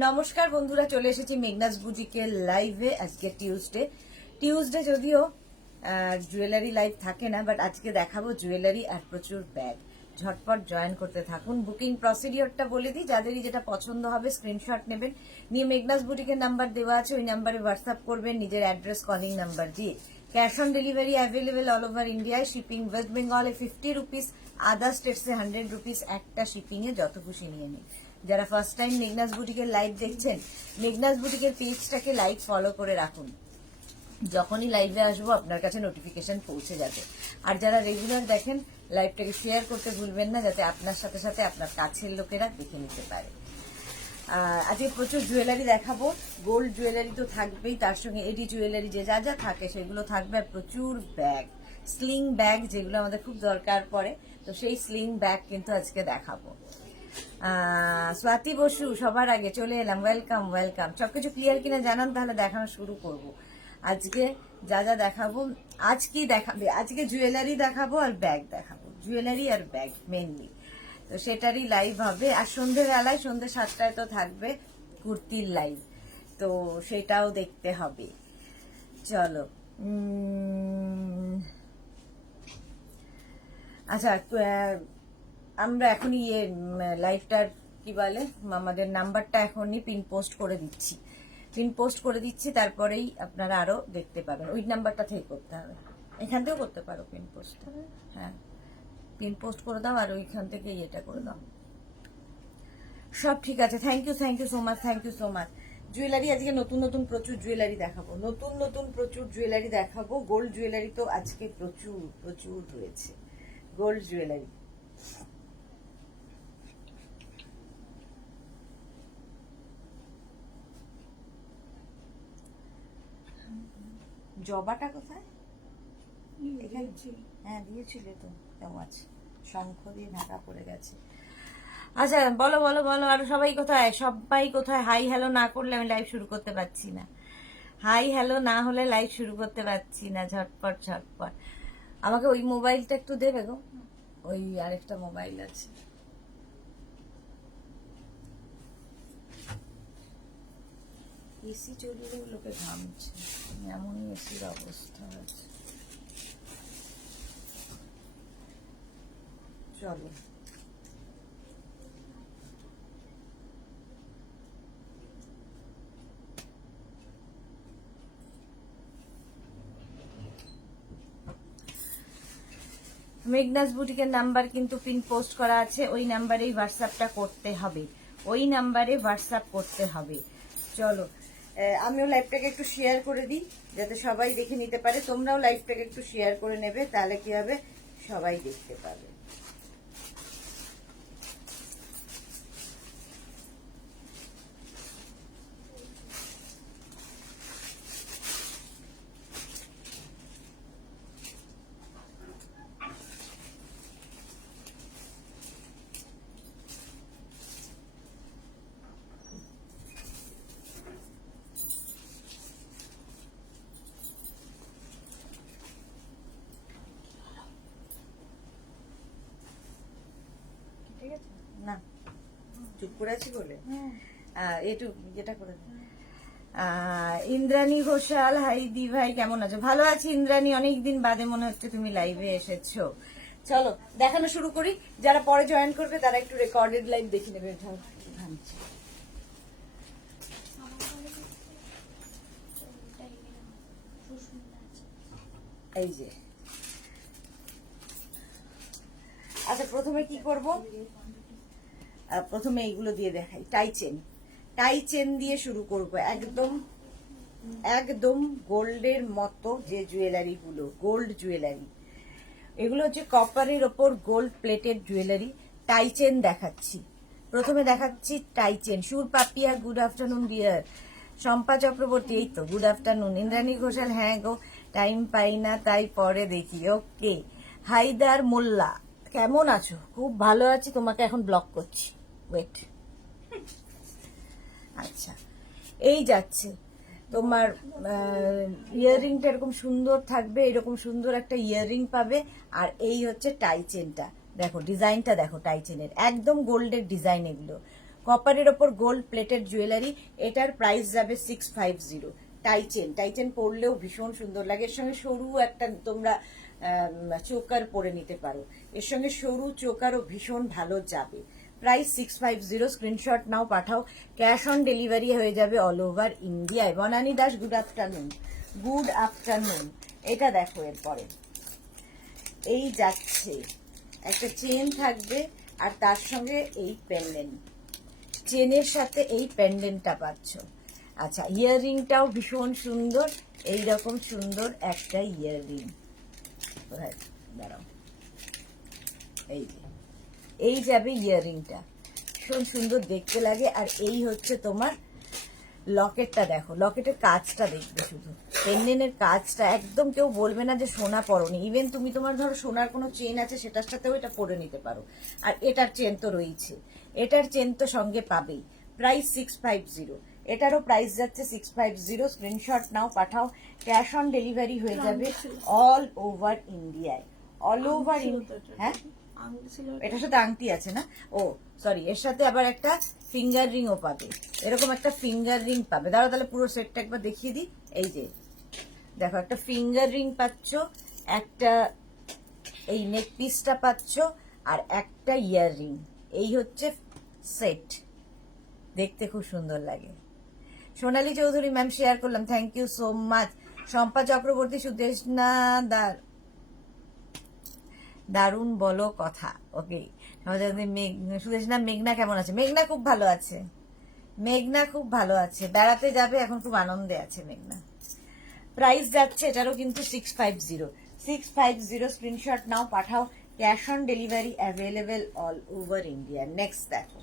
নমস্কার বন্ধুরা, চলে এসেছি মেঘনাস বুটিকের লাইভে। আজকে টিউসডে যদিও জুয়েলারি লাইভ থাকে না, বাট আজকে দেখাবো জুয়েলারি আর প্রচুর ব্যাগ। ঝটপট জয়েন করতে থাকুন। বুকিং প্রসিডিওরটা বলে দিই, যাদেরই যেটা পছন্দ হবে স্ক্রিনশট নেবেন, নিয়ে মেঘনাস বুটিকের নাম্বার দেওয়া আছে, ওই নাম্বারে হোয়াটসঅ্যাপ করবেন নিজের অ্যাড্রেস, কলিং নাম্বার দিয়ে। Cash on delivery available all over ইন্ডিয়ায়। শিপিং ওয়েস্ট বেঙ্গলে 50 রুপিস, আদার স্টেটসে 100 রুপিস। একটা শিপিংয়ে যত খুশি নিয়ে নিন। যারা ফার্স্ট টাইম মেঘনাস বুটিকের লাইভ দেখছেন, মেঘনাস বুটিকের পেজটাকে লাইক ফলো করে রাখুন, যখনই লাইভে আসবো আপনার কাছে নোটিফিকেশন পৌঁছে যাবে। আর যারা রেগুলার দেখেন, লাইভটাকে শেয়ার করতে ভুলবেন না, যাতে আপনার সাথে সাথে আপনার কাছের লোকেরা দেখে নিতে পারে। আজকে প্রচুর জুয়েলারি দেখাবো। গোল্ড জুয়েলারি তো থাকবেই, তার সঙ্গে এডি জুয়েলারি যে যা যা থাকে সেগুলো থাকবে, আর প্রচুর ব্যাগ, স্লিং ব্যাগ, যেগুলো আমাদের খুব দরকার পড়ে, তো সেই স্লিং ব্যাগ কিন্তু আজকে দেখাবো। স্বাতি বসু সবার আগে চলে এলাম, ওয়েলকাম ওয়েলকাম। সবকিছু ক্লিয়ার কিনা জানান, তাহলে দেখানো শুরু করব। আজকে যা যা দেখাবো, আজ কি দেখাবে, আজকে জুয়েলারি দেখাবো আর ব্যাগ দেখাবো, জুয়েলারি আর ব্যাগ মেনলি, তো সেটারই লাইভ হবে। আর সন্ধ্যেবেলায় সন্ধ্যে 7টায় তো থাকবে কুর্তির লাইভ, তো সেটাও দেখতে হবে। চলো, আচ্ছা, আমরা এখনই লাইভটার কি বলে, আমাদের নাম্বারটা এখনই পিন পোস্ট করে দিচ্ছি, তারপরেই আপনারা আরো দেখতে পাবেন। ওই নাম্বারটা থেকে করতে হবে, এখান থেকেও করতে পারো পিন পোস্ট। হ্যাঁ, পিন পোস্ট করে দাও আর ওইখান থেকে এটা করে দাও। সব ঠিক আছে, thank you so much, thank you so much. Jewellery আজকে নতুন প্রচুর জুয়েলারি দেখাবো, নতুন প্রচুর জুয়েলারি দেখাবো। গোল্ড জুয়েলারি তো আজকে প্রচুর রয়েছে, গোল্ড জুয়েলারি। জবাটা কোথায়? হ্যাঁ দিয়েছিলে তো, কেমন আছে? শঙ্খ দিয়ে ঢাকা পড়ে গেছে। আচ্ছা, বলো বলো বলো, আর সবাই কোথায়? হাই হ্যালো না করলে আমি লাইভ শুরু করতে পারছি না। হাই হ্যালো না হলে লাইভ শুরু করতে পারছি না। ঝটপট আমাকে ওই মোবাইলটা একটু দেবে গো, ওই আরেকটা মোবাইল আছে। এসি চললেও লোকে ঘামছে, এমনই এসির অবস্থা আছে। চলো, মেঘনাস বুটিকের নাম্বার কিন্তু পিন পোস্ট করা আছে, ওই নাম্বারেই হোয়াটসঅ্যাপটা করতে হবে, ওই নাম্বারে হোয়াটসঅ্যাপ করতে হবে। চলো, আমিও লাইভটাকে একটু শেয়ার করে দিই, যাতে সবাই দেখে নিতে পারে। তোমরাও লাইভটাকে একটু শেয়ার করে নেবে, তাহলে কি হবে, সবাই দেখতে পাবে। না, চুপ করে আছি বলে একটু যেটা করে। ইন্দ্রাণী ঘোষাল, হাই দি ভাই, কেমন আছো? ভালো আছি ইন্দ্রাণী, অনেকদিন বাদে মনে হচ্ছে তুমি লাইভে এসেছো। চলো দেখানো শুরু করি। যারা পরে জয়েন করবে তারা একটু রেকর্ডেড লাইভ দেখে নেবে। এই যে, আচ্ছা প্রথমে কি করব, প্রথমে এইগুলো দিয়ে দেখাই। টাই চেন দিয়ে শুরু করব। একদম গোল্ডের মতো যে জুয়েলারি গুলো, গোল্ড জুয়েলারি, এগুলো হচ্ছে কপারের ওপর gold plated jewellery. Tie chain দেখাচ্ছি, প্রথমে দেখাচ্ছি tie chain. Sur Papiya, good afternoon dear. Shampa Chakraborty, এই তো গুড আফটারনুন। ইন্দ্রাণী ঘোষাল, হ্যাঁ গো টাইম পাই না, তাই পরে দেখি। ওকে, হায়দার মোল্লা, কেমন আছো? খুব ভালো আছি, তোমাকে এখন ব্লক করছি, ওয়েট। আচ্ছা, এই যাচ্ছে তোমার ইয়াররিংটা, এরকম সুন্দর থাকবে, এরকম সুন্দর একটা ইয়াররিং পাবে। আর এই হচ্ছে টাই চেনটা, দেখো ডিজাইনটা দেখো টাই চেনের, একদম গোল্ডের ডিজাইন। এগুলো কপারের ওপর গোল্ড প্লেটেড জুয়েলারি, এটার প্রাইস যাবে 650। টাইচেন পরলেও ভীষণ সুন্দর লাগে, এর সঙ্গে সরু একটা তোমরা চোকার পরে নিতে পারো, এর সঙ্গে সরু চোকারও ভীষণ ভালো যাবে। প্রাইস 650, স্ক্রিনশট নাও পাঠাও, ক্যাশ অন ডেলিভারি হয়ে যাবে অল ওভার ইন্ডিয়ায়। Banani Das good afternoon, good afternoon. এটা দেখো, এরপরে এই যাচ্ছে একটা চেন থাকবে আর তার সঙ্গে এই পেন্ডেন্ট, চেনের সাথে এই পেন্ডেন্টটা পাচ্ছ। আচ্ছা, ইয়াররিংটাও ভীষণ সুন্দর, এইরকম সুন্দর একটা ইয়াররিং। দাঁড়াও, এই যাবে ইয়াররিংটা, ভীষণ সুন্দর দেখতে লাগে। আর এই হচ্ছে তোমার লকেটটা, দেখো লকেটের কাজটা দেখবে, শুধু পেন্ডেন্টের কাজটা, একদম কেউ বলবে না যে সোনা পরনি। ইভেন তুমি তোমার ধরো সোনার কোনো চেন আছে সেটার সাথেও এটা পরে নিতে পারো। আর এটার চেন তো রয়েছে, এটার চেন তো সঙ্গে পাবেই। প্রাইস 650, এটারও প্রাইস যাচ্ছে 650। স্ক্রিনশট নাও পাঠাও, ক্যাশ অন ডেলিভারি হয়ে যাবে অল ওভার ইন্ডিয়ায়। All over India. হ্যাঁ, এটার সাথে আংটি আছে না? ও সরি, এর সাথে আবার একটা ফিঙ্গার রিংও পাবে, এরকম একটা ফিঙ্গার রিং পাবে। দাঁড়াও তাহলে পুরো সেটটা একবার দেখিয়ে দিই। এই যে দেখো, একটা ফিঙ্গার রিং পাচ্ছ, একটা এই নেক পিসটা পাচ্ছ, আর একটা ইয়ার রিং। এই হচ্ছে সেট, দেখতে খুব সুন্দর লাগে। সোনালী চৌধুরী ম্যাম শেয়ার করলাম, thank you so much. Shampa Chakraborty, Sudeshna দারুণ বলো কথা। ওকে, সুদেশনা, মেঘনা কেমন আছে? মেঘনা খুব ভালো আছে, মেঘনা খুব ভালো আছে, বেড়াতে যাবে এখন, খুব আনন্দে আছে মেঘনা। প্রাইস যাচ্ছে এটারও কিন্তু 650, স্ক্রিনশট নাও পাঠাও, cash on delivery available all over India. Next দেখো,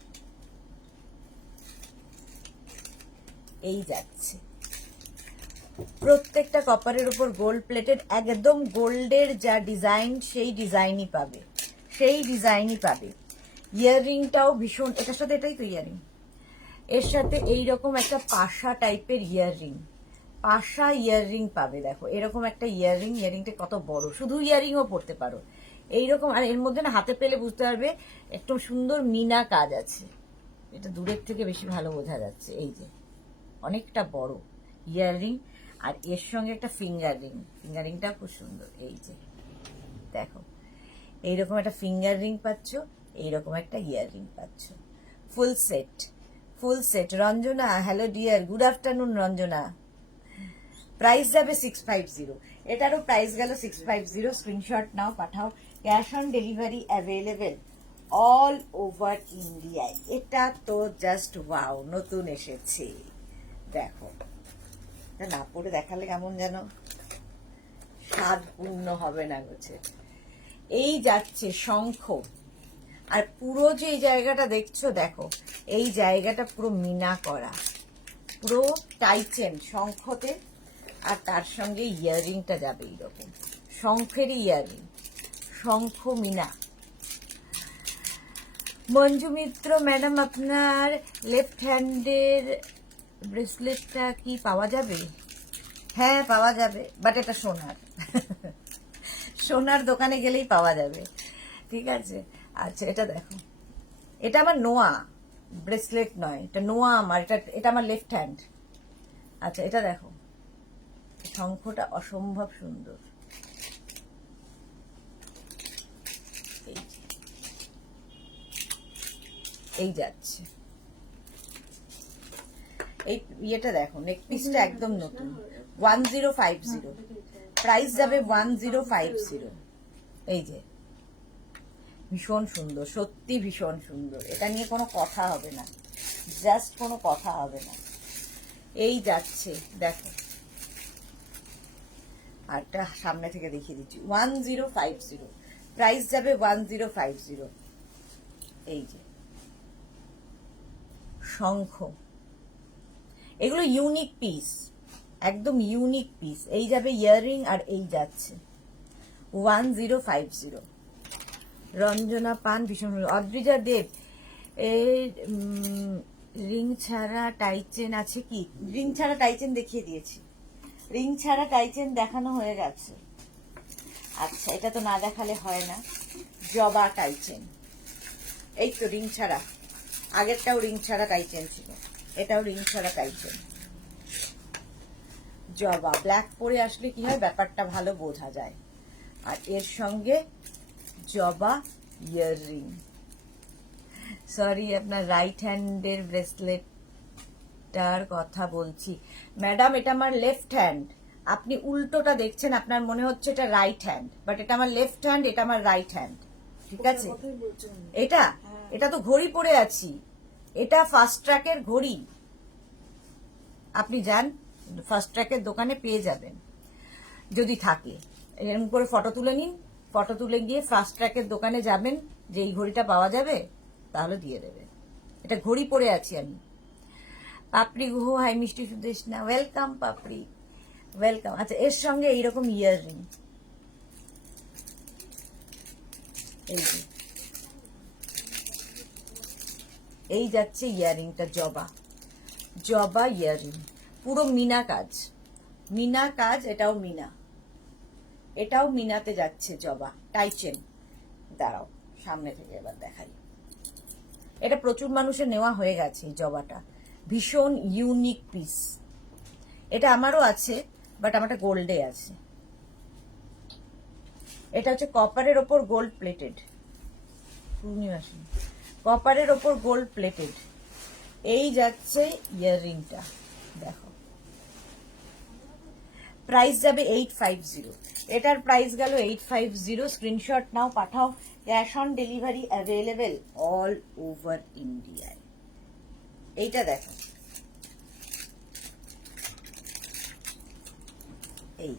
এই যাচ্ছে প্রত্যেকটা কপারের উপর গোল্ড প্লেটেড, একদম গোল্ডের যা ডিজাইন সেই ডিজাইনই পাবে, সেই ডিজাইনই পাবে। ইয়াররিংটাও ভীষণ, এটার সাথে এটাই তো ইয়াররিং, এর সাথে এইরকম একটা পাশা টাইপের ইয়াররিং, পাশা ইয়াররিং পাবে। দেখো এরকম একটা ইয়াররিং, ইয়াররিংটা কত বড়, শুধু ইয়াররিংও পরতে পারো এইরকম। আর এর মধ্যে না হাতে পেলে বুঝতে পারবে একদম সুন্দর মিনা কাজ আছে, এটা দূরের থেকে বেশি ভালো বোঝা যাচ্ছে। এই যে অনেকটা বড় ইয়াররিং, আর এর সঙ্গে একটা ফিঙ্গার রিং, ফিঙ্গার রিংটা খুব সুন্দর। এই যে দেখো, এইরকম একটা ফিঙ্গার রিং পাচ্ছ, এইরকম একটা ইয়াররিং পাচ্ছ, full set, full set. Ranjana, hello dear, good afternoon Ranjana. Price যাবে 650, এটারও প্রাইস গেল 650। স্ক্রিনশট নাও পাঠাও, cash on delivery available all over ইন্ডিয়ায়। এটা তো জাস্ট ওয়াও, নতুন এসেছে। দেখো, না পরে দেখালে কেমন যেন স্বাদ পূর্ণ হবে না গোছে। এই যাচ্ছে শঙ্খ, আর পুরো যে এই জায়গাটা দেখছো, দেখো এই জায়গাটা পুরো মিনা করা, পুরো টাইচেন শঙ্খতে, আর তার সঙ্গে ইয়াররিংটা যাবে এইরকম শঙ্খেরই ইয়াররিং, শঙ্খ মিনা। মঞ্জু মিত্র ম্যাডাম, আপনার লেফট হ্যান্ডের ব্রেসলেটটা কি পাওয়া যাবে? হ্যাঁ পাওয়া যাবে, বাট এটা সোনার, সোনার দোকানে গেলেই পাওয়া যাবে, ঠিক আছে। আচ্ছা, এটা দেখো, এটা আমার নোয়া ব্রেসলেট নয়, এটা নোয়া আমার, এটা আমার লেফট হ্যান্ড। আচ্ছা, এটা দেখো, শঙ্খটা অসম্ভব সুন্দর। এই যাচ্ছে, এই ইয়েটা দেখো, নেক পিসটা একদম নতুন, 1050, প্রাইস যাবে 1050। এই যে ভীষণ সুন্দর, সত্যি ভীষণ সুন্দর, এটা নিয়ে কোনো কথা হবে না, জাস্ট কোনো কথা হবে না। এই যাচ্ছে দেখো, আরটা সামনে থেকে দেখিয়ে দিচ্ছি, 1050, প্রাইস যাবে 1050। এই যে শঙ্খ, এগুলো ইউনিক পিস, একদম ইউনিক পিস। এই যাবে ইয়াররিং, আর এই যাচ্ছে 1050। রঞ্জনা পান ভীষণ। অদ্রিজা দেব, এই রিং ছাড়া টাইচেন আছে কি? রিং ছাড়া টাইচেন দেখিয়ে দিয়েছি, রিং ছাড়া টাইচেন দেখানো হয়ে গেছে। আচ্ছা, এটা তো না দেখালে হয় না, জবা টাইচেন, এই তো রিং ছাড়া, আগেরটাও রিং ছাড়া টাই চেন ছিল, এটাও রিং ছাড়া টাই চেন। জবা ব্ল্যাক পরে আসলে কি হয়, ব্যাপারটা ভালো বোঝা যায়। আর এর সঙ্গে জবা ইয়াররিং। সরি, আপনার রাইট হ্যান্ডের ব্রেসলেটটার কথা বলছি ম্যাডাম, এটা আমার লেফট হ্যান্ড। আপনি উল্টোটা দেখছেন, আপনার মনে হচ্ছে এটা রাইট হ্যান্ড, বাট এটা আমার লেফট হ্যান্ড, এটা আমার রাইট হ্যান্ড, ঠিক আছে? এটা এটা তো ঘড়ি পরে আছি, এটা ফার্স্ট ট্র্যাকের ঘড়ি। আপনি যান ফার্স্ট ট্র্যাকের দোকানে পেয়ে যাবেন যদি থাকে, এরকম করে ফটো তুলে নিন, ফটো তুলে গিয়ে ফার্স্ট ট্র্যাকের দোকানে যাবেন, যে এই ঘড়িটা পাওয়া যাবে, তাহলে দিয়ে দেবে। এটা ঘড়ি পরে আছি আমি। পাপড়ি গুহ, হাই মিষ্টি সুদেশ না, ওয়েলকাম পাপড়ি, ওয়েলকাম। আচ্ছা, এর সঙ্গে এইরকম ইয়াররিং, এই যে এই যাচ্ছে ইয়াররিংটা, জবা জবা ইয়াররিং, পুরো মিনা কাজ, মিনা কাজ। এটাও মিনা, এটাও মিনাতে যাচ্ছে জবা টাইচেন। দাঁড়াও সামনে থেকে এবার দেখাই। এটা প্রচুর মানুষের নেওয়া হয়ে গেছে এই জবাটা, ভীষণ ইউনিক পিস। এটা আমারও আছে, বাট আমারটা গোল্ডে আছে। এটা হচ্ছে কপারের ওপর গোল্ড প্লেটেড, পূর্ণিমাসী কপারের ওপর গোল্ড প্লেটেড। এই যাচ্ছে ইয়াররিংটা, দেখো প্রাইস যাবে 850। এটার প্রাইস গেল 850। স্ক্রিনশট নাও, পাঠাও। Cash on delivery available all over ইন্ডিয়ায়। এইটা দেখো, এই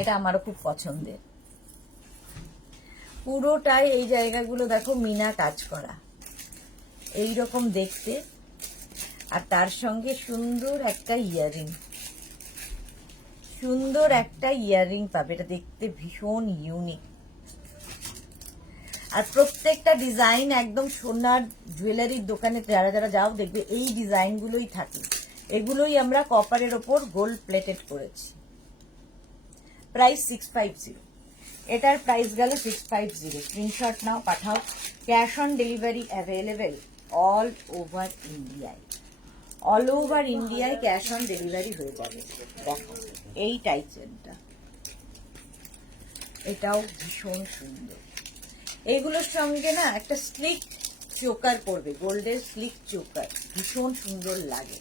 এটা আমারও খুব পছন্দের। পুরোটাই এই জায়গাগুলো দেখো মিনা কাজ করা, এইরকম দেখতে। আর তার সঙ্গে সুন্দর একটা ইয়াররিং, সুন্দর একটা ইয়াররিং পাবে। এটা দেখতে ভীষণ ইউনিক। আর প্রত্যেকটা ডিজাইন একদম সোনার জুয়েলারির দোকানে যারা যারা যাও দেখবে এই ডিজাইনগুলোই থাকে। এগুলোই আমরা কপারের ওপর গোল্ড প্লেটেড করেছি। প্রাইস 650। এটার প্রাইস গেল 650। স্ক্রিনশট নাও, পাঠাও। Cash on delivery available all over ইন্ডিয়ায়। অল ওভার ইন্ডিয়ায় ক্যাশ অন ডেলিভারি হয়ে যাবে। দেখো এই টাইচেনটা, এটাও ভীষণ সুন্দর। এইগুলোর সঙ্গে না একটা স্লিক চোকার পড়বে, গোল্ডের স্লিক চোকার, ভীষণ সুন্দর লাগে।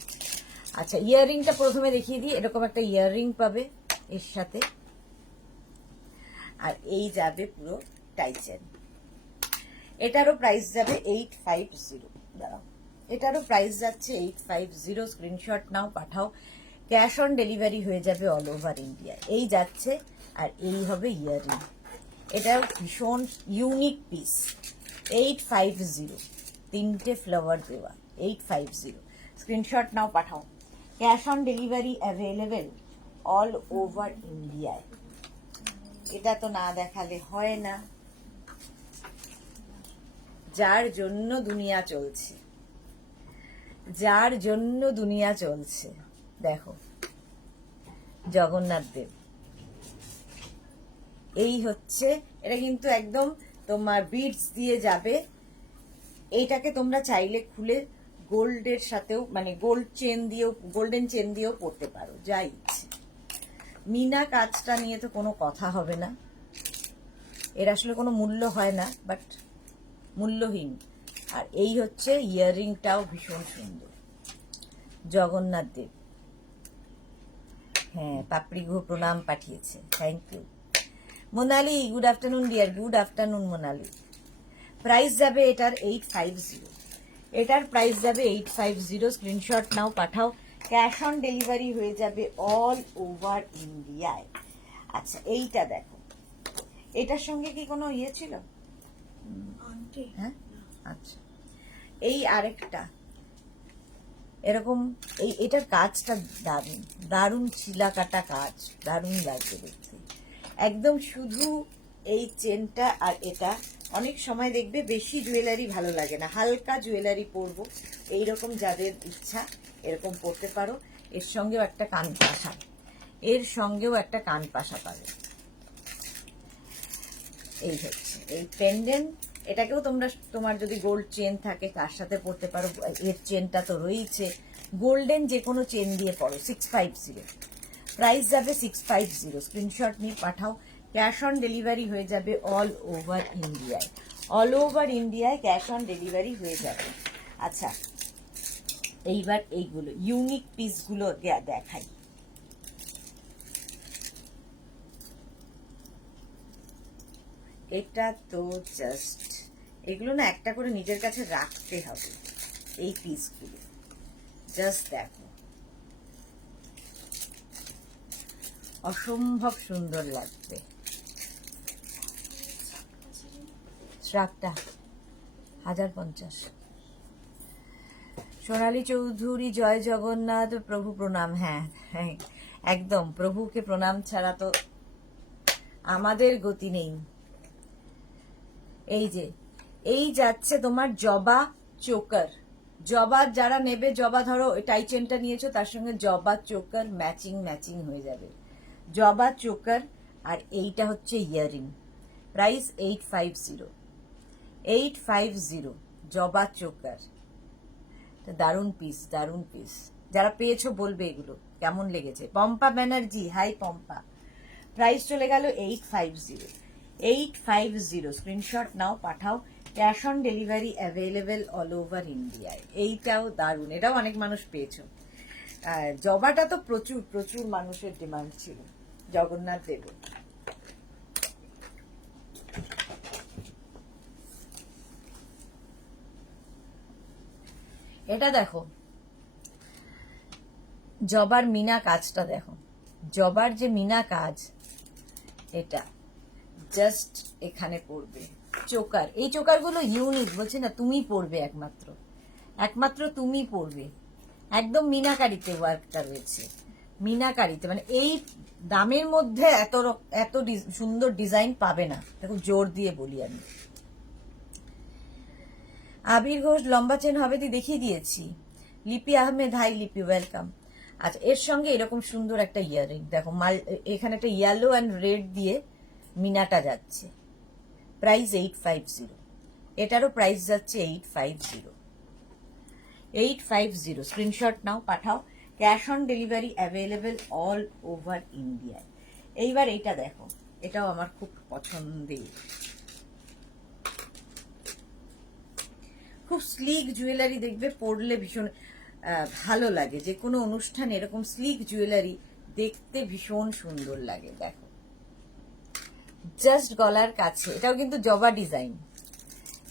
আচ্ছা, ইয়াররিংটা প্রথমে দেখিয়ে দিই। এরকম একটা ইয়াররিং পাবে এর সাথে, আর এই যাবে পুরো টাইচেন। এটারও প্রাইস যাবে 850। দাঁড়াও, এটারও প্রাইস যাচ্ছে 850। স্ক্রিনশট নাও, পাঠাও। ক্যাশ অন ডেলিভারি হয়ে যাবে অল ওভার ইন্ডিয়া। এই যাচ্ছে, আর এই হবে ইয়াররিং। এটা ভীষণ ইউনিক পিস। 850, তিনটে ফ্লাওয়ার দেওয়া। 850। স্ক্রিনশট নাও, পাঠাও। Cash on delivery available all over ইন্ডিয়ায়। এটা তো না দেখালে হয় না, যার জন্য দুনিয়া চলছে, যার জন্য দুনিয়া চলছে। দেখো জগন্নাথ দেব, এই হচ্ছে। এটা কিন্তু একদম তোমার বিডস দিয়ে যাবে। এইটাকে তোমরা চাইলে খুলে গোল্ডের সাথেও, মানে গোল্ড চেন দিয়েও, গোল্ডেন চেন দিয়েও পরতে পারো, যা ইচ্ছে। মিনা কাজটা নিয়ে তো কোনো কথা হবে না, এর আসলে কোনো মূল্য হয় না, বাট মূল্যহীন। আর এই হচ্ছে ইয়াররিংটাও ভীষণ সুন্দর, জগন্নাথ দেব। হ্যাঁ, পাপড়ি গুহ প্রণাম পাঠিয়েছে, thank you. Monali, good afternoon dear, good afternoon Monali. Price যাবে এটার 850। এটার প্রাইস যাবে 850। স্ক্রিনশট নাও, পাঠাও। ক্যাশ অন ডেলিভারি হয়ে যাবে অল ওভার ইন্ডিয়ায়। আচ্ছা, এইটা দেখো, এটার সঙ্গে কি কোনো ইয়ে ছিল? হ্যাঁ, আচ্ছা। এই আরেকটা এরকম, এটার কাজটা দারুণ, দারুণ ছিলা কাটা কাজ, দারুণ লাগবে দেখতে। একদম শুধু এই চেনটা আর এটা। অনেক সময় দেখবে বেশি জুয়েলারি ভালো লাগে না, হালকা জুয়েলারি পরবো, এইরকম যাদের ইচ্ছা এরকম পরতে পারো। এর সঙ্গেও একটা কান পাশা, এর সঙ্গেও একটা কান পাশা পাবে। এই হচ্ছে এই পেন্ডেন্ট এটাকেও তোমরা তোমার যদি গোল্ড চেন থাকে তার সাথে পরতে পারো, এর চেনটা তো রয়েছে, গোল্ডেন যে কোনো চেন দিয়ে পরো। 650 প্রাইস যাবে 650, স্ক্রিনশট নিয়ে পাঠাও। ক্যাশ অন ডেলিভারি হয়ে যাবে অল ওভার ইন্ডিয়ায়, অল ওভার ইন্ডিয়ায় ক্যাশ অন ডেলিভারি হয়ে যাবে। আচ্ছা এইবার এইগুলো ইউনিক পিসগুলো দেখাই। এটা তো জাস্ট এগুলো না একটা করে নিজের কাছে রাখতে হবে, এই পিসগুলো জাস্ট দেখো, অসম্ভব সুন্দর লাগবে। শ্রাপটা 1050। সোনালী চৌধুরী জয় জগন্নাথ, প্রভু প্রণাম। হ্যাঁ হ্যাঁ একদম, প্রভুকে প্রণাম ছাড়া তো আমাদের গতি নেই। এই যে এই যাচ্ছে তোমার জবা চোকার, জবা যারা নেবে, জবা ধরো টাই চেনটা নিয়েছো তার সঙ্গে জবা চোকার ম্যাচিং ম্যাচিং হয়ে যাবে, জবা চোকার। আর এইটা হচ্ছে ইয়ারিং, প্রাইস 850, 850 জবা চোকার। দারুণ পিস, দারুণ পিস। যারা পেয়েছো বলবে এগুলো কেমন লেগেছে। পম্পা ব্যানার্জি, হাই পম্পা। প্রাইস চলে গেল 850, 850, স্ক্রিনশট নাও পাঠাও। Cash on delivery available all over ইন্ডিয়ায়। এইটাও দারুণ, এটাও অনেক মানুষ পেয়েছো। জবাটা তো প্রচুর প্রচুর মানুষের ডিমান্ড ছিল জগন্নাথ দেবের। এটা দেখো, জবার মিনা কাজটা দেখো, জবার যে মিনা কাজ, এটা জাস্ট এখানে পড়বে চোকার। এই চোকারগুলো ইউনিক, বলছি না, তুমি পড়বে, একমাত্র একমাত্র তুমি পড়বে। একদম মিনাকারিতে ওয়ার্কটা রয়েছে, মিনাকারিতে, মানে এই দামের মধ্যে এত এত সুন্দর ডিজাইন পাবে না, দেখো জোর দিয়ে বলি আমি। আবির ঘোষ লম্বা চেন হবে দি দেখিয়ে দিয়েছি। লিপি আহমেদ, হাই লিপি, ওয়েলকাম। আচ্ছা এর সঙ্গে এরকম সুন্দর একটা ইয়ারিং দেখো, এখানে একটা ইয়েলো অ্যান্ড রেড দিয়ে মিনাটা যাচ্ছে, প্রাইস 850, এটারও প্রাইস যাচ্ছে 850, 850, স্ক্রিনশট নাও পাঠাও। Cash on delivery available all over ইন্ডিয়ায়। এইবার এইটা দেখো, এটাও আমার খুব পছন্দের, খুব স্লিক জুয়েলারি, দেখবে পরলে ভীষণ ভালো লাগে, যে কোনো অনুষ্ঠানে এরকম স্লিক জুয়েলারি দেখতে ভীষণ সুন্দর লাগে। দেখো জাস্ট গলার কাছে, এটাও কিন্তু জবা ডিজাইন,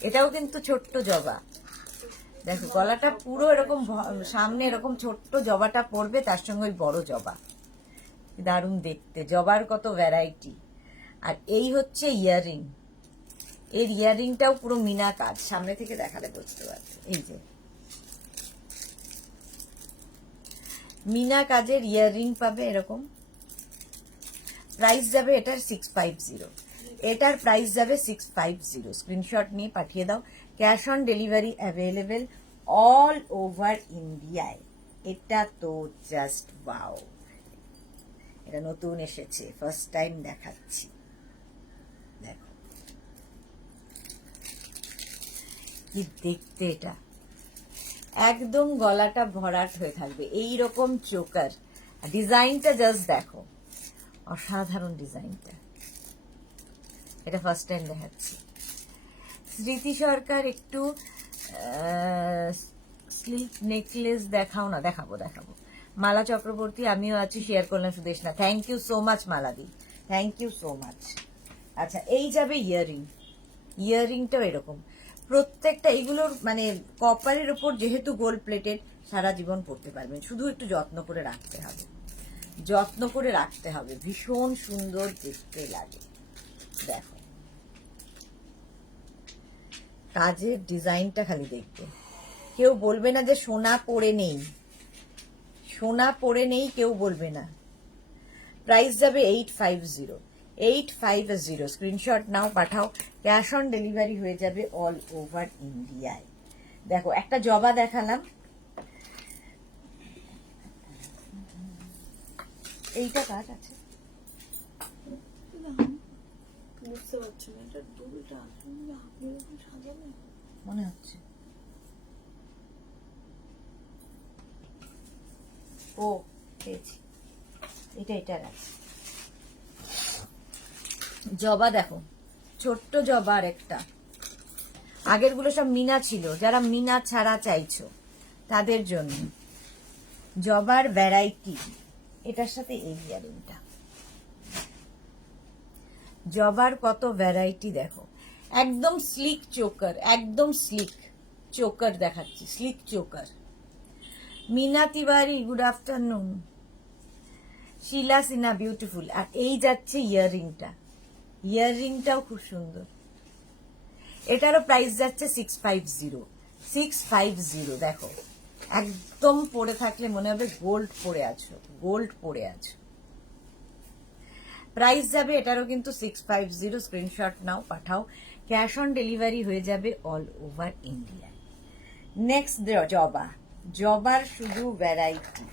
এটাও কিন্তু ছোট্ট জবা। দেখো গলাটা পুরো এরকম, সামনে এরকম ছোট্ট জবাটা পড়বে, তার সঙ্গে ওই বড় জবা, দারুণ দেখতে। জবার কত ভ্যারাইটি। আর এই হচ্ছে ইয়াররিং, এর ইয়াররিংটাও পুরো মিনা কাজ, সামনে থেকে দেখালে বুঝতে পারবে। এই যে মিনা কাজের ইয়াররিং পাবে এরকম, প্রাইস যাবে এটার 650, এটার প্রাইস যাবে 650, স্ক্রিনশট নিয়ে পাঠিয়ে দাও। Cash on delivery available all over ইন্ডিয়ায়। এটা তো জাস্ট ওয়াও, এটা নতুন এসেছে, ফার্স্ট টাইম দেখাচ্ছি। দেখো কি দেখতে, এটা একদম গলাটা ভরাট হয়ে থাকবে, এইরকম চোকার। ডিজাইনটা জাস্ট দেখো, অসাধারণ ডিজাইনটা, এটা ফার্স্ট টাইম দেখাচ্ছি। স্মৃতি সরকার একটু স্লিপ নেকলেস দেখাও না। দেখাবো দেখাবো। মালা চক্রবর্তী, আমিও আছি, শেয়ার করলাম সুদেশ না, থ্যাংক ইউ সো মাচ মালাদি, থ্যাংক ইউ সো মাচ। আচ্ছা এই যাবে ইয়াররিং, ইয়াররিংটাও এরকম, প্রত্যেকটা এইগুলোর মানে কপারের ওপর যেহেতু গোল্ড প্লেটেড, সারা জীবন পরতে পারবেন, শুধু একটু যত্ন করে রাখতে হবে, যত্ন করে রাখতে হবে, ভীষণ সুন্দর দেখতে লাগে। দেখো কাজের ডিজাইনটা খালি দেখবে, কেউ বলবে না যে সোনা পরে নেই, সোনা পরে নেই কেউ বলবে না। প্রাইস যাবে 850, 850, স্ক্রিনশট নাও পাঠাও। ক্যাশ অন ডেলিভারি হয়ে যাবে অল ওভার ইন্ডিয়ায়। দেখো একটা জবা দেখালাম, এইটা কাজ আছে, বুঝতে পারছি না এটা দুলটা আপনি এরকম সাজাবেন মনে হচ্ছে। ও পেয়েছি, এটা রাখছি। জবা দেখো, ছোট্ট জবা আর একটা। আগের গুলো সব মিনা ছিল, যারা মিনা ছাড়া চাইছো তাদের জন্য জবার ভ্যারাইটি। এটার সাথে এই ইয়ারিংটা, জবার কত ভ্যারাইটি দেখো। একদম স্লিক চোকার, একদম স্লিক চোকার দেখাচ্ছি, slick choker. Mina Tiwari good afternoon. Sheila Sinha beautiful. আর এই যাচ্ছে ইয়াররিংটা, ইয়াররিংটাও খুব সুন্দর। এটারও প্রাইস যাচ্ছে 650, 650। দেখো একদম পরে থাকলে মনে হবে গোল্ড পরে আছো, গোল্ড পরে আছো। প্রাইস যাবে এটারও কিন্তু 650। স্ক্রিনশট নাও, পাঠাও। ক্যাশ অন ডেলিভারি হয়ে যাবে অল ওভার ইন্ডিয়া। নেক্সট জবা, জবার শুধু ভ্যারাইটি।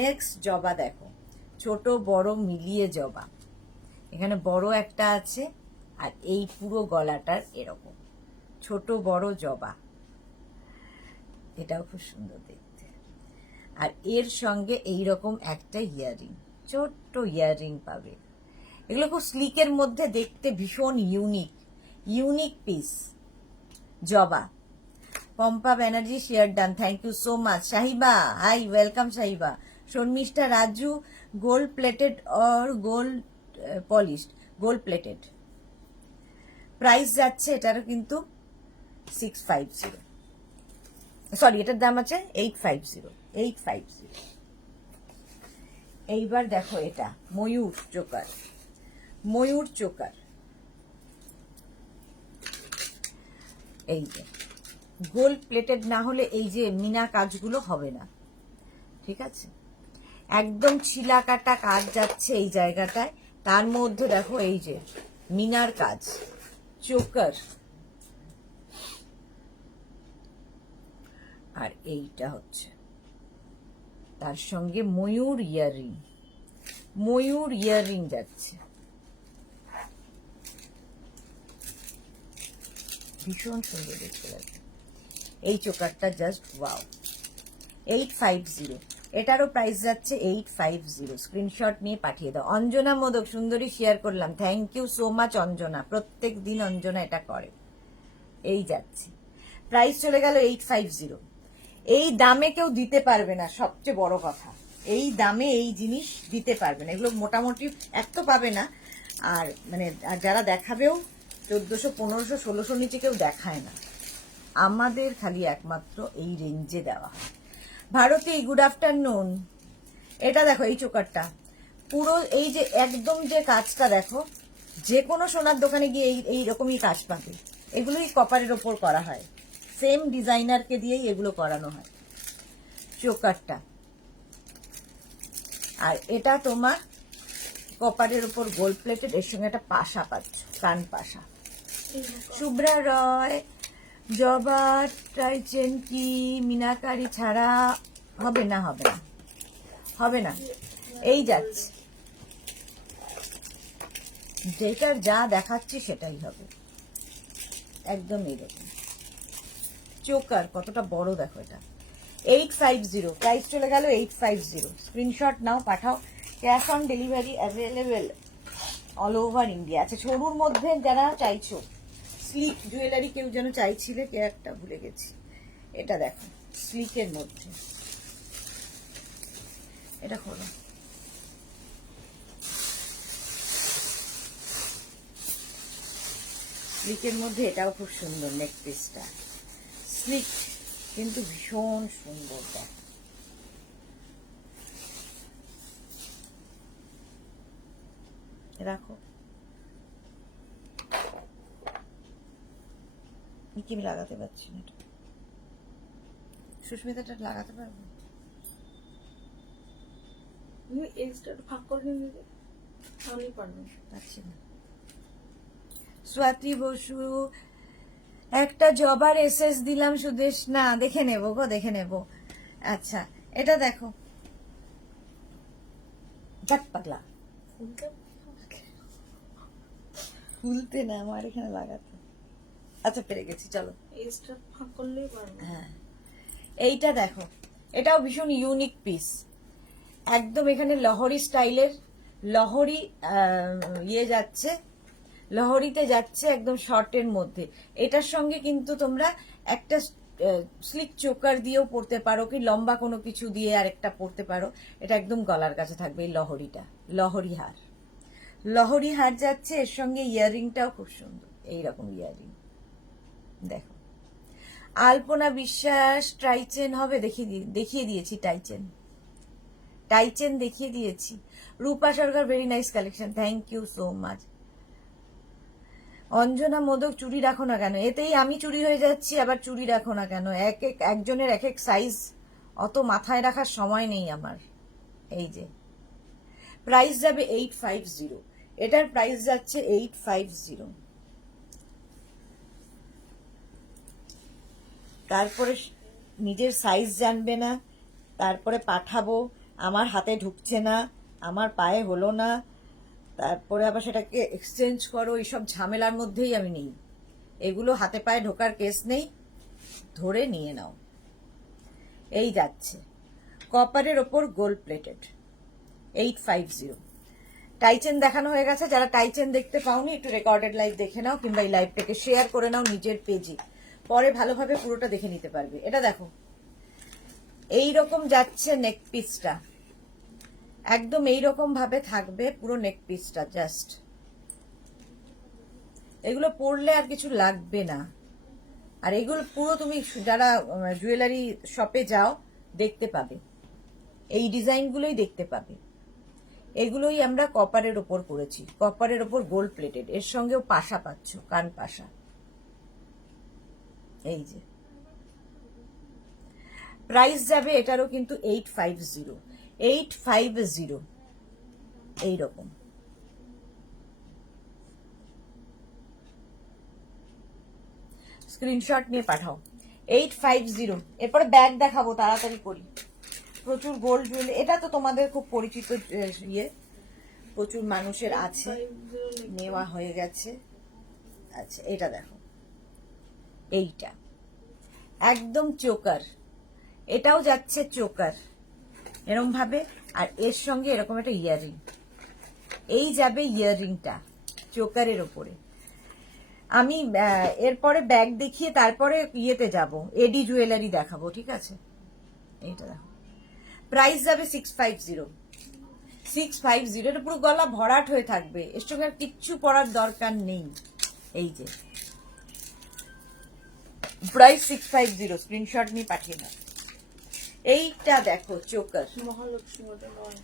নেক্সট জবা দেখো, ছোট বড় মিলিয়ে জবা। এখানে বড় একটা আছে, আর এই পুরো গলাটার এরকম ছোট বড় জবা। এটাও খুব সুন্দর দেখতে। আর এর সঙ্গে এইরকম একটা ইয়াররিং, ছোট্ট ইয়াররিং পাবে। এগুলো খুব স্লিকের মধ্যে দেখতে ভীষণ unique, unique piece. Joba. Pompa Banerjee share done, thank you so much. Shahiba, hi, welcome Shahiba. Sharmishtha Raju, gold plated or gold polished? Gold plated. Price যাচ্ছে এটারও কিন্তু 650, সরি এটার দাম আছে 850, 850। এইবার দেখো এটা ময়ূর চোকার, ময়ূর চোকার। এই যে গোল্ড প্লেটেড না হলে এই যে মিনা কাজগুলো হবে না, ঠিক আছে? একদম ছিলা কাটা কাজ যাচ্ছে এই জায়গাটায়। তার মধ্যে দেখো এই যে মিনার কাজ, চোকার। আর এইটা হচ্ছে তার সঙ্গে ময়ূর ইয়াররিং, ময়ূর ইয়াররিং যাচ্ছে। ভীষণ সুন্দর দেখতে লাগে এই চোকারটা, জাস্ট ওয়াও। 850, এটারও প্রাইস যাচ্ছে 850। স্ক্রিনশট নিয়ে পাঠিয়ে দাও। অঞ্জনা মোদক সুন্দরী শেয়ার করলাম, thank you so much Anjana. প্রত্যেক দিন অঞ্জনা এটা করে। এই যাচ্ছে, প্রাইস চলে গেল 850। এই দামে কেউ দিতে পারবে না, সবচেয়ে বড় কথা। এই দামে এই জিনিস দিতে পারবে না। এগুলো মোটামুটি এক তো পাবে না, আর মানে যারা দেখাবেও 1400, 1500, 1600 নিচে কেউ দেখায় না। আমাদের খালি একমাত্র এই রেঞ্জে দেওয়া হয়। Bharati, good afternoon. এটা দেখো এই চোকারটা পুরো এই যে একদম যে কাজটা দেখো, যে কোনো সোনার দোকানে গিয়ে এইরকমই কাজ পাবে। এগুলোই কপারের ওপর করা হয়, সেম ডিজাইনারকে দিয়েই এগুলো করানো হয় চোকারটা। আর এটা তোমার কপারের ওপর গোল্ড প্লেটেড, এর সঙ্গে একটা পাশা পাচ্ছ, কান পাশা। শুভ্রা রয়, জবা চাইছেন কি মিনাকারি ছাড়া হবে না? হবে না, হবে না। এই যাচ্ছে, যেটার যা দেখাচ্ছি সেটাই হবে, একদম এইরকম। চোকার কতটা বড় দেখো, এটা 850। প্রাইস চলে গেল 850। স্ক্রিনশট নাও, পাঠাও। Cash on delivery available all over India. আচ্ছা, সরুর মধ্যে যারা চাইছো স্লিক জুয়েলারি, কেউ যেন চাইছিলে, কে একটা ভুলে গেছি। এটা দেখো স্লিকের মধ্যে, এটা খোলো। স্লিকের মধ্যে এটাও খুব সুন্দর, নেক পিসটা স্লিক কিন্তু ভীষণ সুন্দর। দেখ রাখো, কি আমি লাগাতে পারছি না। এটা সুস্মিতাটা লাগাতে পারবো? এক্সট্রা ফাঁক করে নিয়ে তাহলেই পারবেন। পারছি না। স্বাতি বসু, একটা জবার এসএস দিলাম সুদেশ না, দেখে নেব গো, দেখে নেব। আচ্ছা, এটা দেখো, পাগলা খুলতে না, আমার এখানে লাগাতে। আচ্ছা পেরে গেছি, চলো। এই স্টার ফাঁক করলেই পারবো। হ্যাঁ, এইটা দেখো, এটাও ভীষণ ইউনিক পিস। একদম এখানে লহরি স্টাইলের, লহরি ইয়ে যাচ্ছে, লহরিতে যাচ্ছে একদম শর্টের মধ্যে। এটার সঙ্গে কিন্তু তোমরা একটা স্লিক চোকার দিয়েও পরতে পারো, কি লম্বা কোনো কিছু দিয়ে আরেকটা পরতে পারো। এটা একদম গলার কাছে থাকবে এই লহরিটা, লহরি হার। লহরি হার যাচ্ছে, এর সঙ্গে ইয়াররিংটাও খুব সুন্দর, এইরকম ইয়াররিং দেখো। আলপনা বিশ্বাস ট্রাইচেন হবে, দেখিয়ে দিয়েছি টাইচেন, টাইচেন দেখিয়ে দিয়েছি। Rupa Sarkar, very nice collection, thank you so much. Anjana Modak, চুড়ি রাখো না কেন? এতেই আমি চুড়ি হয়ে যাচ্ছি, আবার চুড়ি রাখো না কেন? একজনের এক এক সাইজ, অত মাথায় রাখার সময় নেই আমার। এই যে প্রাইস যাবে 850, এটার প্রাইস যাচ্ছে 850। তারপরে নিজের সাইজ জানবে না, তারপরে পাঠাবো, আমার হাতে ঢুকছে না, আমার পায়ে হলো না, তারপরে আবার সেটাকে এক্সচেঞ্জ করো, এইসব ঝামেলার মধ্যেই আমি নেই। এগুলো হাতে পায়ে ঢোকার কেস নেই, ধরে নিয়ে নাও। এই যাচ্ছে কপারের ওপর গোল্ড প্লেটেড, 850। টাইচেন দেখানো হয়ে গেছে, যারা টাইচেন দেখতে পাওনি একটু রেকর্ডেড লাইভ দেখে নাও, কিংবা এই লাইভটাকে শেয়ার করে নাও নিজের পেজে, পরে ভালোভাবে পুরোটা দেখে নিতে পারবে। এটা দেখো, এইরকম যাচ্ছে নেক পিসটা, একদম এইরকম ভাবে থাকবে পুরো নেক পিসটা। জাস্ট এগুলো পরলে আর কিছু লাগবে না। আর এগুলো পুরো তুমি যারা জুয়েলারি শপে যাও দেখতে পাবে, এই ডিজাইনগুলোই দেখতে পাবে। এগুলোই আমরা কপারের ওপর করেছি, কপারের ওপর গোল্ড প্লেটেড, এর সঙ্গেও পাশা পাচ্ছ, কান পাশা। এই যে প্রাইস যাবে এটারও কিন্তু 850, 850 এইরকম। স্ক্রিনশট নিয়ে পাঠাও, 850। এরপরে ব্যাগ দেখাবো, তাড়াতাড়ি করি। প্রচুর গোল্ড জুয়েলারি, এটা তো তোমাদের খুব পরিচিত ইয়ে, প্রচুর মানুষের আছে, নেওয়া হয়ে গেছে। আচ্ছা এটা দেখো, এইটা একদম চোকার, এটাও যাচ্ছে চোকার এরকম ভাবে, আর এর সঙ্গে এরকম একটা ইয়াররিং। এই যাবে ইয়াররিংটা চোকারের ওপরে। আমি এরপরে ব্যাগ দেখিয়ে তারপরে ইয়েতে যাব, এডি জুয়েলারি দেখাবো, ঠিক আছে? এইটা দেখো, প্রাইস যাবে 650, 650। এটা পুরো গলা ভরাট হয়ে থাকবে, এর সঙ্গে আর কিচ্ছু পরার দরকার নেই। এই যে প্রাইস 650, স্ক্রিনশট নিয়ে পাঠিয়ে দাও। এইটা দেখো চোকার, মহালক্ষ্মী মতো নয়,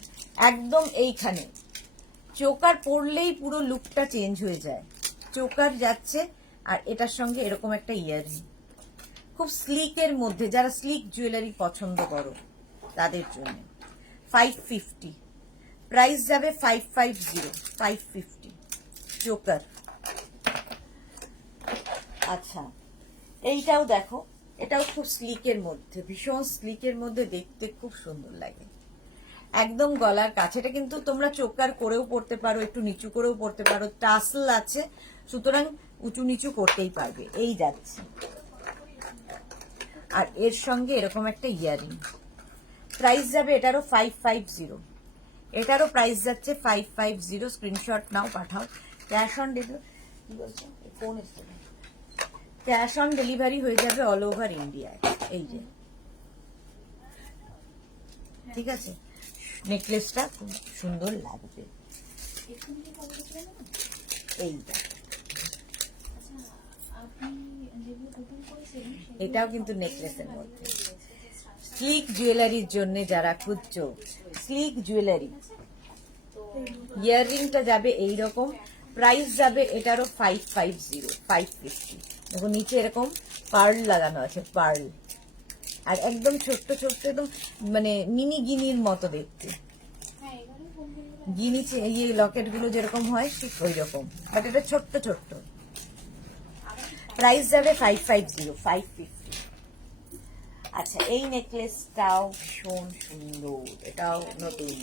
একদম এইখানে চোকার পরলেই পুরো লুকটা চেঞ্জ হয়ে যায়। চোকার যাচ্ছে, আর এটার সঙ্গে এরকম একটা ইয়াররিং, খুব স্লিকের মধ্যে, যারা স্লিক জুয়েলারি পছন্দ করো তাদের জন্য। 550, প্রাইস যাবে 550, 550 চোকার। আচ্ছা এইটাও দেখো, এটাও খুব স্লিকের মধ্যে, ভীষণ স্লিকের মধ্যে, দেখতে খুব সুন্দর লাগে, একদম গলার কাছে। এটা কিন্তু তোমরা চোকার করেও পড়তে পারো, একটু নিচু করেও পড়তে পারো, টাসল আছে, সুতরাং উঁচু নিচু করতেই পারবে। এই যাচ্ছে, আর এর সঙ্গে এরকম একটা ইয়াররিং। প্রাইস যাবে এটারও 550, এটারও প্রাইস যাচ্ছে 550। স্ক্রিনশট নাও, পাঠাও। Cash on cash on delivery হয়ে যাবে অল ওভার ইন্ডিয়ায়। এই যে ঠিক আছে, নেকলেসটা খুব সুন্দর লাগবে। এইটা এটাও কিন্তু নেকলেসের মধ্যে, স্লিক জুয়েলারির জন্য যারা খুঁজছো স্লিক জুয়েলারি, ইয়াররিংটা যাবে এইরকম। প্রাইস যাবে এটারও 550, 550। দেখো নিচে এরকম পার্ল লাগানো আছে, পার্ল, আর একদম ছোট্ট ছোট্ট, একদম মানে মিনি গিনির মতো দেখতে। গিনি ইয়ে লকেট গুলো যেরকম হয় ঠিক ওই রকম, বাট এটা ছোট্ট ছোট্ট। প্রাইস যাবে 550, 550। আচ্ছা এই নেকলেসটাও ভীষণ সুন্দর, এটাও নতুন।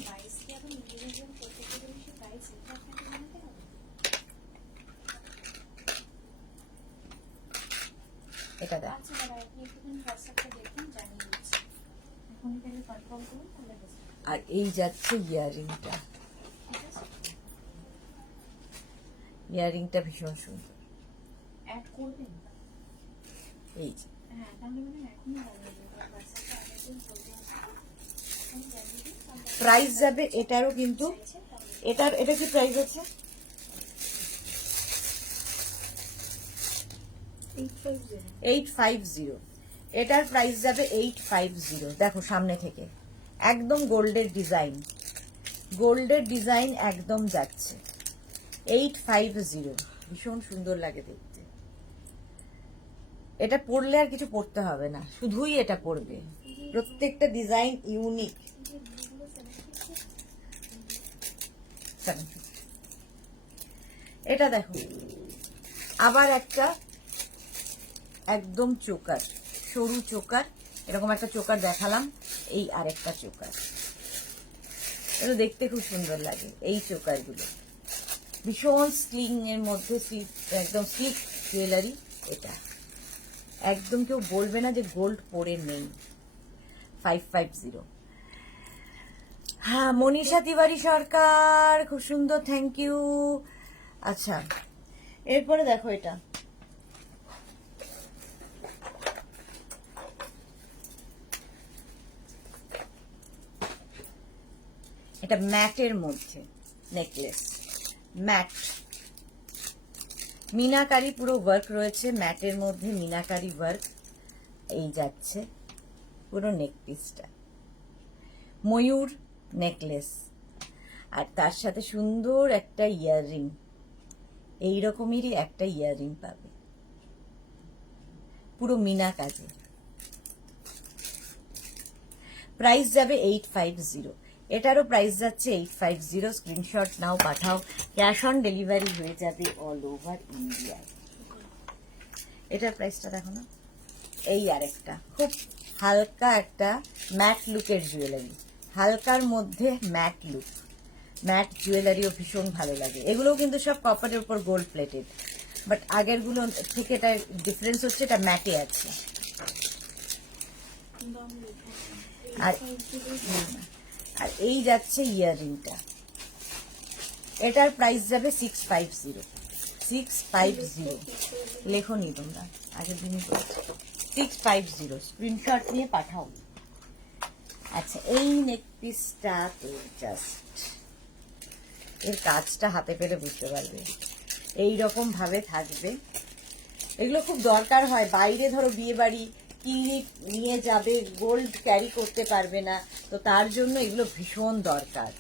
এটা দেখ, আচ্ছা দাদা আপনি একটুখানি হোয়াটসঅ্যাপটা দেখুন, জানিয়ে দিচ্ছি। এখনই তাহলে কনফার্ম করুন, তাহলে বেশ। আর এই যাচ্ছে ইয়াররিংটা। ঠিক আছে, ইয়াররিংটা ভীষণ সুন্দর। অ্যাড করবেন? এই যে হ্যাঁ, তাহলে মানে এখনই জানিয়ে দিন, হোয়াটসঅ্যাপটা আগের দিন বলতে আসবে, এখনই জানিয়ে দিন, তাহলে প্রাইস যাবে এটারও কিন্তু, চাইছে তাহলে এটা কি প্রাইস আছে? 850। 850। এটার প্রাইস যাবে 850। দেখো সামনে থেকে একদম গোল্ডের ডিজাইন, গোল্ডের ডিজাইন একদম যাচ্ছে 850। ভীষণ সুন্দর লাগে দেখতে। এটা পরলে আর কিছু পরতে হবে না, শুধুই এটা পরবে। প্রত্যেকটা ডিজাইন ইউনিক। এটা দেখো আবার একটা একদম চোকার, সরু চোকার, এরকম একটা চোকার দেখালাম, এই আরেকটা চোকার। এটা দেখতে খুব সুন্দর লাগে। এই চোকারগুলো ভীষণ স্লিং এর মধ্যে, একদম স্লিক জুয়েলারি। এটা একদম কেউ বলবে না যে গোল্ড পরে নেই। 550। হ্যাঁ, মনীষা তিওয়ারি সরকার, খুব সুন্দর, থ্যাংক ইউ। আচ্ছা, এরপরে দেখো এটা এটা ম্যাটের মধ্যে নেকলেস, ম্যাট মিনাকারি পুরো ওয়ার্ক রয়েছে, ম্যাটের মধ্যে মিনাকারি ওয়ার্ক। এই যাচ্ছে পুরো নেক পিসটা, ময়ূর নেকলেস, আর তার সাথে সুন্দর একটা ইয়াররিং, এইরকমেরই একটা ইয়াররিং পাবে, পুরো মিনা কাজে। প্রাইস যাবে 850। এটারও প্রাইস যাচ্ছে 850। স্ক্রিনশট নাও, পাঠাও, ক্যাশ অন ডেলিভারি হয়ে যাবে অল ওভার ইন্ডিয়ায়। এটার প্রাইসটা দেখো না। এই আরেকটা খুব হালকা একটা ম্যাট লুকের জুয়েলারি, হালকার মধ্যে ম্যাট লুক, ম্যাট জুয়েলারিও ভীষণ ভালো লাগে। এগুলোও কিন্তু সব কপারের উপর গোল্ড প্লেটেড, বাট আগেরগুলো থেকে এটা ডিফারেন্স হচ্ছে এটা ম্যাটে আছে। আর আর এই যাচ্ছে ইয়াররিংটা, এটার প্রাইস যাবে 650। 650 লেখো নি তোমরা, আগের দিনই বলেছি 650। স্ক্রিনশট নিয়ে পাঠাও। আচ্ছা, এই নেক পিসটা তো জাস্ট, এর কাজটা হাতে পেলে বুঝতে পারবে, এইরকম ভাবে থাকবে। এগুলো খুব দরকার হয় বাইরে, ধরো বিয়ে বাড়ি কি নিয়ে যাবে, গোল্ড ক্যারি করতে পারবে না, তো তার জন্য এগুলো ভীষণ দরকার।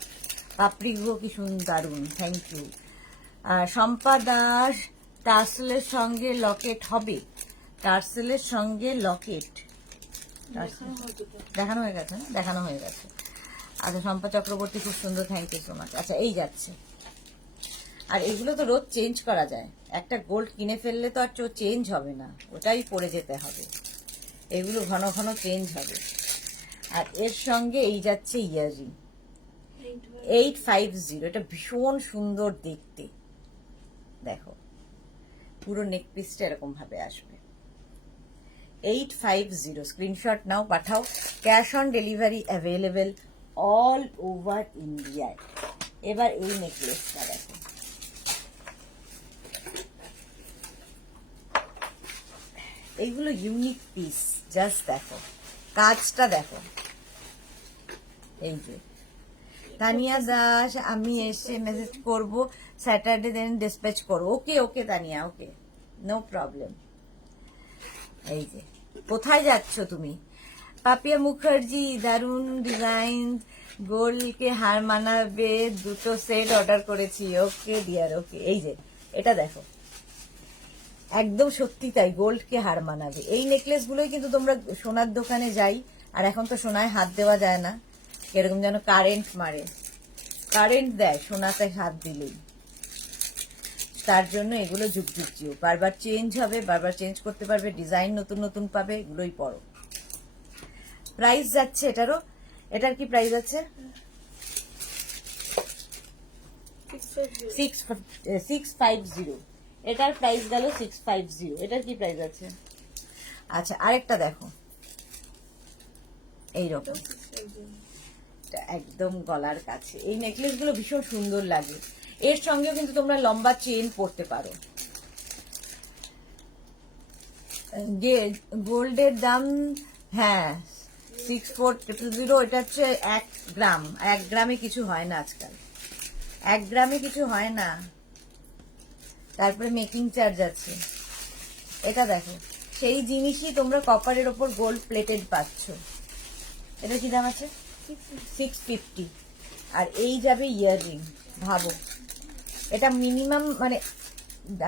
পাপড়ি গো কি সুন্দর, দারুণ, থ্যাংক ইউ। শম্পা দাস, টার্সেলের সঙ্গে লকেট হবে, টার্সেলের সঙ্গে লকেট দেখানো হয়ে গেছে না, দেখানো হয়ে গেছে। আচ্ছা, শম্পা চক্রবর্তী, খুব সুন্দর, থ্যাংক ইউ সো মাচ। আচ্ছা, এই যাচ্ছে। আর এগুলো তো রোজ চেঞ্জ করা যায়, একটা গোল্ড কিনে ফেললে তো আর চেঞ্জ হবে না, ওটাই পরে যেতে হবে। এগুলো ঘন ঘন চেঞ্জ হবে। আর এর সঙ্গে এই যাচ্ছে ইয়াররিং 850। এটা ভীষণ সুন্দর দেখতে, দেখো পুরো নেক পিসটা এরকম ভাবে আসবে। 850। স্ক্রিনশট নাও, পাঠাও, cash on delivery available all over ইন্ডিয়ায়। এবার এই নেকলেসটা দেখো, এইগুলো ইউনিক পিস, জাস্ট দেখো কাজটা দেখো। এই যে তানিয়া দাস, আমি এসে মেসেজ করব স্যাটারডে, দেন ডিসপ্যাচ করো। ওকে ওকে তানিয়া, ওকে, নো প্রবলেম। এই যে, কোথায় যাচ্ছ তুমি? পাপিয়া মুখার্জি, দারুন ডিজাইন, গোল্ডকে হার মানাবে, দুটো সেট অর্ডার করেছি। ওকে ডিয়ার, ওকে। এই যে এটা দেখো, একদম সত্যি তাই, গোল্ডকে হার মানাবে। এই নেকলেস গুলোই কিন্তু তোমরা সোনার দোকানে যাই, আর এখন তো সোনায় হাত দেওয়া যায় না, এরকম যেন কারেন্ট মারে, কারেন্ট দেয় সোনাতে হাত দিলেই। তার জন্য এগুলো যুগ যুগ জিও, বারবার চেঞ্জ হবে, বারবার চেঞ্জ করতে পারবে, ডিজাইন নতুন নতুন পাবে, এগুলোই পরো। প্রাইস যাচ্ছে এটারও, এটার কি প্রাইস আছে? 650। এটার প্রাইস গেল 650। এটার কি প্রাইস আছে? আচ্ছা আরেকটা দেখো, এইরকম একদম গলার কাছে। এই নেকলেস গুলো ভীষণ সুন্দর লাগে। এর সঙ্গেও কিন্তু তোমরা লম্বা চেন পরতে পারো। যে গোল্ডের দাম, হ্যাঁ 6400, এটা হচ্ছে 1 গ্রাম। 1 গ্রামে কিছু হয় না আজকাল, 1 গ্রামে কিছু হয় না। তারপরে মেকিং চার্জ আছে। এটা দেখো, সেই জিনিসই তোমরা কপারের ওপর গোল্ড প্লেটেড পাচ্ছ। এটা কি দাম আছে? 650। আর এই যাবে ইয়াররিং। ভাবো, এটা মিনিমাম, মানে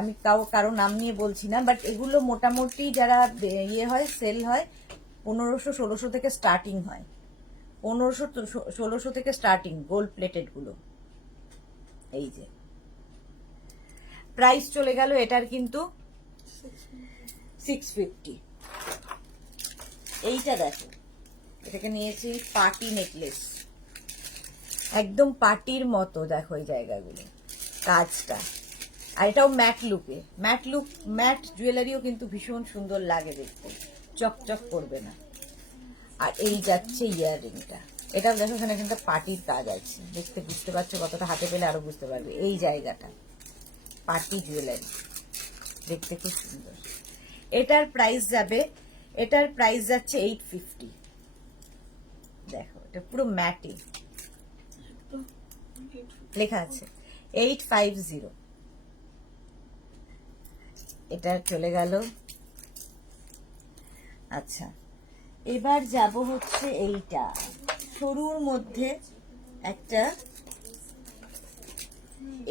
আমি কারো নাম নিয়ে বলছি না, বাট এগুলো মোটামুটি যারা ইয়ে হয়, সেল হয়, 1500-1600 থেকে স্টার্টিং হয়। 1500-1600 থেকে স্টার্টিং গোল্ড প্লেটেড গুলো। এই যে প্রাইস চলে গেল এটার কিন্তু 650। এইটা দেখো, এটাকে নিয়েছি পার্টি নেকলেস, একদম পার্টির মতো। দেখো এই জায়গাগুলো, কাজটা। আর এটাও ম্যাট লুকে, ম্যাট জুয়েলারিও কিন্তু ভীষণ সুন্দর লাগে দেখতে, চকচক করবে না। আর এই যাচ্ছে ইয়াররিংটা, এটাও দেখো এখানে একটা পার্টির কাজ আছে, দেখতে বুঝতে পারছো কতটা, হাতে পেলে আরো বুঝতে পারবে। এই জায়গাটা পার্টি জুয়েলারি, দেখতে খুব সুন্দর। এটার প্রাইস যাচ্ছে 850। দেখো এটা পুরো ম্যাটে লেখা আছে 850। এটা চলে গেল। আচ্ছা, এবার যাব হচ্ছে এইটা, সরুর মধ্যে একটা।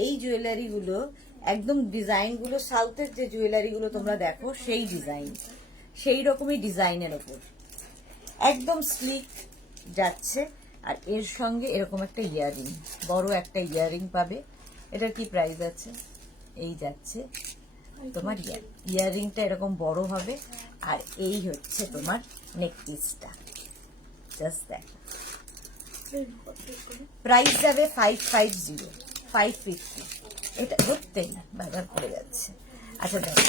এই জুয়েলারি গুলো একদম ডিজাইন গুলো সাউথের যে জুয়েলারি গুলো তোমরা দেখো, সেই ডিজাইন, সেই রকমই ডিজাইনের ওপর একদম স্লিক যাচ্ছে। আর এর সঙ্গে এরকম একটা ইয়াররিং, বড় একটা ইয়াররিং পাবে। এটার কি প্রাইস আছে? এই যাচ্ছে তোমার ইয়াররিংটা এরকম বড় হবে। আর এই হচ্ছে তোমার নেকপিসটা, জাস্ট দেখো। প্রাইস যাবে 550, 550। এটা ধরতেই না, বারবার পড়ে যাচ্ছে। আচ্ছা দেখো,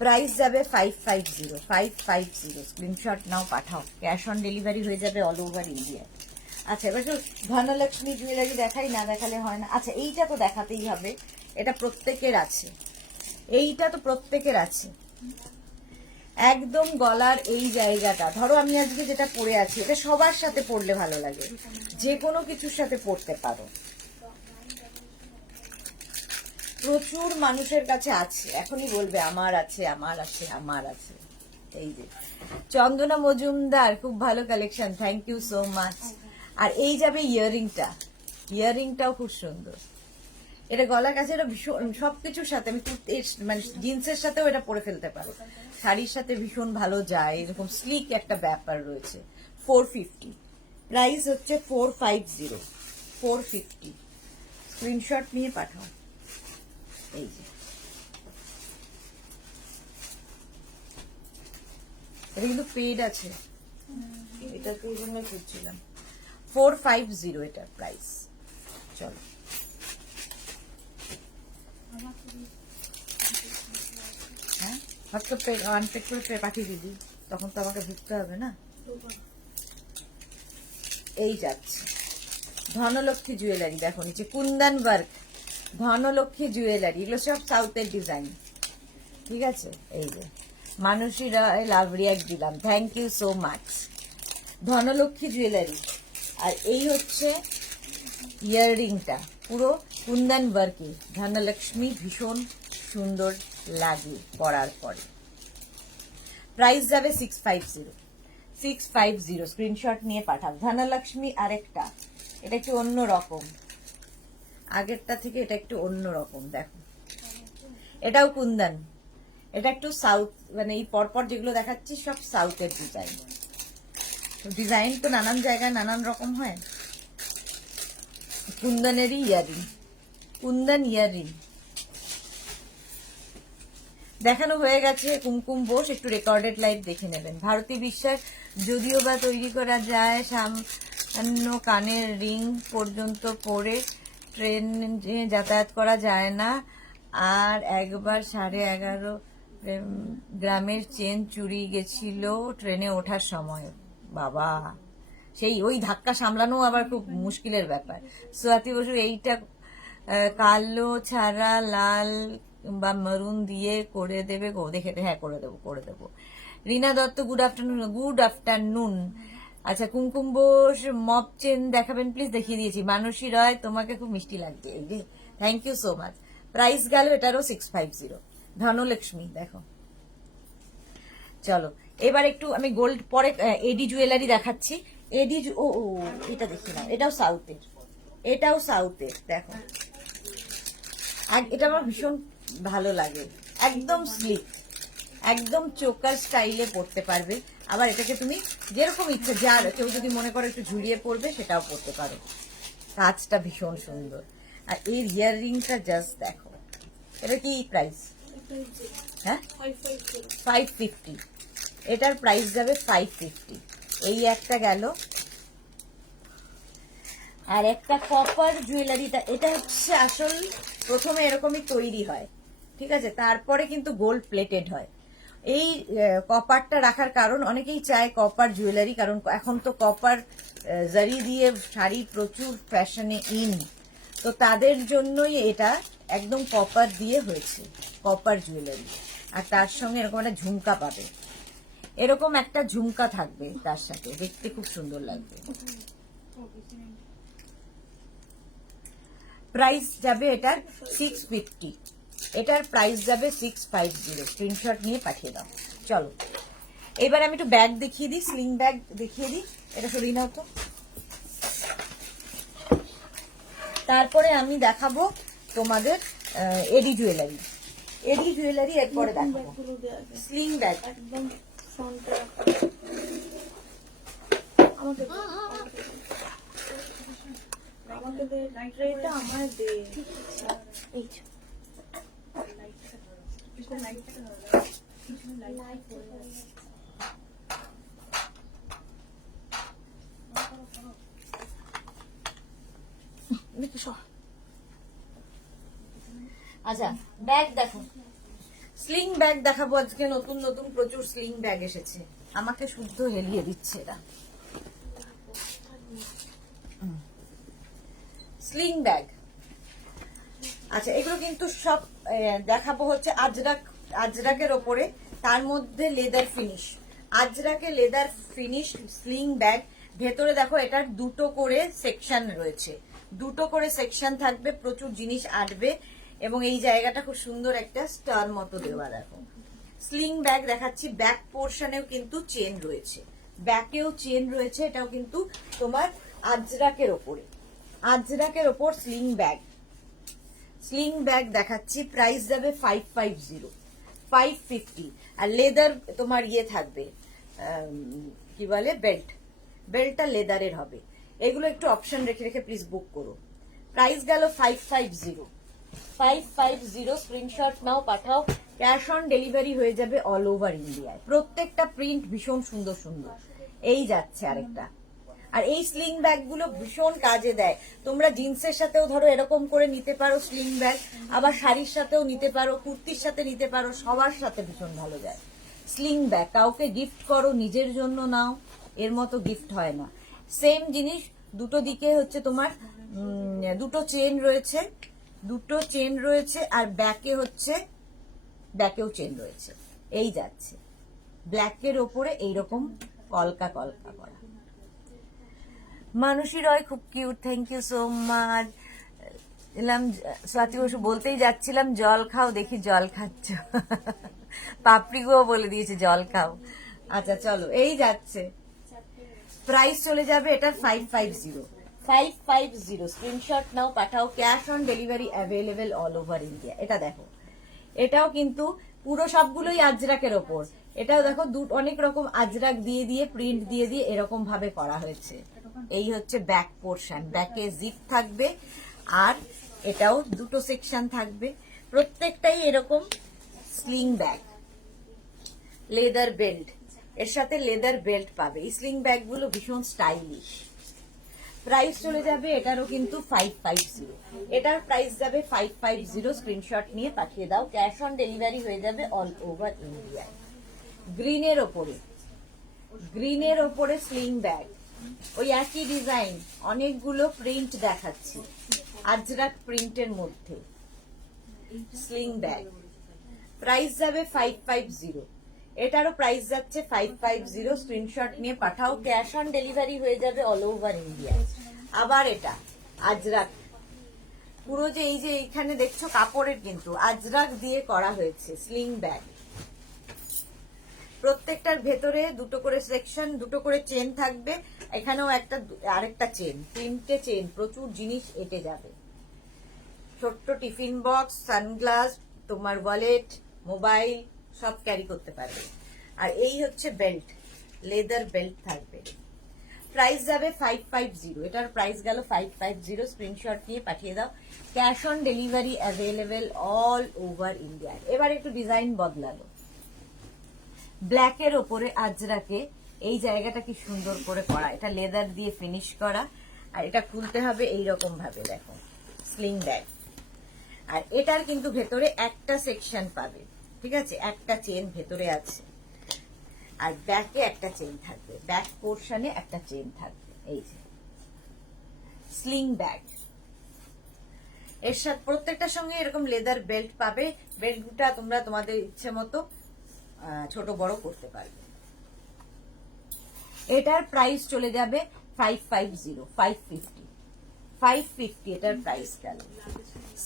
প্রাইস যাবে 550। স্ক্রিনশট নাও, পাঠাও। ক্যাশ অন ডেলিভারি হয়ে যাবে অল ওভার ইন্ডিয়া। আচ্ছা, এবার ধনলক্ষ্মী জুয়েলারি দেখাই, না দেখালে হয় না। আচ্ছা, এইটা তো দেখাতেই হবে, এটা প্রত্যেকের আছে, এইটা তো প্রত্যেকের আছে। একদম গলার এই জায়গাটা, ধরো আমি আজকে যেটা পরে আছি, এটা সবার সাথে পরলে ভালো লাগে, যে কোনো কিছুর সাথে পরতে পারো। প্রচুর মানুষের কাছে আছে, এখনই বলবে আমার আছে, আমার আছে, আমার আছে। এই যে চন্দনা মজুমদার, খুব ভালো collection, thank you so much. আর এই যাবে ইয়াররিংটা, ইয়াররিংটাও খুব সুন্দর। এটা গলার কাছে, এটা ভীষণ সবকিছুর সাথে, আমি মানে জিন্সের সাথেও এটা পরে ফেলতে পারো, শাড়ির সাথে ভীষণ ভালো যায়, এরকম স্লিক একটা ব্যাপার রয়েছে। 450, প্রাইস হচ্ছে 450, 450। স্ক্রিনশট নিয়ে পাঠাও। এই যে এটা কিন্তু পেড আছে, এটা তো এই জন্য খুঁজছিলাম। 450 এটার প্রাইস। চলো, হ্যাঁ হোয়াটসঅ্যাপ আনপেক করে পাঠিয়ে দিবি, তখন তো আমাকে ঢুকতে হবে না। এই যাচ্ছে ধনলক্ষ্মী জুয়েলারি, দেখো নিচে কুন্দন ওয়ার্ক, ধনলক্ষ্মী জুয়েলারি, এগুলো সব সাউথের ডিজাইন, ঠিক আছে। এই যে মানুষীরা লাভ রিয়াক্ট দিলাম, thank you so much. Dhanalakshmi jewellery. আর এই হচ্ছে ইয়াররিংটা, পুরো কুন্দন ওয়ার্কে, ধনলক্ষ্মী, ভীষণ সুন্দর লাগে পরার পরে। প্রাইস যাবে 650, 650। স্ক্রিনশট নিয়ে পাঠাও। ধনলক্ষ্মী আরেকটা, এটা একটু অন্য রকম, আগেরটা থেকে এটা একটু অন্য রকম। দেখো এটাও কুন্দন, এটা একটু সাউথ, মানে এই পরপর যেগুলো দেখাচ্ছি সব সাউথের ডিজাইন। ডিজাইন তো নানান জায়গায় নানান রকম হয়। কুন্দনেরই ইয়ারিং, কুন্দন ইয়ারিং দেখানো হয়ে গেছে। কুমকুম বোস, একটু রেকর্ডেড লাইভ দেখে নেবেন। ভারতী বিশ্বাস, যদিও বা তৈরি করা যায়, সামান্য কানের রিং পর্যন্ত পরে ট্রেনে যাতায়াত করা যায় না, আর একবার 11.5 গ্রামের চেন চুরি গেছিল ট্রেনে ওঠার সময়। বাবা, সেই ওই ধাক্কা সামলানো আবার খুব মুশকিলের ব্যাপার। সুয়াতি বসু, এইটা কালো ছাড়া লাল বা মেরুন দিয়ে করে দেবে গো? দেখে হ্যাঁ, করে দেবো। রিনা দত্ত, গুড আফটারনুন। আচ্ছা, কুমকুম বোস, মপ চেন দেখাবেন প্লিজ? দেখিয়ে দিয়েছি। মানসী রয়, তোমাকে খুব মিষ্টি লাগছে। এই রে, thank you so much. Price গেল এটারও 650। ধনলক্ষ্মী, দেখো। চলো এবার একটু আমি গোল্ড, পরে এডি জুয়েলারি দেখাচ্ছি। এডি ও ও, এটা দেখি না, এটাও সাউথের, দেখো। আর এটা আমার ভীষণ ভালো লাগে, একদম স্লিক, একদম চোকার স্টাইলে পরতে পারবে। আবার এটাকে তুমি যেরকম ইচ্ছা, যার কেউ যদি মনে করো একটু ঝুলিয়ে পরবে সেটাও পরতে পারো। কাজটা ভীষণ সুন্দর। আর এর ইয়াররিংটা জাস্ট দেখো। এটা কি প্রাইস? হ্যাঁ, 550। এটার প্রাইস যাবে 550। এই একটা গেল। আর একটা কপার জুয়েলারিটা, এটা হচ্ছে আসল, প্রথমে এরকমই তৈরি হয়, ঠিক আছে, তারপরে কিন্তু গোল্ড প্লেটেড হয়। এই কপারটা রাখার কারণ, অনেকেই চায় কপার জুয়েলারি, কারণ এখন তো কপার জারি দিয়ে শাড়ি প্রচুর ফ্যাশনে ইন, তো তাদের জন্যই এটা একদম কপার দিয়ে হয়েছে, কপার জুয়েলারি। আর তার সঙ্গে এরকম একটা ঝুমকা পাবে, এরকম একটা ঝুমকা থাকবে তার সাথে, দেখতে খুব সুন্দর লাগবে। প্রাইস যাবে এটার 650। এটার প্রাইস যাবে 650। স্ক্রিনশট নিয়ে পাঠিয়ে দাও। চলো এবার আমি একটু ব্যাগ দেখিয়ে দিই, স্লিং ব্যাগ দেখিয়ে দিই। এটা সরিয়ে নাও তো। তারপরে আমি দেখাবো তোমাদের এডি জুয়েলারি। এরপরে দেখাবো স্লিং ব্যাগ। একদম ফ্রন্টে আমাকে দে, ট্রেটা আমায় দে। এই আচ্ছা, ব্যাগ দেখো, স্লিং ব্যাগ দেখাবো আজকে। নতুন নতুন প্রচুর স্লিং ব্যাগ এসেছে, আমাকে শুদ্ধ হেলিয়ে দিচ্ছে এরা। স্লিং ব্যাগ, আচ্ছা এগুলো কিন্তু সব দেখাবো হচ্ছে আজরাকের ওপরে, তার মধ্যে লেদার ফিনিশ, আজরাকে লেদার ফিনিশ স্লিং ব্যাগ। ভেতরে দেখো এটার দুটো করে সেকশন রয়েছে, দুটো করে সেকশন থাকবে, প্রচুর জিনিস আটবে, এবং এই জায়গাটা খুব সুন্দর একটা স্টার মতো দেওয়া। দেখো স্লিং ব্যাগ দেখাচ্ছি, ব্যাক পোর্শনেও কিন্তু চেন রয়েছে, ব্যাকেও চেন রয়েছে। এটাও কিন্তু তোমার আজরাকের ওপর স্লিং ব্যাগ দেখাচ্ছি। প্রাইস যাবে 550। আর লেদার তোমার ইয়ে থাকবে, কি বলে, বেল্টটা লেদারের হবে। এগুলো একটু অপশন রেখে রেখে প্লিজ বুক করো। প্রাইস গেল 550। স্ক্রিনশট নাও, পাঠাও। ক্যাশ অন ডেলিভারি হয়ে যাবে অল ওভার ইন্ডিয়ায়। প্রত্যেকটা প্রিন্ট ভীষণ সুন্দর সুন্দর। এই যাচ্ছে আরেকটা। আর এই স্লিং ব্যাগ গুলো ভীষণ কাজে দেয়। তোমরা জিন্সের সাথেও ধরো এরকম করে নিতে পারো স্লিং ব্যাগ, আবার শাড়ির সাথেও নিতে পারো, কুর্তির সাথে নিতে পারো, সবার সাথে ভীষণ ভালো যায় স্লিং ব্যাগ। কাউকে গিফট করো, নিজের জন্য নাও, এর মতো গিফট হয় না। সেম জিনিস, দুটো দিকে হচ্ছে তোমার দুটো চেন রয়েছে, আর ব্যাকেও চেন রয়েছে। এই যাচ্ছে ব্ল্যাকের ওপরে এইরকম কলকা করা। মানসী রয়, খুব cute, thank you so much. এলাম স্বাতি বসু, বলতেই যাচ্ছিলাম জল খাও, দেখি জল খাচ্ছ। পাপড়িগো বলে দিয়েছে জল খাও। আচ্ছা চলো, এই যাচ্ছে। প্রাইস চলে যাবে এটা 550। স্ক্রিনশট নাও, পাঠাও। Cash on delivery available all over India. এটা দেখো, এটাও কিন্তু পুরো সবগুলোই আজরাকের ওপর। এটাও দেখো অনেক রকম আজরাক দিয়ে প্রিন্ট দিয়ে এরকম ভাবে করা হয়েছে। এই হচ্ছে ব্যাক পোর্শন, ব্যাকে জিপ থাকবে, আর এটাও দুটো সেকশন থাকবে। প্রত্যেকটাই এরকম স্লিং ব্যাগ, লেদার বেল্ট, এর সাথে লেদার বেল্ট পাবে। এই স্লিং ব্যাগ গুলো ভীষণ স্টাইলিশ। প্রাইস চলে যাবে এটারও কিন্তু 550, এটার প্রাইস যাবে 550। স্ক্রিনশট নিয়ে পাঠিয়ে দাও, ক্যাশ অন ডেলিভারি হয়ে যাবে অল ওভার ইন্ডিয়া। গ্রিনের ওপরে স্লিং ব্যাগ, ওই একই ডিজাইন, অনেকগুলো প্রিন্ট দেখাচ্ছি, আজরাক প্রিন্টের মধ্যে স্লিং ব্যাগ, প্রাইস যাবে 550। এটারও প্রাইস যাচ্ছে 550। স্ক্রিনশট নিয়ে পাঠাও, ক্যাশ অন ডেলিভারি হয়ে যাবে অল ওভার ইন্ডিয়া। আবার এটা আজরাক, পুরো যে এই যে এইখানে দেখছো কাপড়ের কিন্তু আজরাক দিয়ে করা হয়েছে স্লিং ব্যাগ। প্রত্যেকটার ভেতরে দুটো করে সেকশন, দুটো করে চেন থাকবে, এখানেও একটা আরেকটা চেন, 3টে চেন, প্রচুর জিনিস এঁটে যাবে। ছোট্ট টিফিন বক্স, সানগ্লাস, তোমার ওয়ালেট, মোবাইল সব ক্যারি করতে পারবে। আর এই হচ্ছে বেল্ট, লেদার বেল্ট থাকবে। প্রাইস যাবে 550, এটার প্রাইস গেল 550। স্ক্রিনশট নিয়ে পাঠিয়ে দাও, cash on delivery available all over India. এবার একটু ডিজাইন বদলালো, ব্ল্যাকের ওপরে আজরাকে এই জায়গাটা কি সুন্দর করে করা, এটা লেদার দিয়ে ফিনিশ করা। আর এটা খুলতে হবে এইরকম ভাবে, দেখো স্লিং ব্যাগ। আর এটার কিন্তু ভেতরে একটা সেকশন পাবে, ঠিক আছে, একটা চেন ভেতরে আছে। আর ব্যাকে একটা চেন থাকবে, ব্যাক পোর্শনে একটা চেন থাকবে। এই যে স্লিং ব্যাগ, এর সাথে প্রত্যেকটার সঙ্গে এরকম লেদার বেল্ট পাবে। বেল্টটা তোমরা তোমাদের ইচ্ছে মতো ছোট বড় করতে পারবে। এটার প্রাইস চলে যাবে 550 এটার প্রাইস গেল।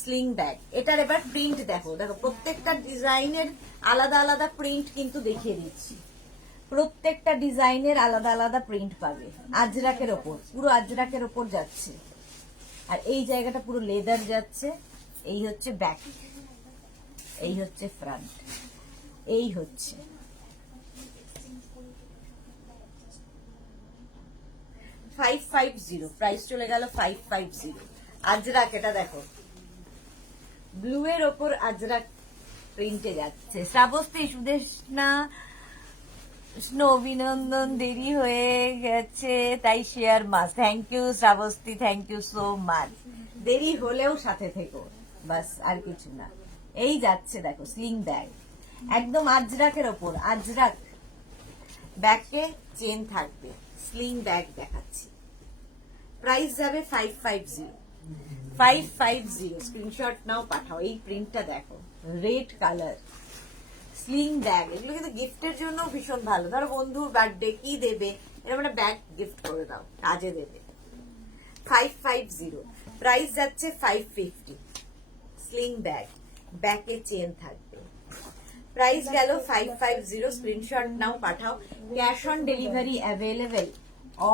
স্লিং ব্যাগ, এটার এবার প্রিন্ট দেখো, দেখো প্রত্যেকটা ডিজাইনের আলাদা আলাদা প্রিন্ট কিন্তু দেখিয়ে দিচ্ছি। প্রত্যেকটা ডিজাইনের আলাদা আলাদা প্রিন্ট পাবে, আজরাকের ওপর, পুরো আজরাকের ওপর যাচ্ছে। আর এই জায়গাটা পুরো লেদার যাচ্ছে। এই হচ্ছে ব্যাক, এই হচ্ছে ফ্রন্ট, এই হচ্ছে। $550, প্রাইস চলে গেল 550। আজরাক, এটা দেখো ব্লু এর ওপর আজরাক প্রিন্টে যাচ্ছে। শ্রাবস্তি, সুদেশনা, অভিনন্দন, দেরি হয়ে গেছে তাই শেয়ার মাস। Thank you Shrabasti, thank you so much. দেরি হলেও সাথে থেকো, বাস আর কিছু না। এই যাচ্ছে দেখো স্লিং ব্যাগ, একদম আজরাকের ওপর আজরাক, ব্যাকে চেন থাকবে, স্লিং ব্যাগ দেখাচ্ছি। প্রাইস যাবে 550। স্ক্রিনশট নাও পাঠাও। এই প্রিন্টটা দেখো, রেড কালার স্লিং ব্যাগ, এগুলো কিন্তু গিফটের জন্য ভীষণ ভালো। ধরো বন্ধুর বার্থডে কি দেবে, এরকম একটা ব্যাগ গিফট করে দাও, কাজে দেবে। 550, প্রাইস যাচ্ছে 550। স্লিং ব্যাগ, ব্যাকে চেন থাকবে, প্রাইস গেল 550। স্ক্রিনশট নাও পাঠাও, cash on delivery available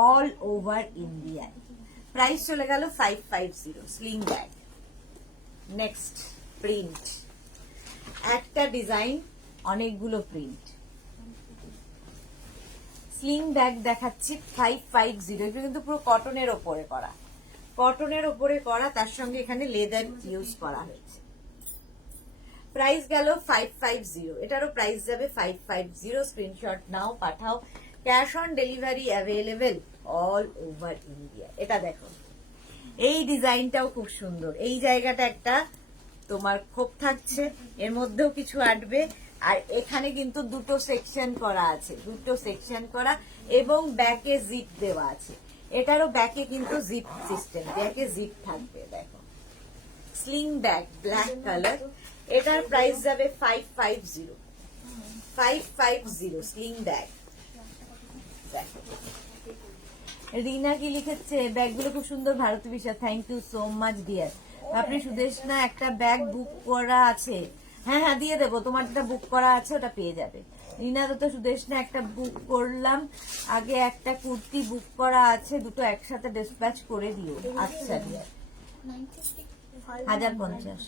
all over India. Price চলে গেল 550। Sling bag. নেক্সট প্রিন্ট, একটা ডিজাইন অনেকগুলো প্রিন্ট। স্লিং ব্যাগ দেখাচ্ছি 550। এগুলো কিন্তু পুরো কটনের ওপরে করা, কটনের ওপরে করা, তার সঙ্গে এখানে লেদার ইউজ করা হয়েছে। প্রাইস গেল 550, এটারও প্রাইস যাবে 550। স্ক্রিনশট নাও পাঠাও, cash on delivery available all over India. এটা দেখো, এই ডিজাইনটাও খুব সুন্দর। এই জায়গাটা একটা তোমার খোপ থাকছে, এর মধ্যেও কিছু আটবে। আর এখানে কিন্তু দুটো সেকশন করা আছে, দুটো সেকশন করা, এবং ব্যাকে জিপ দেওয়া আছে। এটারও ব্যাকে কিন্তু জিপ সিস্টেম, ব্যাকে জিপ থাকবে। দেখো স্লিং ব্যাগ, ব্ল্যাক কালার, এটার প্রাইস যাবে 550। স্লিং ব্যাগ দেখো। রিনা কি লিখেছে, ব্যাগগুলো খুব সুন্দর, Bharati Biswas, thank you so much dear. আপনি সুদেশনা, একটা ব্যাগ বুক করা আছে। হ্যাঁ হ্যাঁ দিয়ে দেবো, তোমার যেটা বুক করা আছে ওটা পেয়ে যাবে। রিনা তো সুদেশনা, একটা বুক করলাম, আগে একটা কুর্তি বুক করা আছে, দুটো একসাথে ডিসপ্যাচ করে দিও। আচ্ছা ডিয়ার, 1050।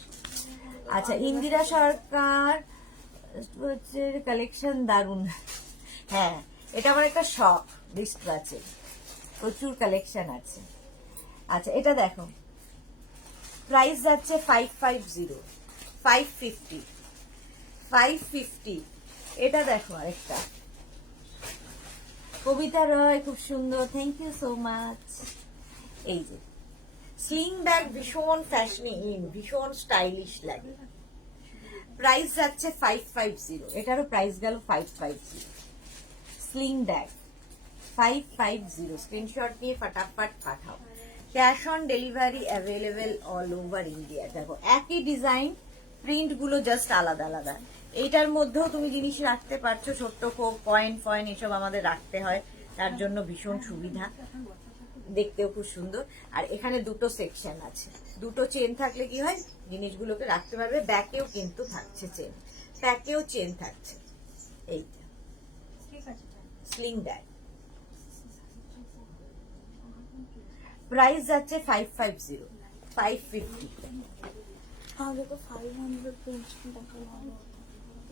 আচ্ছা, ইন্দিরা সরকার হচ্ছে কালেকশন দারুন। হ্যাঁ, এটা আমার একটা শখ, লিস্ট আছে, প্রচুর কালেকশন আছে। আচ্ছা এটা দেখো, প্রাইস যাচ্ছে 550। এটা দেখো আরেকটা, কবিতা রয়, খুব সুন্দর, থ্যাংক ইউ সো মাচ। এই যে স্লিং ব্যাগ ভীষণ ফ্যাশনি ভীষণ স্টাইলিশ লাগে। প্রাইস যাচ্ছে 550, এটারও প্রাইস গেল 550। স্লিং ব্যাগ 550, স্ক্রিনশট নিয়ে ফটাফট পাঠাও। Cash on delivery available all over India. দেখো একই ডিজাইন, প্রিন্ট গুলো জাস্ট আলাদা আলাদা। এইটার মধ্যেও তুমি জিনিস রাখতে পারছো, ছোট্ট কয়েন ফয়েন এসব আমাদের রাখতে হয়, তার জন্য ভীষণ সুবিধা, দেখতেও খুব সুন্দর। আর এখানে দুটো সেকশন আছে, দুটো চেন থাকলে কি হয় জিনিসগুলোকে রাখতে পারবে। ব্যাকেও কিন্তু থাকছে চেন, ব্যাকেও চেন থাকছে। এইটা স্লিং ব্যাগ, প্রাইস যাচ্ছে 550, 550।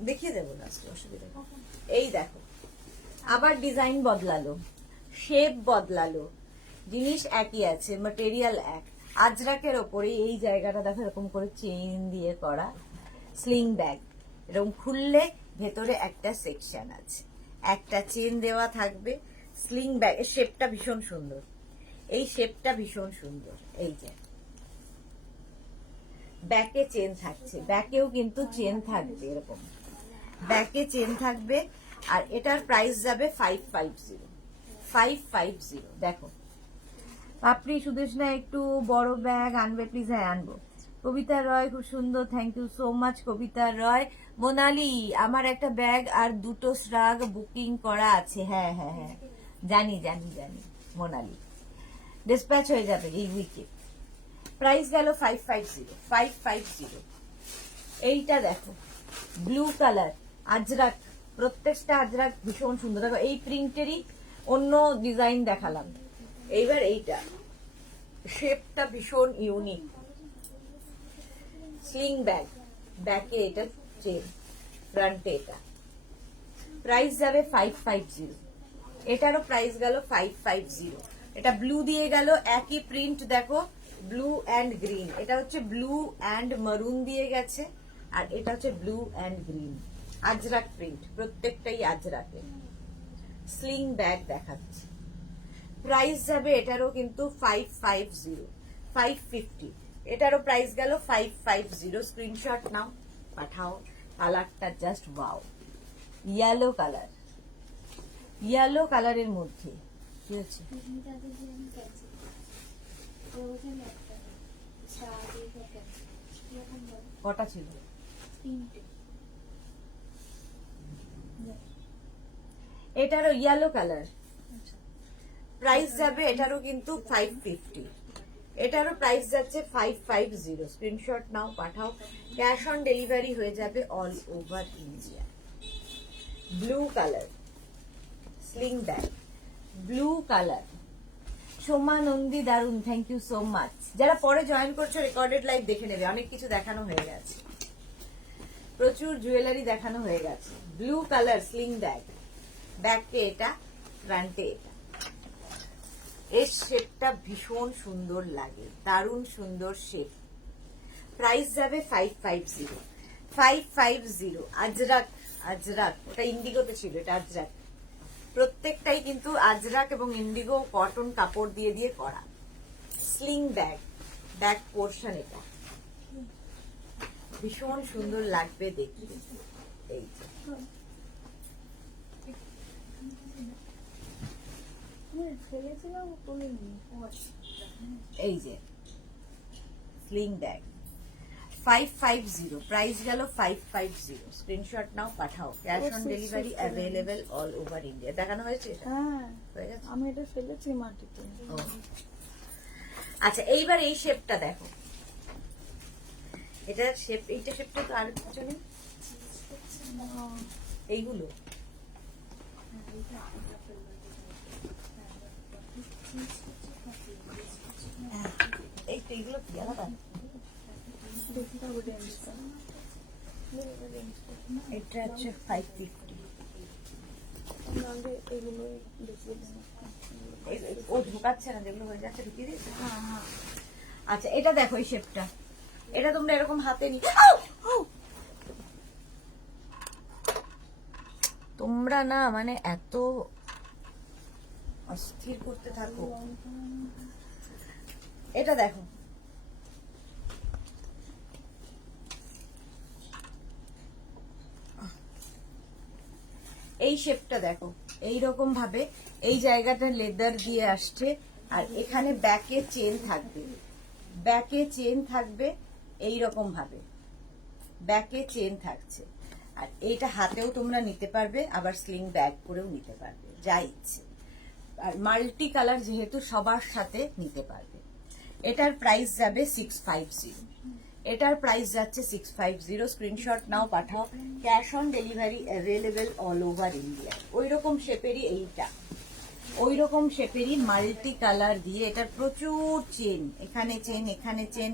দেখিয়ে দেবো না, অসুবিধা নেই। এই দেখো আবার ডিজাইন বদলালো, শেপ বদলালো, জিনিস একই আছে, ম্যাটেরিয়াল এক। আজরাকের ওপরে এই জায়গাটা দেখো এরকম করে চেইন দিয়ে করা স্লিং ব্যাগ। এরকম খুললে ভেতরে একটা সেকশন আছে, একটা চেন দেওয়া থাকবে। স্লিং ব্যাগ এর শেপটা ভীষণ সুন্দর, এই শেপটা ভীষণ সুন্দর। এই যে ব্যাকে চেন থাকছে, ব্যাকেও কিন্তু চেন থাকবে, এরকম ব্যাকে চেন থাকবে। আর এটার প্রাইস যাবে 550, 550। দেখো পাপড়ি সুদেশনা একটু বড় ব্যাগ আনবে প্লিজ। হ্যাঁ আনবো। কবিতা রয় খুব সুন্দর, থ্যাংক ইউ সো মাচ কবিতা রয়। মোনালি আমার একটা ব্যাগ আর দুটো শ্রাগ বুকিং করা আছে। হ্যাঁ হ্যাঁ হ্যাঁ জানি জানি জানি মোনালি, ডিসপ্যাচ হয়ে যাবে এই উইকে। প্রাইস গেল 550, 550। এইটা দেখো ব্লু কালার আজরাক, প্রত্যেকটা আজরাক ভীষণ সুন্দর। দেখো এই প্রিন্টেরই অন্য ডিজাইন দেখালাম, এইবার এইটা শেপটা ভীষণ ইউনিক। স্লিং ব্যাগ, ব্যাকে এটা চেন, ফ্রন্টে এটা। প্রাইস যাবে 550, এটারও প্রাইস গেল 550। এটা ব্লু দিয়ে গেল, একই প্রিন্ট দেখো ব্লু অ্যান্ড গ্রিন। এটা হচ্ছে ব্লু অ্যান্ড মারুন দিয়ে গেছে, আর এটা হচ্ছে blue and green. Ajrak print, প্রত্যেকটাই আজরাকের। স্লিং ব্যাগ দেখাচ্ছে। প্রাইস যাবে এটারও কিন্তু 550, 550। এটারও প্রাইস গেল 550। স্ক্রিনশট নাও পাঠাও। কালারটা just wow, yellow colour, yellow কালারের মধ্যে কি হচ্ছে? কটা ছিল? এটারও ইয়েলো কালার। প্রাইস যাবে এটারও কিন্তু 550, এটারও প্রাইস যাচ্ছে 550। স্ক্রিনশট নাও পাঠাও। ক্যাশ অন ডেলিভারি হয়ে যাবে all over India. Blue colour sling bag, blue colour. Soma Nandi দারুন, থ্যাংক ইউ সো মাচ। যারা পরে জয়েন করছো রেকর্ডেড লাইভ দেখে নেবে, অনেক কিছু দেখানো হয়ে গেছে, প্রচুর জুয়েলারি দেখানো হয়ে গেছে। ব্লু কালার স্লিং ব্যাগ, ব্যাগকে এটা, ফ্রন্টে এটা। এর শেপটা ভীষণ সুন্দর লাগে, দারুণ সুন্দর শেপ। প্রাইস যাবে 550, 550। আজরাক, আজরাক ওটা ইন্ডিগোতে ছিল, এটা আজরাক। প্রত্যেকটাই কিন্তু আজরাক এবং ইন্ডিগো কটন কাপড় দিয়ে দিয়ে করা। স্লিং ব্যাগ, ব্যাক পোর্শন এটা ভীষণ সুন্দর লাগবে দেখতে। এই যে এই যে স্লিং ব্যাগ 550, প্রাইস গেল 550। স্ক্রিনশট নাও পাঠাও। Cash on delivery available all over India. দেখানো হয়েছে এটা? হ্যাঁ হয়ে গেছে। আমি এটা ফেলেছি মাটিতে। ও আচ্ছা, এইবার এই শেপটা দেখো, এটা শেপ, এইটা শেপটা তো আর কিছু নেই, এইগুলো এইটা, এইগুলো কি আলাদা? এটা হচ্ছে 550। ও ঢোকাচ্ছে না, যেগুলো হয়ে যাচ্ছে ঢুকিয়ে দিয়েছে। আচ্ছা এটা দেখো এই শেপটা, এটা তোমরা এরকম হাতে নিয়ে, তোমরা না মানে এত অস্থির করতে থাকো। এটা দেখো, এই শেপটা দেখো, এই রকম ভাবে এই জায়গাটা লেদার দিয়ে আসছে, আর এখানে ব্যাকে চেন থাকবে, ব্যাকে চেন থাকবে এই রকম ভাবে, ব্যাকে চেন থাকছে। আর এইটা হাতেও তোমরা নিতে পারবে, আবার স্লিং ব্যাগ করেও নিতে পারবে, যা ইচ্ছে। আর মাল্টি কালার যেহেতু সবার সাথে নিতে পারবে। এটার প্রাইস যাবে 650, এটার প্রাইস যাচ্ছে 650। স্ক্রিনশট নাও, পাঠাও। Cash on delivery available all over India. ওই রকম শেপেরই এইটা, ওই রকম শেপেরই মাল্টি কালার দিয়ে, এটার প্রচুর চেন, এখানে চেন, এখানে চেন,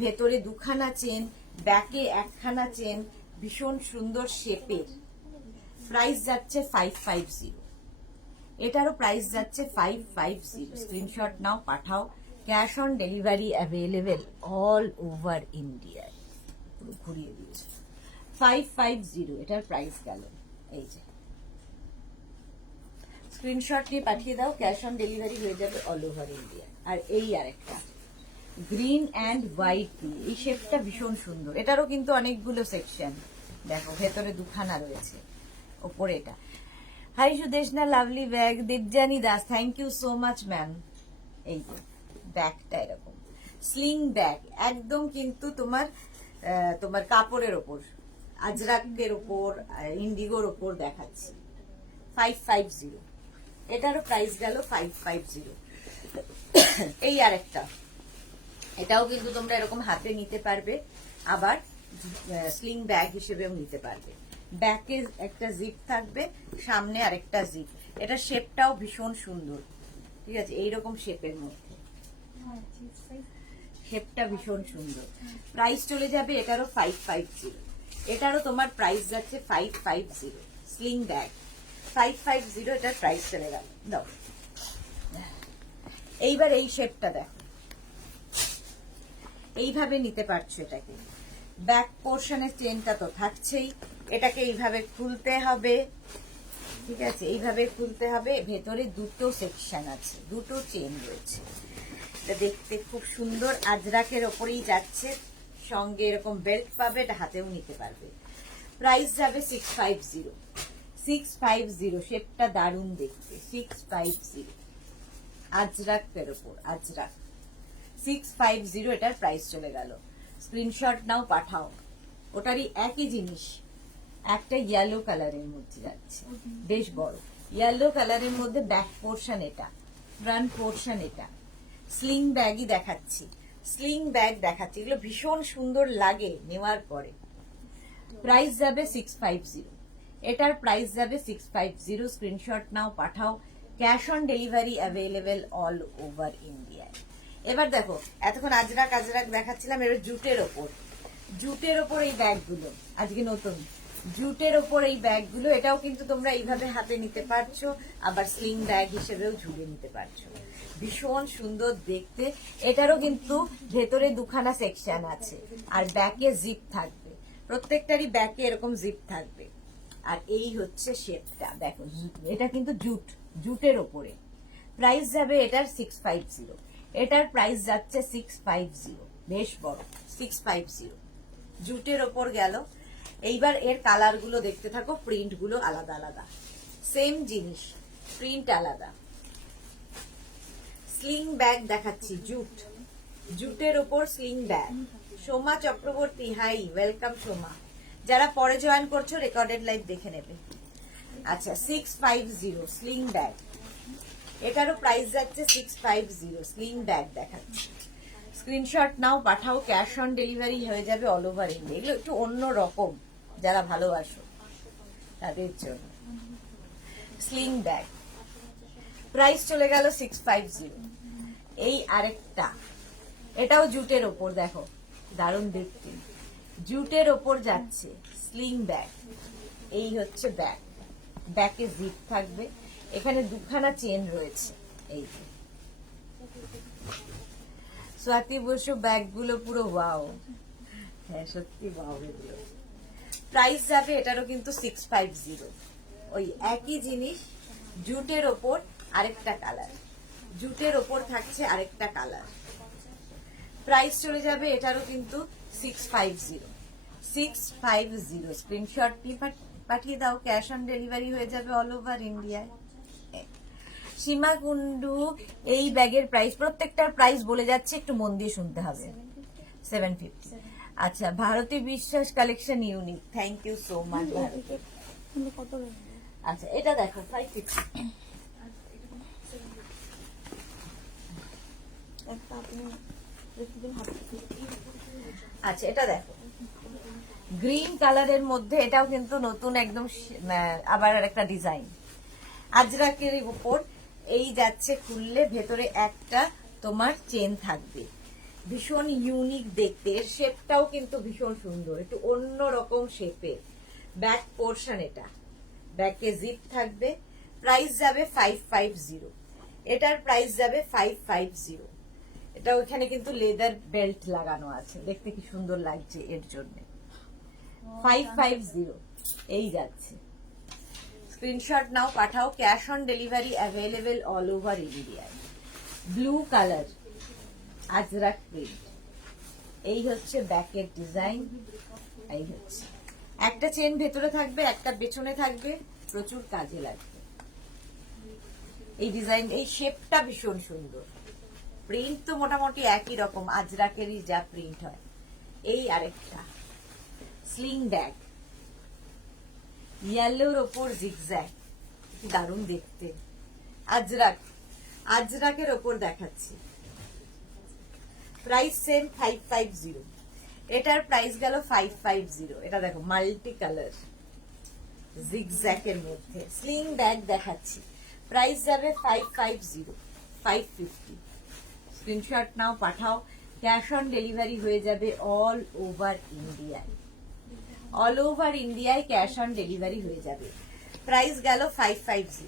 ভেতরে দুখানা চেন, ব্যাকে একখানা চেন, ভীষণ সুন্দর শেপের। প্রাইস যাচ্ছে 550, এটারও প্রাইস যাচ্ছে 550। স্ক্রিনশট নাও, পাঠাও। Cash on delivery available all over India. পুরো ঘুরিয়ে দিয়েছে। 550 এটার প্রাইস গেল। এই যে স্ক্রিনশট নিয়ে পাঠিয়ে দাও, ক্যাশ অন ডেলিভারি হয়ে যাবে অল ওভার ইন্ডিয়া। আর এই আরেকটা গ্রিন অ্যান্ড হোয়াইট দিয়ে, এই শেপটা ভীষণ সুন্দর। এটারও কিন্তু অনেকগুলো সেকশন, দেখো ভেতরে দুখানা রয়েছে, ওপরে এটা। Hi Sudeshna, lovely bag. Debjani Das, thank you so much ma'am. এই যে ব্যাগটা এরকম স্লিং ব্যাগ, একদম কিন্তু তোমার তোমার কাপড়ের ওপর, আজরাকের ওপর, ইন্ডিগোর ওপর দেখাচ্ছি। 550, এটারও প্রাইস গেল 550। এই আরেকটা, এটাও কিন্তু তোমরা এরকম হাতে নিতে পারবে, আবার স্লিং ব্যাগ হিসেবেও নিতে পারবে। ব্যাকে একটা জিপ থাকবে, সামনে আরেকটা জিপ। এটা শেপটাও ভীষণ সুন্দর, ঠিক আছে, এইরকম শেপের মধ্যে, শেপটা ভীষণ সুন্দর। প্রাইস চলে যাবে এটারও 550, এটারও তোমার প্রাইস যাচ্ছে 550। স্লিং ব্যাগ 550, এটার প্রাইস চলে গেল। দাও, এইবার এই শেপটা দেখো, এইভাবে নিতে পারছো এটাকে। ব্যাক পোর্শনের চেনটা তো থাকছেই, এটাকে এইভাবে খুলতে হবে, ঠিক আছে, এইভাবে খুলতে হবে। ভেতরে দুটো সেকশন আছে, দুটো চেন রয়েছে। এটা দেখতে খুব সুন্দর, আজরাকের ওপরেই যাচ্ছে, সঙ্গে এরকম বেল্ট পাবে, এটা হাতেও নিতে পারবে। প্রাইস যাবে 650, 650। শেপটা দারুণ দেখতে, 650। আজরাকের ওপর, আজরাক 650, এটার প্রাইস চলে গেল। স্ক্রিনশট নাও, পাঠাও। ওটারই একই জিনিস, একটা ইয়েলো কালারের মধ্যে যাচ্ছে, বেশ বড় ইয়েলো কালারের মধ্যে। ব্যাক পোর্শন এটা, ফ্রন্ট পোর্শন এটা। স্লিং ব্যাগই দেখাচ্ছি, স্লিং ব্যাগ দেখাচ্ছি, এগুলো ভীষণ সুন্দর লাগে নেওয়ার পরে। প্রাইস যাবে 650, এটার প্রাইস যাবে 650। স্ক্রিনশট নাও, পাঠাও। Cash on delivery available all over India. এবার দেখো, এতক্ষণ আজরাক আজরাক দেখাচ্ছিলাম, এবার জুটের ওপর, জুটের ওপর এই ব্যাগগুলো আজকে নতুন, জুটের ওপর এই ব্যাগগুলো। এটাও কিন্তু তোমরা এইভাবে হাতে নিতে পারছো, আবার স্লিং ব্যাগ হিসেবেও ঝুলে নিতে পারছো, ভীষণ সুন্দর দেখতে। এটারও কিন্তু ভেতরে দুখানা সেকশন আছে, আর ব্যাকে জিপ থাকবে, প্রত্যেকটারই ব্যাকে এরকম জিপ থাকবে। আর এই হচ্ছে শেপটা দেখো, এটা কিন্তু জুট, জুটের ওপরে। প্রাইস যাবে এটার 650, এটার প্রাইস যাচ্ছে 650, বেশ বড়, 650। জুটের ওপর গেল। এইবার এর কালার গুলো দেখতে থাকো, প্রিন্ট গুলো আলাদা আলাদা, সেম জিনিস, প্রিন্ট আলাদা। স্লিং ব্যাগ দেখাচ্ছি, জুট, জুটের ওপর sling bag. Soma Chakraborty, hi, welcome Soma. যারা পরে জয়েন করছো রেকর্ডেড লাইভ দেখে নেবে। আচ্ছা, 650 স্লিং ব্যাগ, এটারও প্রাইস যাচ্ছে 650। স্লিং ব্যাগ দেখাচ্ছি, স্ক্রিনশট নাও, পাঠাও। ক্যাশ অন ডেলিভারি হয়ে যাবে অল ওভার ইন্ডিয়া। এগুলো একটু অন্য রকম, যারা ভালোবাসো তাদের জন্য। স্লিং ব্যাগ প্রাইস চলে গেল 650। এই আরেকটা, এটাও জুটের ওপর, দেখো দারুণ দেখতে, জুটের ওপর যাচ্ছে স্লিং ব্যাগ। এই হচ্ছে ব্যাগ, ব্যাকে জিপ থাকবে, এখানে দুখানা চেন রয়েছে। এই যে স্বাতি বসু, ব্যাগগুলো পুরো ওয়াও, হ্যাঁ সত্যি ওয়াও এগুলো। প্রাইস যাবে এটারও কিন্তু 650, ওই একই জিনিস, জুটের ওপর আরেকটা কালার, জুটের ওপর থাকছে আরেকটা কালার। প্রাইস চলে যাবে এটারও কিন্তু 650 স্ক্রিনশট নিয়ে পাঠিয়ে দাও, ক্যাশ অন ডেলিভারি হয়ে যাবে অল ওভার ইন্ডিয়ায়। সীমা কুন্ডু, এই ব্যাগের প্রাইস, প্রত্যেকটার প্রাইস বলে যাচ্ছে, একটু মন দিয়ে শুনতে হবে। 750। আচ্ছা, Bharati Biswas collection unique, thank you so much Bharati. কত আচ্ছা, এটা দেখো 550। একটা আপনি রেখে দিন হাতে। আচ্ছা, এটা দেখো গ্রিন কালারের মধ্যে, এটাও কিন্তু নতুন একদম আবার একটা ডিজাইন আজরাকের উপর। এই যাচ্ছে খুললে ভেতরে একটা তোমার চেন থাকবে, ভীষণ ইউনিক দেখতে, এর শেপটাও কিন্তু ভীষণ সুন্দর, একটু অন্য রকম শেপের। ব্যাক পোর্শন, এটা ব্যাকে জিপ থাকবে। প্রাইস যাবে 550, এটার প্রাইস যাবে 550। এটা ওখানে কিন্তু লেদার বেল্ট লাগানো আছে, দেখতে কি সুন্দর লাগছে, এর জন্য 550 এই যাচ্ছে। স্ক্রিনশট নাও, পাঠাও, cash on delivery available all over ইন্ডিয়ায়। ব্লু কালার আজরাক প্রিন্ট, এই হচ্ছে ব্যাকের ডিজাইন। এই হচ্ছে একটা চেন ভেতরে থাকবে, একটা পেছনে থাকবে, প্রচুর কাজে লাগবে। এই ডিজাইন, এই শেপটা ভীষণ সুন্দর। প্রিন্ট তো মোটামুটি একই রকম, আজরাকেরই যা প্রিন্ট হয়। এই আরেকটা স্লিং ব্যাগ, ইয়েলোর ওপর জিগজ্যাগ, দারুণ দেখতে। আজরাকের ওপর দেখাচ্ছি। প্রাইস সেম 550, এটার প্রাইস গেল 550। এটা দেখো মাল্টি কালার জিগজ্যাকের মধ্যে স্লিং ব্যাগ দেখাচ্ছি, প্রাইস যাবে 550, 550। স্ক্রিনশট নাও, পাঠাও, ক্যাশ অন ডেলিভারি হয়ে যাবে অল ওভার ইন্ডিয়ায়। অল ওভার ইন্ডিয়ায় ক্যাশ অন ডেলিভারি হয়ে যাবে। প্রাইস গেল 550।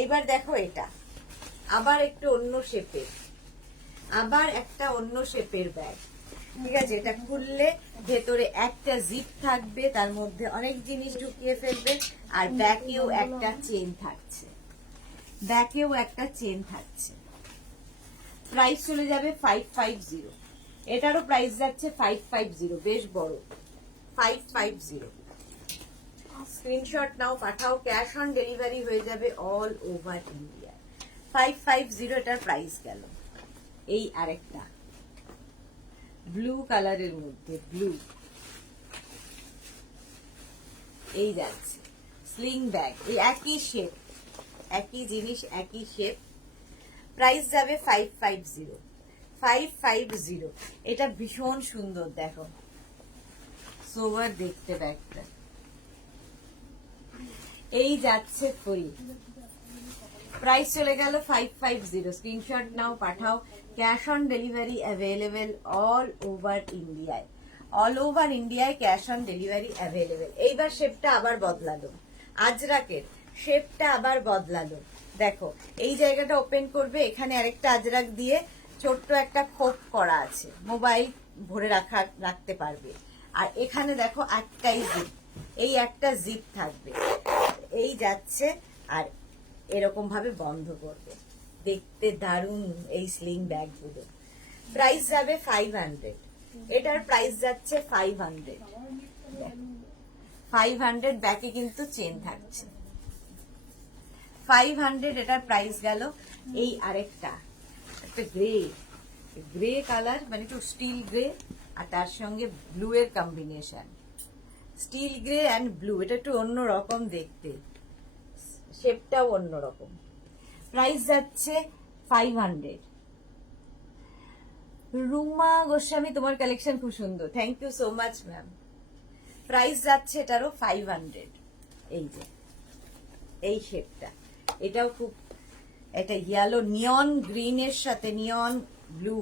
এইবার দেখো এটা আবার একটু অন্য শেপের, আবার একটা অন্য শেপের ব্যাগ। ঠিক আছে, এটা খুললে ভেতরে একটা জিপ থাকবে, তার মধ্যে অনেক জিনিস ঢুকিয়ে ফেলবে, আর ব্যাকেও একটা চেন থাকছে, ব্যাকেও একটা চেন থাকছে। প্রাইস চলে যাবে 550, এটারও প্রাইস যাচ্ছে 550, বেশ বড় 550। স্ক্রিনশট নাও, পাঠাও, ক্যাশ অন ডেলিভারি হয়ে যাবে অল ওভার ইন্ডিয়া। 550 এটার প্রাইস গেল। এই আরেকটা ব্লু কালারের মধ্যে, ব্লু, এই যাচ্ছে স্লিং ব্যাগ, এই একই শেপ, একই জিনিস, একই শেপ। প্রাইস যাবে 550, 550। এটা ভীষণ সুন্দর, দেখো সোভার দেখতে ব্যাগটা। এই যাচ্ছে ফুল, প্রাইস চলে গেল 550। স্ক্রিনশট নাও, পাঠাও, cash on delivery available all over ইন্ডিয়ায়। অল ওভার ইন্ডিয়ায় ক্যাশ অন ডেলিভারি অ্যাভেলেবেল। এইবার শেপটা আবার বদলালো, আজরাকের শেপটা আবার বদলালো। দেখো এই জায়গাটা ওপেন করবে, এখানে আরেকটা আজরাক দিয়ে ছোট্ট একটা খোপ করা আছে, মোবাইল ভরে রাখতে পারবে। আর এখানে দেখো একটাই জিপ, এই একটা জিপ থাকবে, এই যাচ্ছে আর এরকম ভাবে বন্ধ করবে, দেখতে দারুণ এই স্লিং ব্যাগ গুলো। প্রাইস যাবে 500, এটার প্রাইস যাচ্ছে 500। 500 ব্যাকে কিন্তু চেন থাকছে, 500 এটার প্রাইস গেল। এই আরেকটা একটা গ্রে কালার, মানে একটু স্টিল গ্রে, আর তার সঙ্গে ব্লু এর combination, still grey and blue, এটা একটু অন্য রকম দেখতে, শেপটাও অন্যরকম। প্রাইস যাচ্ছে 500। রুমা গোস্বামী, তোমার কালেকশন খুব সুন্দর, thank you so much ma'am. Price যাচ্ছে এটারও 500। এই যে এই শেপটা, এটাও খুব, এটা ইয়েলো নিয়ন গ্রিনের সাথে নিয়ন ব্লু,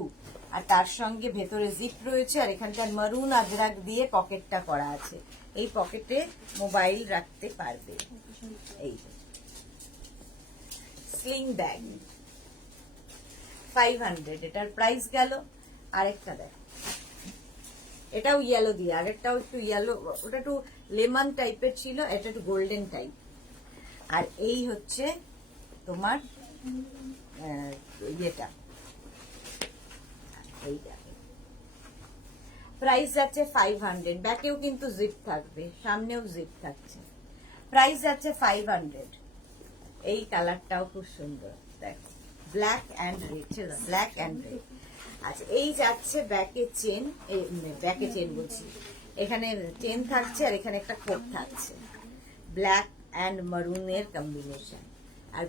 আর তার সঙ্গে ভেতরে জিপ রয়েছে, আর এখানকার মারুন আজরাক দিয়ে পকেটটা করা আছে, এই পকেটে মোবাইল রাখতে পারবে। এই যে স্লিং ব্যাগ 500, এটার প্রাইস গেল। আরেকটা দেখ, এটাও ইয়েলো দিয়ে, আরেকটাও একটু ইয়েলো, ওটা একটু লেমন টাইপের ছিল, এটা একটু গোল্ডেন টাইপ। আর এই হচ্ছে তোমার ইয়েটা, এই দেখো, প্রাইস যাচ্ছে 500। ব্যাকেও কিন্তু জিপ থাকবে, সামনেও জিপ থাকছে। প্রাইস যাচ্ছে 500। এই কালারটাও খুব সুন্দর, দেখো black and red, black and red. আচ্ছা, এই যাচ্ছে ব্যাকে চেন, ব্যাকে চেন বলছি, এখানে চেন থাকছে আর এখানে একটা কোট থাকছে, ব্ল্যাক অ্যান্ড মারুনের কম্বিনেশন। আর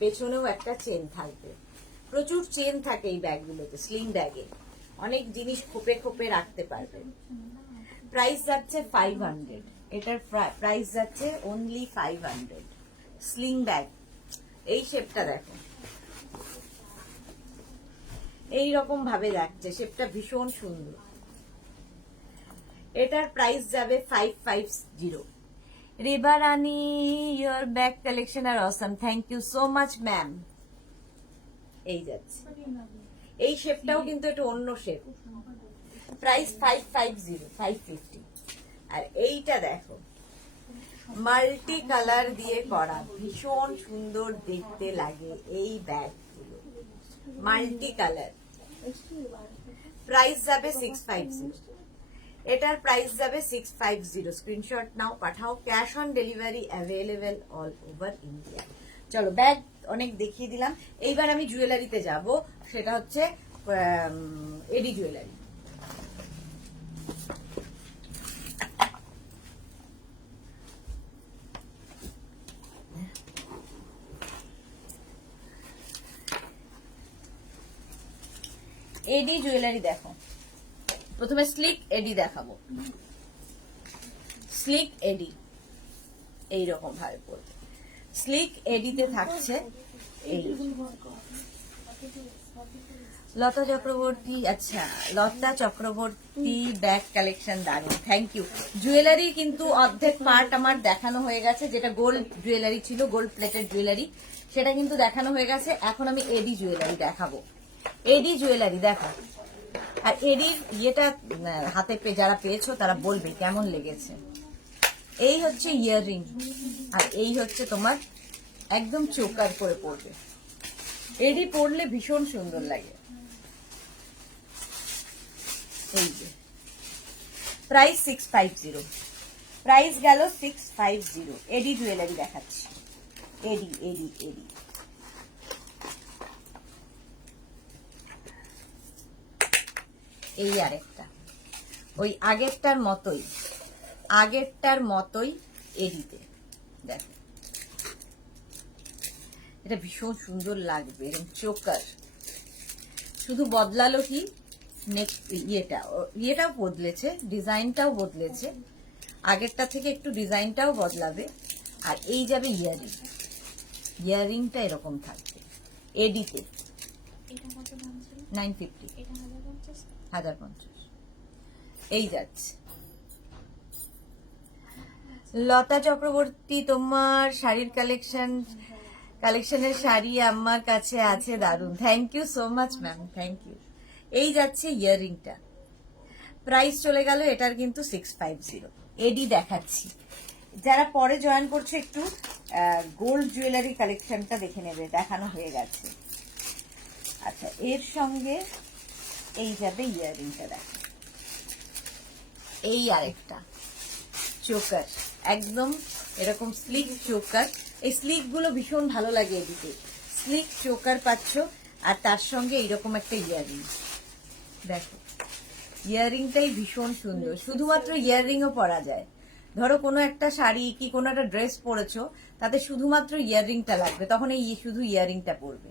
পেছনেও একটা চেন থাকবে। প্রচুর চেন থাকে এই ব্যাগগুলোতে, স্লিং ব্যাগে অনেক জিনিস খোপে খোপে রাখতে পারবে। প্রাইস যাচ্ছে 500। এটার প্রাইস যাচ্ছে অনলি 500। স্লিং ব্যাগ, এই শেপটা দেখো, এই রকম ভাবে লাগছে, শেপটা ভীষণ সুন্দর। এটার প্রাইস যাবে 550। Reba Rani, your bag collection are awesome, thank you so much ma'am. এই যাচ্ছে, এই শেপটাও কিন্তু একটু অন্য শেপ। প্রাইস 550। আর এইটা দেখো, মাল্টি কালার দিয়ে করা, ভীষণ সুন্দর দেখতে লাগে এই ব্যাগগুলো, মাল্টি কালার। প্রাইস যাবে 650। এটার প্রাইস যাবে 650। স্ক্রিনশট নাও, পাঠাও। Cash on delivery available all over India. চলো, ব্যাগ অনেক দেখিয়ে দিলাম, এইবার আমি জুয়েলারিতে যাব, সেটা হচ্ছে এডি জুয়েলারি। এডি জুয়েলারি দেখো, প্রথমে স্লিক এডি দেখাবো। স্লিক এডি এইরকম ভাবে পড়বে। স্লিক এডিতে থাকছে এই লতা চক্রবর্তী, আচ্ছা লতা চক্রবর্তী ব্যাগ কালেকশন দারুন, থ্যাংক ইউ। জুয়েলারি কিন্তু অর্ধেক পার্ট আমার দেখানো হয়ে গেছে, যেটা গোল্ড জুয়েলারি ছিল, গোল্ড প্লেটেড জুয়েলারি, সেটা কিন্তু দেখানো হয়ে গেছে। এখন আমি এডি জুয়েলারি দেখাবো। এডি জুয়েলারি দেখো, আর এডির ইয়েটা হাতে যারা পেয়েছো তারা বলবে কেমন লেগেছে। এই হচ্ছে ইয়াররিং, আর এই হচ্ছে তোমার একদম চোকার করে পড়বে। এডি পরলে ভীষণ সুন্দর লাগে। এই যে প্রাইস 650। প্রাইস গেল 650। এডি জুয়েলারি দেখাচ্ছি। এডি এডি এডি এই আরেকটা, ওই আগেরটার মতোই এডিতে দেখো, এটা ভীষণ সুন্দর লাগবে, এরকম চোকার। শুধু বদলালো কি ইয়েটাও বদলেছে, ডিজাইনটাও বদলেছে, আগেরটা থেকে একটু ডিজাইনটাও বদলাবে। আর এই যাবে ইয়াররিংটা এরকম থাকবে এডিতে। 950, 1050। এই যাচ্ছে। লতা চক্রবর্তী, তোমার শাড়ির কালেকশনের শাড়ি আমার কাছে আছে, দারুন, thank you so much ma'am, thank you. এই যাচ্ছে ইয়াররিংটা, প্রাইস চলে গেল এটার কিন্তু 650। এডি দেখাচ্ছি, যারা পরে জয়েন করছে একটু গোল্ড জুয়েলারি কালেকশনটা দেখে নেবে, দেখানো হয়ে গেছে। আচ্ছা, এর সঙ্গে এই যাবে ইয়াররিংটা, দেখো এই আরেকটা চোকার, একদম এরকম স্লিক চোকার। এই স্লিক গুলো ভীষণ ভালো লাগে এদিকে, স্লিক চোকার পাচ্ছ, আর তার সঙ্গে এইরকম একটা ইয়াররিং দেখো। ইয়াররিংটাই ভীষণ সুন্দর, শুধুমাত্র ইয়াররিংও পরা যায়। ধরো কোনো একটা শাড়ি কি কোনো একটা ড্রেস পরেছো, তাতে শুধুমাত্র ইয়াররিংটা লাগবে, তখন এই শুধু ইয়াররিংটা পরবে।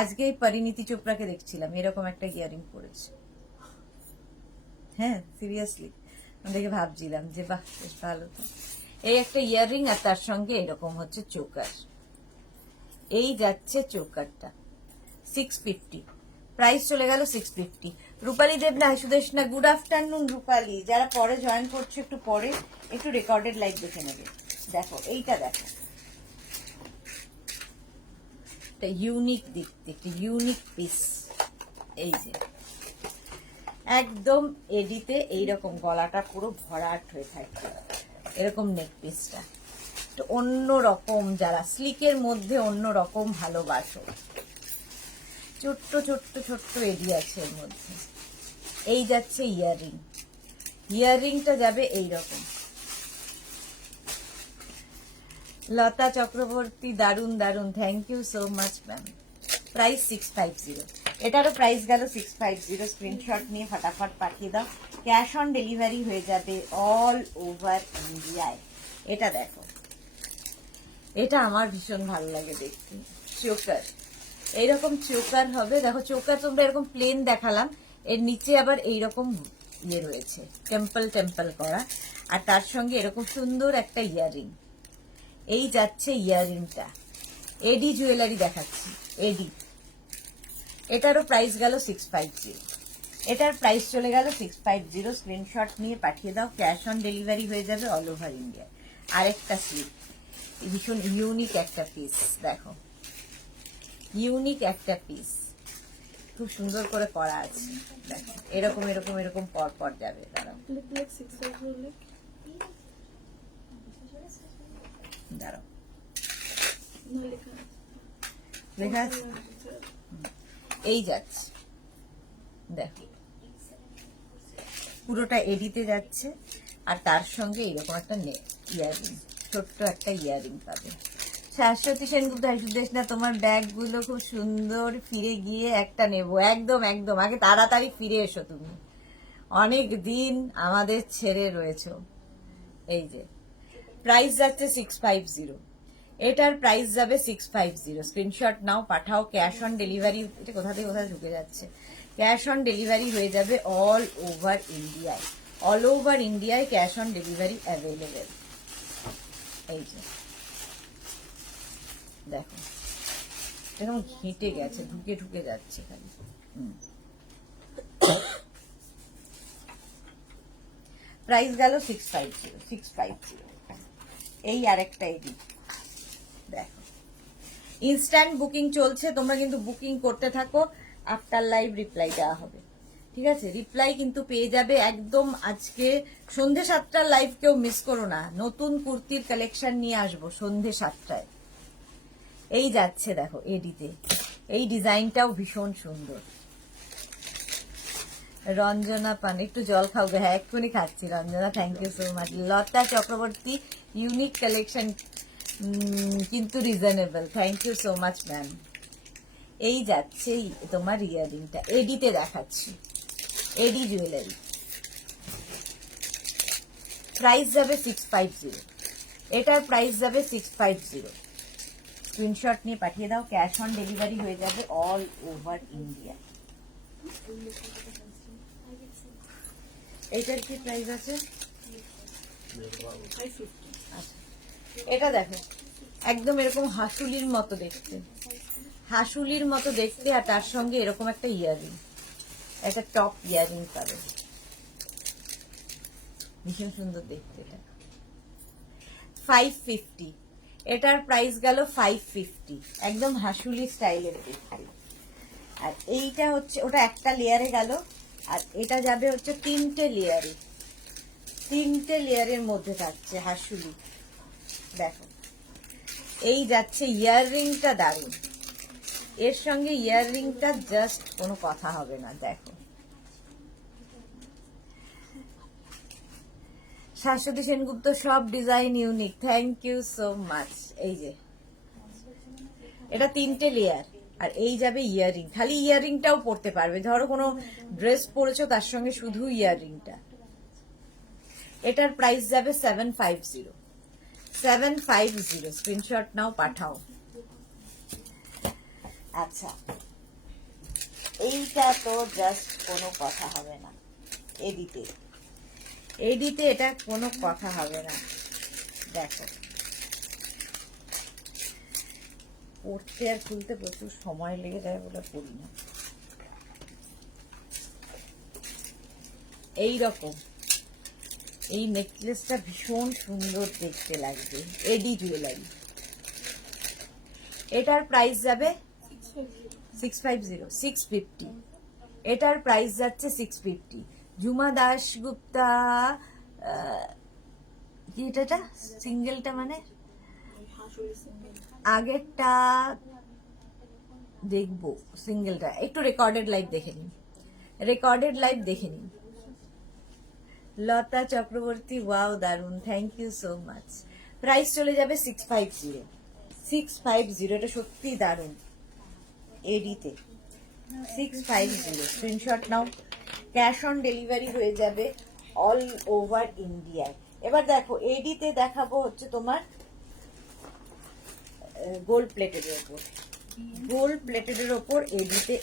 আজকে পরিণীতি চোপড়াকে দেখছিলাম, এরকম একটা ইয়াররিং পরেছে। হ্যাঁ, সিরিয়াসলি দেখে ভাবছিলাম যে বাহ, বেশ ভালো তো। এই একটা ইয়াররিং, আর তার সঙ্গে এরকম হচ্ছে চোকার। এই যাচ্ছে চোকারটা 650। প্রাইস চলে গেল 650। রূপালী দেবনা, সুদেশনা, গুড আফটারনুন রূপালী। যারা পরে জয়েন করছে একটু পরে একটু রেকর্ডেড লাইভ দেখে নেবে। দেখো এইটা, দেখো ইউনিক দেখতে, একটা ইউনিক পিস। এই যে একদম এডিতে এইরকম গলাটা পুরো ভরাট হয়ে থাকে, এরকম নেক পিসটা তো অন্য রকম। যারা স্লিকের মধ্যে অন্য রকম ভালোবাসো, ছোট্ট ছোট্ট ছোট্ট এডি আছে এর মধ্যে। এই যাচ্ছে ইয়াররিং, ইয়াররিংটা যাবে এইরকম। লতা চক্রবর্তী, দারুন দারুন, thank you so much ma'am. Price 650, এটারও প্রাইস গেল 650। স্ক্রিনশট নিয়ে ফটাফট পাঠিয়ে দাও, ক্যাশ অন ডেলিভারি হয়ে যাবে অল ওভার ইন্ডিয়ায়। এটা দেখো, এটা আমার ভীষণ ভালো লাগে দেখতে, চোকার, এইরকম চোকার হবে। দেখো চোকার তোমরা এরকম প্লেন দেখালাম, এর নিচে আবার এইরকম ইয়ে রয়েছে, টেম্পল টেম্পল করা, আর তার সঙ্গে এরকম সুন্দর একটা ইয়াররিং। এই যাচ্ছে ইয়াররিংটা, এডি জুয়েলারি দেখাচ্ছি, এডি। এটারও প্রাইস গেল 650, এটার প্রাইস চলে গেল 650। স্ক্রিনশট নিয়ে পাঠিয়ে দাও, ক্যাশ অন ডেলিভারি হয়ে যাবে অল ওভার ইন্ডিয়া। আরেকটা স্লিপ, ভীষণ ইউনিক একটা পিস, দেখো ইউনিক একটা পিস, খুব সুন্দর করে করা আছে। দেখো এরকম এরকম এরকম পর পর যাবে, দাঁড়াও দাঁড়াও, লেখা আছে, এই যাচ্ছে দেখো, পুরোটা এডিতে যাচ্ছে, আর তার সঙ্গে এইরকম একটা ইয়াররিং, ছোট্ট একটা ইয়াররিং পাবে। শাশ্বতী সেনগুপ্ত, সুদেশ না, তোমার ব্যাগগুলো খুব সুন্দর, ফিরে গিয়ে একটা নেবো, একদম একদম, আগে তাড়াতাড়ি ফিরে এসো, তুমি অনেক দিন আমাদের ছেড়ে রয়েছো। এই যে প্রাইস যাচ্ছে 650, এটার প্রাইস যাবে 650। স্ক্রিনশট নাও, পাঠাও, ক্যাশ অন ডেলিভারি, এটা কোথা থেকে কোথায় ঢুকে যাচ্ছে, ক্যাশ অন ডেলিভারি হয়ে যাবে অল ওভার ইন্ডিয়ায়, অল ওভার ইন্ডিয়ায় ক্যাশ অন ডেলিভারি অ্যাভেলেবেল। এই যে দেখো এরকম ঘেঁটে গেছে, ঢুকে ঢুকে যাচ্ছে খালি। প্রাইস গেল 650। এই আরেকটা এডি দেখো, ইনস্ট্যান্ট বুকিং চলছে, তোমরা কিন্তু বুকিং করতে থাকো, আফটার লাইভ রিপ্লাই দেওয়া হবে, ঠিক আছে? রিপ্লাই কিন্তু পেয়ে যাবে একদম। আজকে সন্ধে 7টার লাইভ কেউ মিস করো না, নতুন কুর্তির কালেকশন নিয়ে আসবো সন্ধে 7টায়। এই যাচ্ছে দেখো এডিতে, এই ডিজাইনটাও ভীষণ সুন্দর। রঞ্জনা পান, একটু জল খাও গো, হ্যাঁ এক্ষুনি খাচ্ছি Ranjana, thank you so much. Lata Chakraborty, unique collection কিন্তু reasonable, thank you so much ma'am. এই যাচ্ছে তোমার ইয়াররিংটা, এডিতে দেখাচ্ছি, এডি জুয়েলারি, প্রাইস যাবে 650, এটার প্রাইস যাবে 650। স্ক্রিনশট নিয়ে পাঠিয়ে দাও, ক্যাশ অন ডেলিভারি হয়ে যাবে অল ওভার ইন্ডিয়া। এটার কি প্রাইস আছে? আচ্ছা, এটা দেখো একদম এরকম হাসুলির মতো দেখতে, হাসুলির মতো দেখতে, আর তার সঙ্গে এরকম একটা ইয়াররিং, একটা টপ ইয়াররিং পাবে, ভীষণ সুন্দর দেখতে। এটা 550, এটার প্রাইস গেল 550, একদম হাসুলি স্টাইলের দেখতে। আর এইটা হচ্ছে, ওটা একটা লেয়ারে গেল, আর এটা যাবে হচ্ছে 3টে লেয়ারে, 3টে লেয়ারের মধ্যে থাকছে হাসুলি। দেখো এই যাচ্ছে ইয়াররিংটা, দারুণ, এর সঙ্গে ইয়াররিংটা জাস্ট কোনো কথা হবে না। দেখো শাশ্বতী সেনগুপ্ত, সব design unique, thank you so much. এই যে এটা 3টে লেয়ার, আর এই যাবে ইয়াররিং, খালি ইয়াররিংটাও পরতে পারবে, ধরো কোনো ড্রেস পরেছো তার সঙ্গে শুধু ইয়াররিংটা। এটার প্রাইস যাবে 750, 750। স্ক্রিনশট নাও, পাঠাও। আচ্ছা, এইটা তো জাস্ট কোনো কথা হবে না, এডিতে, এডিতে এটা কোনো কথা হবে না। দেখো পড়তে আর খুলতে প্রচুর সময় লেগে যায় বলে পড়ি না। এইরকম এই নেকলেসটা ভীষণ সুন্দর দেখতে লাগবে, এডি জুয়েলারি। এটার প্রাইস যাবে 650, 650, এটার প্রাইস যাচ্ছে 650। ঝুমা দাশগুপ্তা, কি এটা সিঙ্গেলটা মানে আগেরটা দেখবো সিঙ্গেলটা, একটু রেকর্ডেড লাইভ দেখে নিন, রেকর্ডেড লাইভ দেখে নিন। লতা চক্রবর্তী, ওয়াও দারুন, thank you so much. Price চলে যাবে 650, 650, এটা সত্যি দারুন। এডিতে 650, স্ক্রিনশট নাও। ক্যাশ অন ডেলিভারি হয়ে যাবে অল ওভার ইন্ডিয়ায়। এবার দেখো এডিতে দেখাবো হচ্ছে তোমার গোল্ড প্লেটেডের ওপর, গোল্ড প্লেটেডের ওপর এডিতে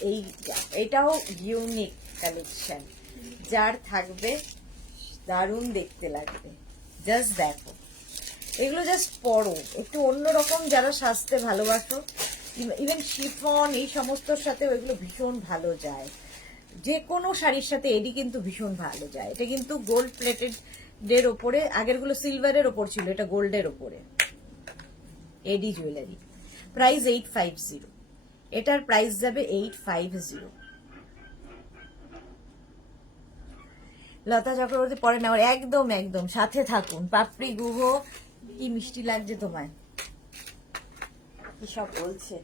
এইটাও ইউনিক কালেকশন, যার থাকবে দারুণ দেখতে লাগবে। জাস্ট দেখো, এগুলো জাস্ট পরো, একটু অন্যরকম যারা সাজতে ভালোবাসো, ইভেন শিফন এই সমস্তর সাথে এগুলো ভীষণ ভালো যায়, যে কোনো শাড়ির সাথে এডি কিন্তু ভীষণ ভালো যায়। এটা কিন্তু গোল্ড প্লেটেড এর ওপরে, আগেরগুলো সিলভারের ওপর ছিল, এটা গোল্ডের ওপরে এডি জুয়েলারি। প্রাইস 850, এটার প্রাইস যাবে 850। লতা চক্রবর্তী পরে নেওয়ার একদম একদম সাথে থাকুন। পাপড়ি গুহ, কি মিষ্টি লাগছে তোমায়, কি সব বলছে।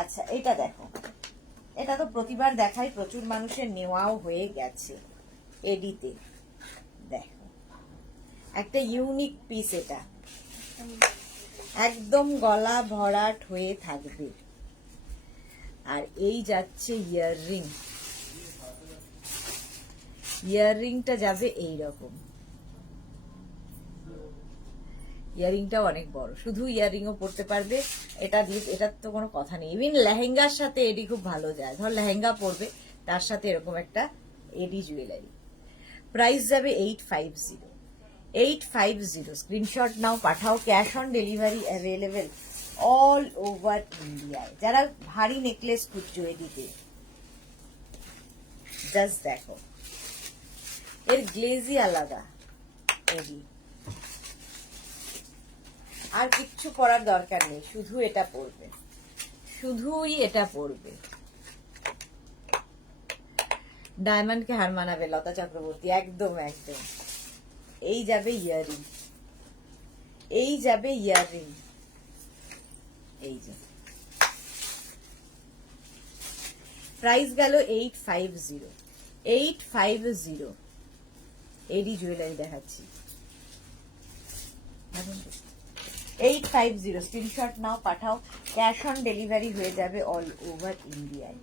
আচ্ছা এটা দেখো, এটা তো প্রতিবার দেখাই, প্রচুর মানুষের নেওয়াও হয়ে গেছে এডিতে। দেখো একটা ইউনিক পিস, এটা একদম গলা ভরাট হয়ে থাকবে। আর এই যাচ্ছে ইয়াররিং, ইয়াররিংটা যাবে এইরকম, ইয়াররিংটাও অনেক বড়, শুধু ইয়াররিংও পরতে পারবে এটা দিয়ে, এটার তো কোনো কথা নেই। ইভেন লেহেঙ্গার সাথে এডি খুব ভালো যায়, ধর লেহেঙ্গা পরবে তার সাথে এরকম একটা এডি জুয়েলারি। প্রাইস যাবে 850, 850, স্ক্রিনশট নাও, পাঠাও। Cash on delivery available all over ইন্ডিয়ায়। যারা ভারী নেকলেস খুঁজছো এডিতে, জাস্ট দেখো এর গ্লেজি আলাদা এডি, আর কিচ্ছু পরার দরকার নেই, শুধু এটা পরবে, শুধুই এটা পরবে। ডায়মন্ডকে হার মানাবে লতা চক্রবর্তী, একদম একদম। এই যাবে ইয়াররিং, এই যাবে ইয়াররিং, এই যে প্রাইস গেল 850, 850। এডি জুয়েলারি দেখাচ্ছি, 850, স্ক্রিনশট নাও, পাঠাও। ক্যাশ অন ডেলিভারি হয়ে যাবে অল ওভার ইন্ডিয়ায়।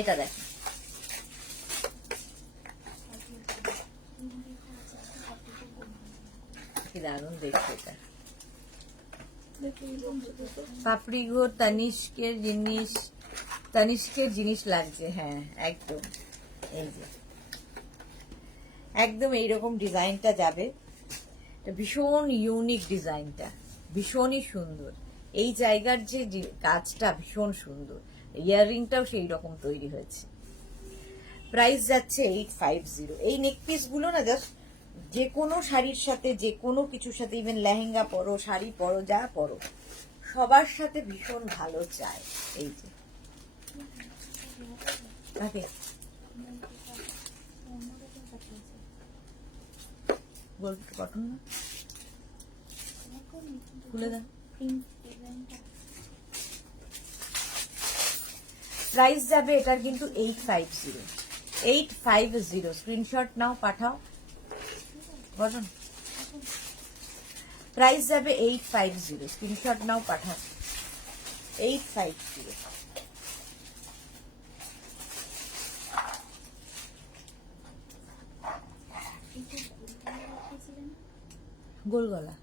এটা দেখো, কি দারুণ দেখতে এটা। পাপড়ি গো তানিষ্কের জিনিস, তানিষ্কের জিনিস লাগছে, হ্যাঁ একদম। এই যে একদম এইরকম ডিজাইনটা যাবে, ভীষণ ইউনিক ডিজাইনটা, ভীষণই সুন্দর। এই জায়গার যে কাজটা ভীষণ সুন্দর, ইয়াররিংটাও সেই রকম তৈরি হয়েছে। প্রাইস যাচ্ছে 850। এই নেক পিস গুলো না জাস্ট যে কোনো শাড়ির সাথে, যে কোনো কিছুর সাথে, ইভেন লেহেঙ্গা পরো, শাড়ি পরো, যা পরো, সবার সাথে ভীষণ ভালো চায়। এই যে কটন না, খুলে দাও। প্রাইস যাবে এটার কিন্তু 850, 850, স্ক্রিনশট নাও, পাঠাও। বলুন প্রাইস যাবে 850, স্ক্রিনশট নাও, পাঠাও। 850। গোল গলা,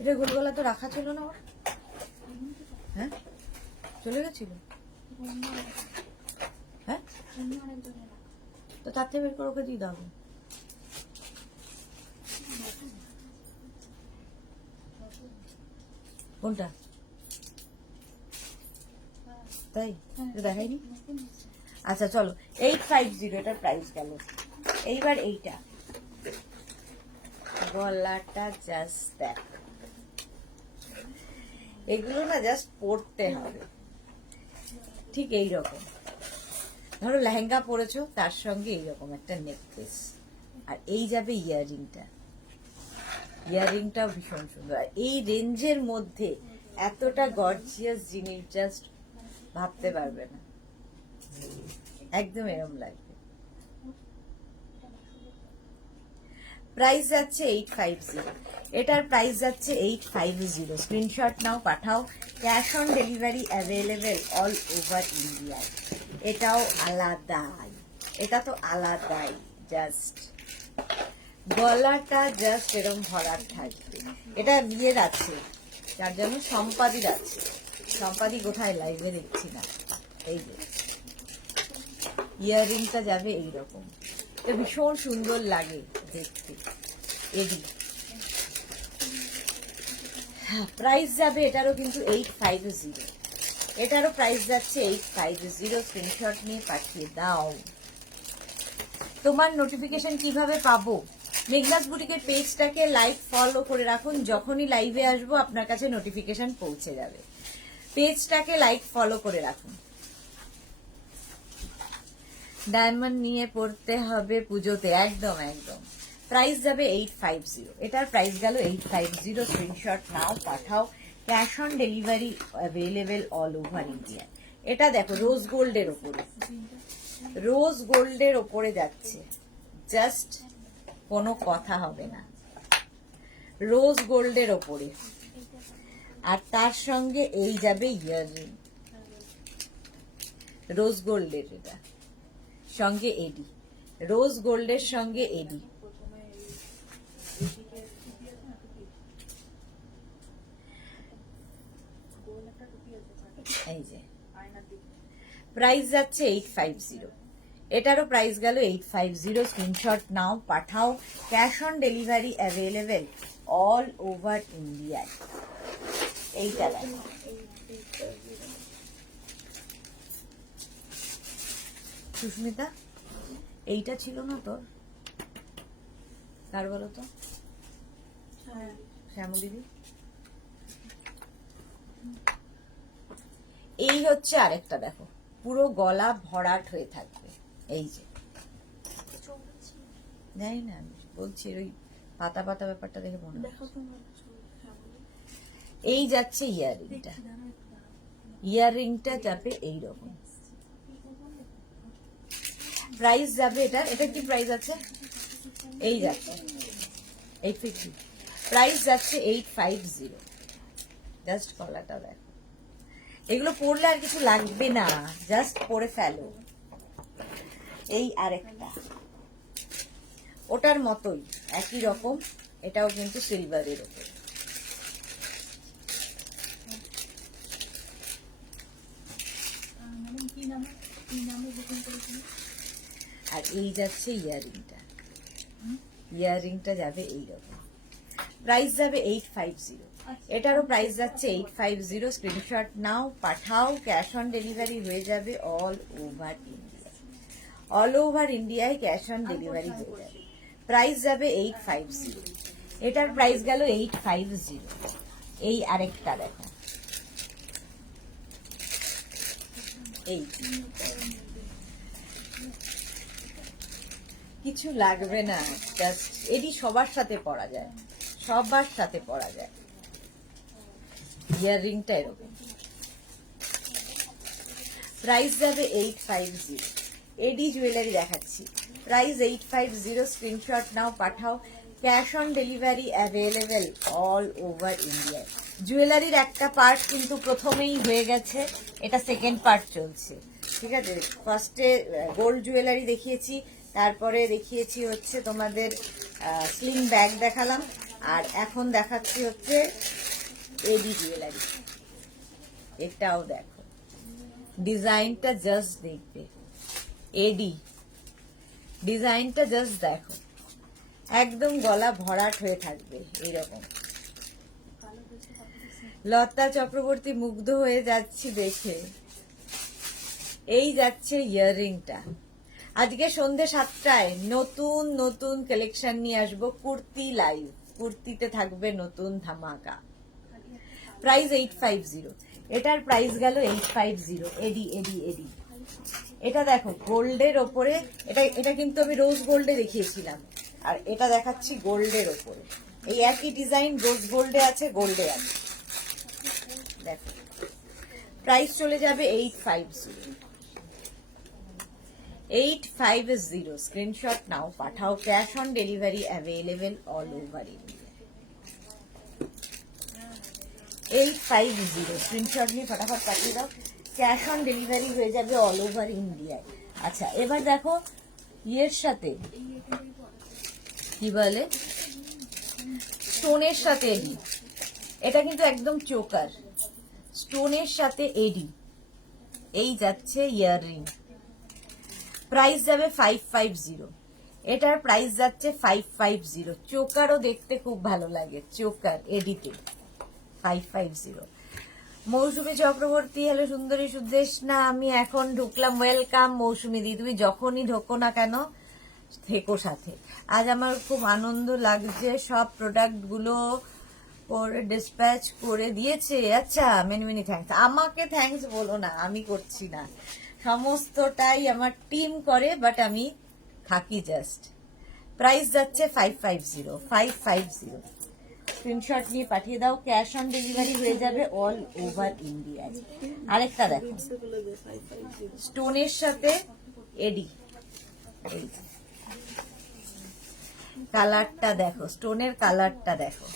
এটা গোল গলা তো রাখা ছিল না ওর, হ্যাঁ চলে গেছিল, হ্যাঁ তো তার থেকে বের করে ওকে দিয়ে দাও। কোনটা তাই দেখাইনি। আচ্ছা চলো, 850 এটার প্রাইস গেল। এইবার এইটা গলাটা জাস্ট দেখ, এগুলো না জাস্ট পরতে হবে ঠিক এইরকম। ধরো লেহেঙ্গা পরেছো, তার সঙ্গে এইরকম একটা নেকলেস, আর এই যাবে ইয়াররিংটা, ইয়াররিংটাও ভীষণ সুন্দর। আর এই রেঞ্জের মধ্যে এতটা গর্জিয়াস জিনিস জাস্ট ভাবতে পারবে না, একদম এরম লাগবে। প্রাইস যাচ্ছে 850, এটার প্রাইস যাচ্ছে 850। স্ক্রিনশট নাও, পাঠাও। Cash on delivery available all over ইন্ডিয়ায়। এটাও আলাদাই, এটা তো আলাদাই। জাস্ট গলাটা জাস্ট এরম ভরাট থাকবে। এটা বিয়ের আছে, যার জন্য সম্পাদির আছে। সম্পাদি কোথায়? লাইভে দেখছি না। এই যে ইয়াররিংটা যাবে এইরকম, তো ভীষণ সুন্দর লাগে দেখতে। এডি প্রাইস যাবে এটারও কিন্তু 850, এটারও প্রাইস যাচ্ছে 850। স্ক্রিনশট নিয়ে পাঠিয়ে দাও। তোমার নোটিফিকেশন কিভাবে পাবো? মেঘনাস বুটিকের পেজটাকে লাইক ফলো করে রাখুন, যখনই লাইভে আসবো আপনার কাছে নোটিফিকেশন পৌঁছে যাবে। পেজটাকে লাইক ফলো করে রাখুন। ডায়মন্ড নিয়ে পড়তে হবে পুজোতে, একদম একদম। প্রাইস যাবে 850, এটার প্রাইস গেল 850। স্ক্রিনশট নাও, পাঠাও। Cash on delivery available all over India. এটা দেখো রোজ গোল্ডের ওপরে, রোজ গোল্ডের ওপরে যাচ্ছে, জাস্ট কোনো কথা হবে না। রোজ গোল্ডের ওপরে, আর তার সঙ্গে এই যাবে ইয়াররিং রোজ গোল্ডের, এটা সঙ্গে এডি, রোজ গোল্ডের সঙ্গে এডি। এই যে প্রাইস যাচ্ছে 850, এটারও প্রাইস গেল 850। স্ক্রিনশট নাও, পাঠাও। Cash on delivery available all over ইন্ডিয়ায়। এইটা দেখো, সুস্মিতা এইটা ছিল না তোর? কার বলো তো? শ্যামলিদি। এই হচ্ছে আরেকটা, দেখো পুরো গলা ভরাট হয়ে থাকবে। এই যে জানি না, আমি বলছি ওই পাতা পাতা ব্যাপারটা দেখে মনে হয়। এই যাচ্ছে ইয়াররিংটা, ইয়াররিংটা যাবে এইরকম। প্রাইস যাবে এটা কি প্রাইস আছে? এই যাচ্ছে 850, প্রাইস যাচ্ছে 850। জাস্ট কলাটা দেখো, এগুলো পরলে আর কিছু লাগবে না, জাস্ট পরে ফেলো। এই আরেকটা ওটার মতোই একই রকম, এটাও কিন্তু সিলভারের ওপর। আর এই যাচ্ছে ইয়াররিংটা, ইয়াররিংটা যাবে এইরকম। প্রাইস যাবে 850, এটারও প্রাইস যাচ্ছে 850। স্ক্রিনশট নাও, পাঠাও। ক্যাশ অন ডেলিভারি হয়ে যাবে all over India, all over ইন্ডিয়ায় ক্যাশ অন ডেলিভারি হয়ে যাবে। প্রাইস যাবে 850, এটার প্রাইস গেল 850। এই আরেকটা দেখো, এই কিছু লাগবে না, জাস্ট এটি সবার সাথে পরা যায়, সবার সাথে পরা যায়। ইয়াররিংটা এরকম, প্রাইস যাবে 850। এডি জুয়েলারি দেখাচ্ছি, প্রাইস 850। স্ক্রিনশট নাও, পাঠাও। Cash on delivery available all over India. জুয়েলারির একটা পার্ট কিন্তু প্রথমেই হয়ে গেছে, এটা সেকেন্ড পার্ট চলছে। ঠিক আছে, ফার্স্টে গোল্ড জুয়েলারি দেখিয়েছি, তারপরে দেখিয়েছি হচ্ছে তোমাদের স্লিং ব্যাগ দেখালাম, আর এখন দেখাচ্ছি হচ্ছে এডি জুয়েলারি। এটাও দেখো, ডিজাইনটা জাস্ট দেখবে, এডি ডিজাইনটা জাস্ট দেখো, একদম গলা ভরাট হয়ে থাকবে এইরকম। লতা চক্রবর্তী, মুগ্ধ হয়ে যাচ্ছি দেখে। এই যাচ্ছে ইয়াররিংটা। আজকে সন্ধ্যে 7টায় নতুন নতুন কালেকশন নিয়ে আসবো, কুর্তি লাইভ, কুর্তিতে থাকবে নতুন ধামাকা। প্রাইস 850, এটার প্রাইস গেল 850। এডি এডি এডি, এটা দেখো গোল্ডের ওপরে, এটা কিন্তু আমি রোজ গোল্ডে দেখিয়েছিলাম, আর এটা দেখাচ্ছি গোল্ডের ওপরে। এই একই ডিজাইন রোজ গোল্ডে আছে, গোল্ডে আছে। দেখো প্রাইস চলে যাবে 850। 850 স্ক্রিনশট নাও, পাঠাও। Cash on delivery available all over India. 850 screenshot নিয়ে ফটাফট পাঠিয়ে দাও। ক্যাশ অন ডেলিভারি হয়ে যাবে অল ওভার ইন্ডিয়ায়। আচ্ছা এবার দেখো ইয়ের সাথে কি বলে, স্টোনের সাথে এডি। এটা কিন্তু একদম চোকার, স্টোনের সাথে এডি। এই যাচ্ছে ইয়াররিং, প্রাইস যাবে 550। এটার প্রাইস যাচ্ছে 550। চোকারও দেখতে খুব ভালো লাগে, চোকার এডিতে 550। মৌসুমী চক্রবর্তী, হ্যালো সুন্দরী সুদেশ না, আমি এখন ঢুকলাম। ওয়েলকাম মৌসুমী দি, তুমি যখনই ঢোকো না কেন থেকো সাথে। আজ আমার খুব আনন্দ লাগছে, সব প্রোডাক্ট গুলো করে ডিসপ্যাচ করে দিয়েছে। আচ্ছা মেনি মেনি থ্যাঙ্কস। আমাকে থ্যাঙ্কস বলো না, আমি করছি না, সমস্তটাই আমার টিম করে, বাট আমি থাকি জাস্ট। প্রাইস যাচ্ছে 550। 550 স্ক্রিনশট নিয়ে পাঠিয়ে দাও। ক্যাশ অন ডেলিভারি হয়ে যাবে অল ওভার ইন্ডিয়ায়। আরেকটা দেখো স্টোনের সাথে এডি, এই কালারটা দেখো, স্টোনের কালারটা দেখো।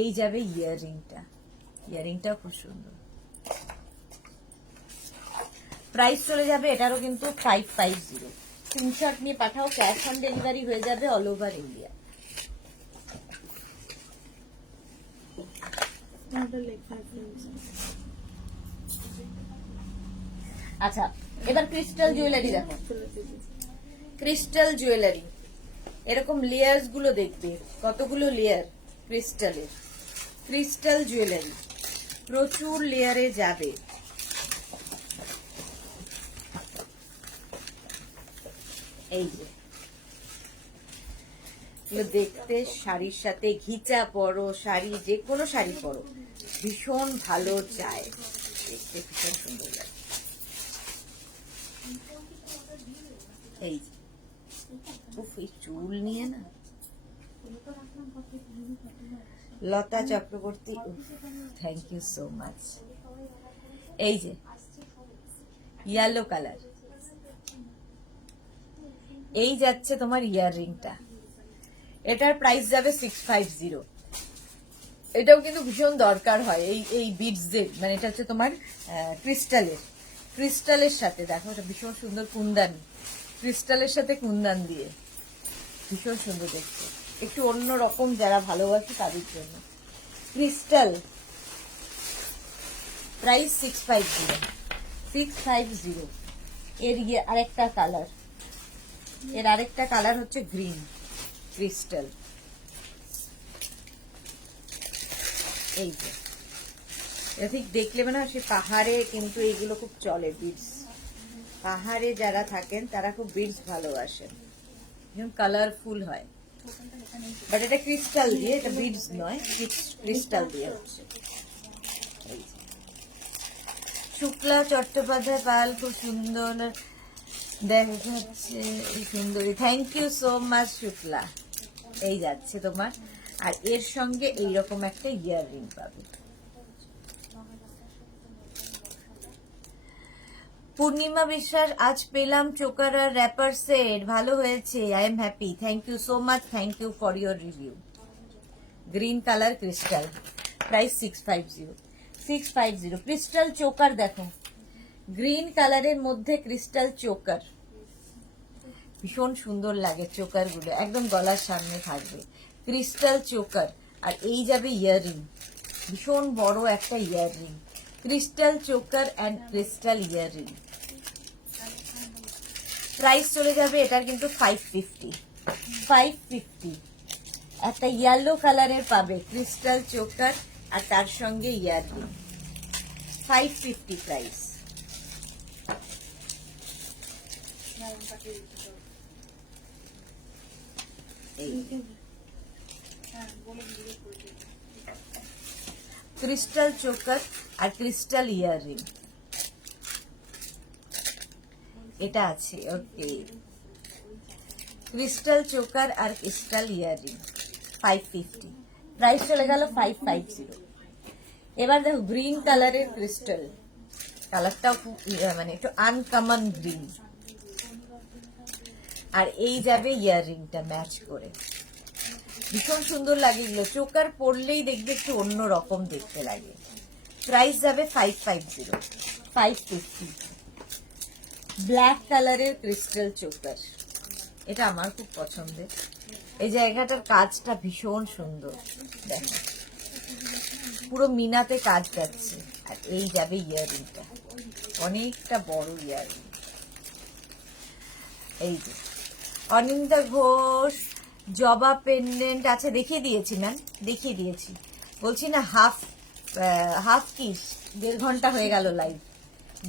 এই যাবে ইয়াররিংটা, ইয়াররিংটা খুব সুন্দর। প্রাইস চলে যাবে এটারও কিন্তু 550। স্ক্রিনশট নিয়ে পাঠাও। ক্যাশ অন ডেলিভারি হয়ে যাবে অল ওভার ইন্ডিয়া। আচ্ছা এবার ক্রিস্টাল জুয়েলারি দেখো। ক্রিস্টাল জুয়েলারি এরকম লেয়ার্স গুলো দেখবে, কতগুলো লেয়ার ক্রিস্টালের। ক্রিস্টাল জুয়েলারি প্রচুর লেয়ারে যাবে। এই যে এগুলো দেখতে শাড়ির সাথে ঘিচা পরো, শাড়ি যে কোনো শাড়ি পরো ভীষণ ভালো যায়, দেখতে ভীষণ সুন্দর লাগে। এই যে উফ, এই চুল নিয়ে না Lata Chakraborty, thank you so much. এই যে ইয়েলো কালার, এই যাচ্ছে তোমার ইয়াররিংটা। এটার প্রাইস যাবে 650। এটাও কিন্তু ভীষণ দরকার হয় এই বিডসদের, মানে এটা হচ্ছে তোমার ক্রিস্টালের সাথে। দেখো এটা ভীষণ সুন্দর কুন্দান, ক্রিস্টালের সাথে কুন্দান দিয়ে ভীষণ সুন্দর দেখতে, একটু অন্য রকম যারা ভালোবাসে তাদের জন্য। Crystal price 650। 650। এর আরেকটা কালার, এর আরেকটা কালার হচ্ছে গ্রিন ক্রিস্টাল। এই যে এটা ঠিক দেখলে মানে সে পাহাড়ে কিন্তু এইগুলো খুব চলে, বিডস। পাহাড়ে যারা থাকেন তারা খুব বিডস ভালোবাসেন, কালারফুল হয়। বাট এটা ক্রিস্টাল দিয়ে, এটা বিডস নয়, ক্রিস্টাল দিয়ে হচ্ছে। শুক্লা চট্টোপাধ্যায় পাল, খুব সুন্দর দেখা যাচ্ছে এই সুন্দরী, thank you so much Shukla. এই যাচ্ছে তোমার, আর এর সঙ্গে এইরকম একটা ইয়াররিং পাবে। পূর্ণিমা বিশ্বাস, আজ পেলাম চোকার আর র্যাপার সেট, ভালো হয়েছে, I am happy, thank you so much, thank you for your review. Green colour crystal, price 650। 650 crystal choker দেখো, গ্রিন কালারের মধ্যে ক্রিস্টাল চোকার, ভীষণ সুন্দর লাগে চোকার গুলো, একদম গলার সামনে থাকবে ক্রিস্টাল চোকার। আর এই যাবে ইয়াররিং, ভীষণ বড় একটা earring, crystal choker and crystal earring. Price চলে যাবে এটার কিন্তু 550। 550 একটা ইয়েলো কালারের পাবে ক্রিস্টাল চোকার আর তার সঙ্গে ইয়াররিং, 550 প্রাইস। ক্রিস্টাল চোকার আর ক্রিস্টাল ইয়াররিং এটা আছে। ওকে ক্রিস্টাল চোকার আর ক্রিস্টাল ইয়াররিং 550, প্রাইস চলে গেল 550। এবার দেখো গ্রিন কালারের ক্রিস্টাল, কালারটাও খুব মানে একটু আনকমন গ্রিন, আর এই যাবে ইয়াররিংটা ম্যাচ করে, ভীষণ সুন্দর লাগে এগুলো, চোকার পরলেই দেখবে একটু অন্য রকম দেখতে লাগে। প্রাইস যাবে 550, 550। ব্ল্যাক কালারের ক্রিস্টাল চোকার, এটা আমার খুব পছন্দের, এই জায়গাটার কাজটা ভীষণ সুন্দর, দেখো পুরো মিনাতে কাজ যাচ্ছে, আর এই যাবে ইয়াররিংটা, অনেকটা বড় ইয়াররিং। এই যে অনিন্দা ঘোষ জবা পেন্ডেন্ট আছে, দেখিয়ে দিয়েছি ম্যাম, দেখিয়ে দিয়েছি, বলছি না হাফ কিস, 1.5 ঘন্টা হয়ে গেল লাইভ,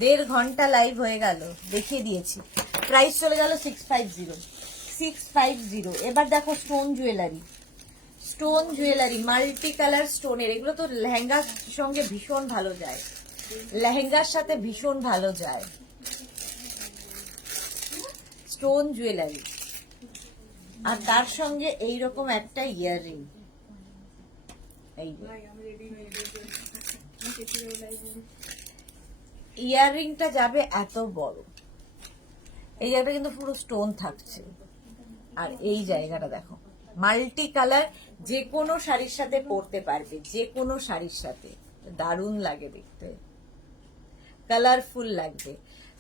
1.5 ঘন্টা লাইভ হয়ে গেল, দেখিয়ে দিয়েছি। প্রাইস চলে গেল 650, 650। এবার দেখো stone jewellery, stone jewellery multi colour স্টোনের, এগুলো তো লেহেঙ্গার সঙ্গে ভীষণ ভালো যায়, লেহেঙ্গার সাথে ভীষণ ভালো যায়। স্টোন জুয়েলারি আর তার সঙ্গে এইরকম একটা ইয়াররিং, এই ইয়াররিংটা যাবে এত বড়, এই জায়গাটা কিন্তু পুরো স্টোন থাকছে, আর এই জায়গাটা দেখো মাল্টি কালার, যে কোনো শাড়ির সাথে পরতে পারবে, যে কোনো শাড়ির সাথে, দারুণ লাগে দেখতে, কালারফুল লাগবে।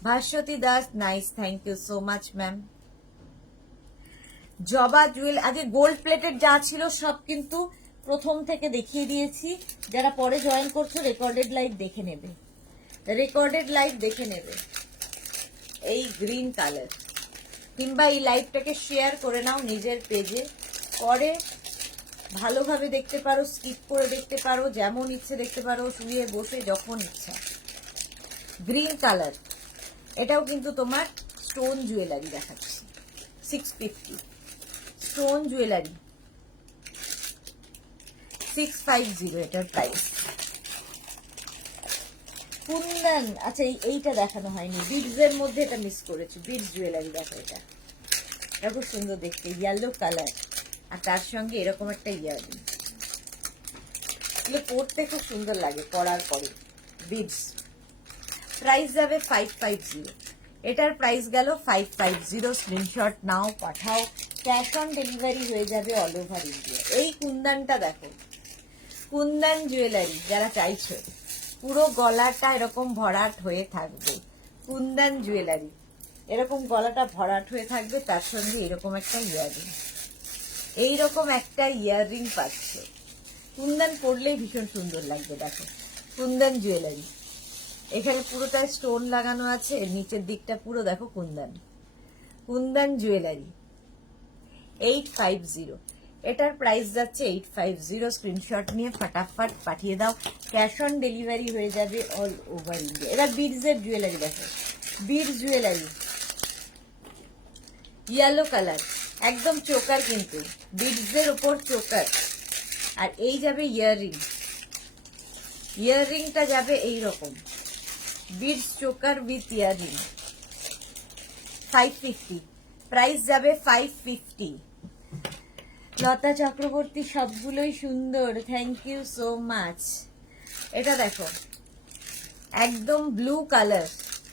Bhaswati Das, nice, thank you so much ma'am. Joba Jewel, আজকে গোল্ড প্লেটেড যা ছিল সব কিন্তু প্রথম থেকে দেখিয়ে দিয়েছি, যারা পরে জয়েন করছো রেকর্ডেড লাইভ দেখে নেবে, রেকর্ডেড লাইভ দেখে নেবে। এই গ্রিন কালার, কিংবা এই লাইভটাকে শেয়ার করে নাও নিজের পেজে, পরে ভালোভাবে দেখতে পারো, স্কিপ করে দেখতে পারো, যেমন ইচ্ছে দেখতে পারো, শুয়ে বসে যখন ইচ্ছা। গ্রিন কালার, এটাও কিন্তু তোমার স্টোন জুয়েলারি দেখাচ্ছি, 650, স্টোন জুয়েলারি 650 এটার প্রাইস। কুন্দন, আচ্ছা এইটা দেখানো হয়নি, বিডস এর মধ্যে এটা মিস করেছি, বিডস জুয়েলারি দেখো, এটা খুব সুন্দর দেখতে, ইয়েলো কালার, আর তার সঙ্গে এরকম একটা ইয়াররিং, এগুলো পরতে খুব সুন্দর লাগে পরার পরে। বিডস, প্রাইস যাবে 550, এটার প্রাইস গেল 550। স্ক্রিনশট নাও, পাঠাও, ক্যাশ অন ডেলিভারি হয়ে যাবে অল ওভার ইন্ডিয়া। এই কুন্দনটা দেখো, কুন্দন জুয়েলারি যারা চাইছো, পুরো গলাটা এরকম ভরাট হয়ে থাকবে, কুন্দন জুয়েলারি এরকম গলাটা ভরাট হয়ে থাকবে, তার সঙ্গে এরকম একটা ইয়াররিং, এইরকম একটা ইয়াররিং পাচ্ছ, কুন্দন পরলেই ভীষণ সুন্দর লাগবে। দেখো কুন্দন জুয়েলারি, এখানে পুরোটা স্টোন লাগানো আছে, নিচের দিকটা পুরো দেখো কুন্দন, কুন্দন জুয়েলারি 850, এটার প্রাইস যাচ্ছে 850। স্ক্রিনশট নিয়ে ফটাফট পাঠিয়ে দাও, ক্যাশ অন ডেলিভারি হয়ে যাবে অল ওভার ইন্ডিয়া। এবার বিডস এর জুয়েলারি দেখো, বিডস জুয়েলারি ইয়েলো কালার, একদম চোকার, কিন্তু বিডস এর উপর চোকার, আর এই যাবে ইয়াররিং, ইয়াররিংটা যাবে এইরকম, beads choker with earring 550, price যাবে 550। লতা চক্রবর্তী, সবগুলোই সুন্দর, থ্যাংক ইউ সো মাচ। এটা দেখো একদম ব্লু কালার,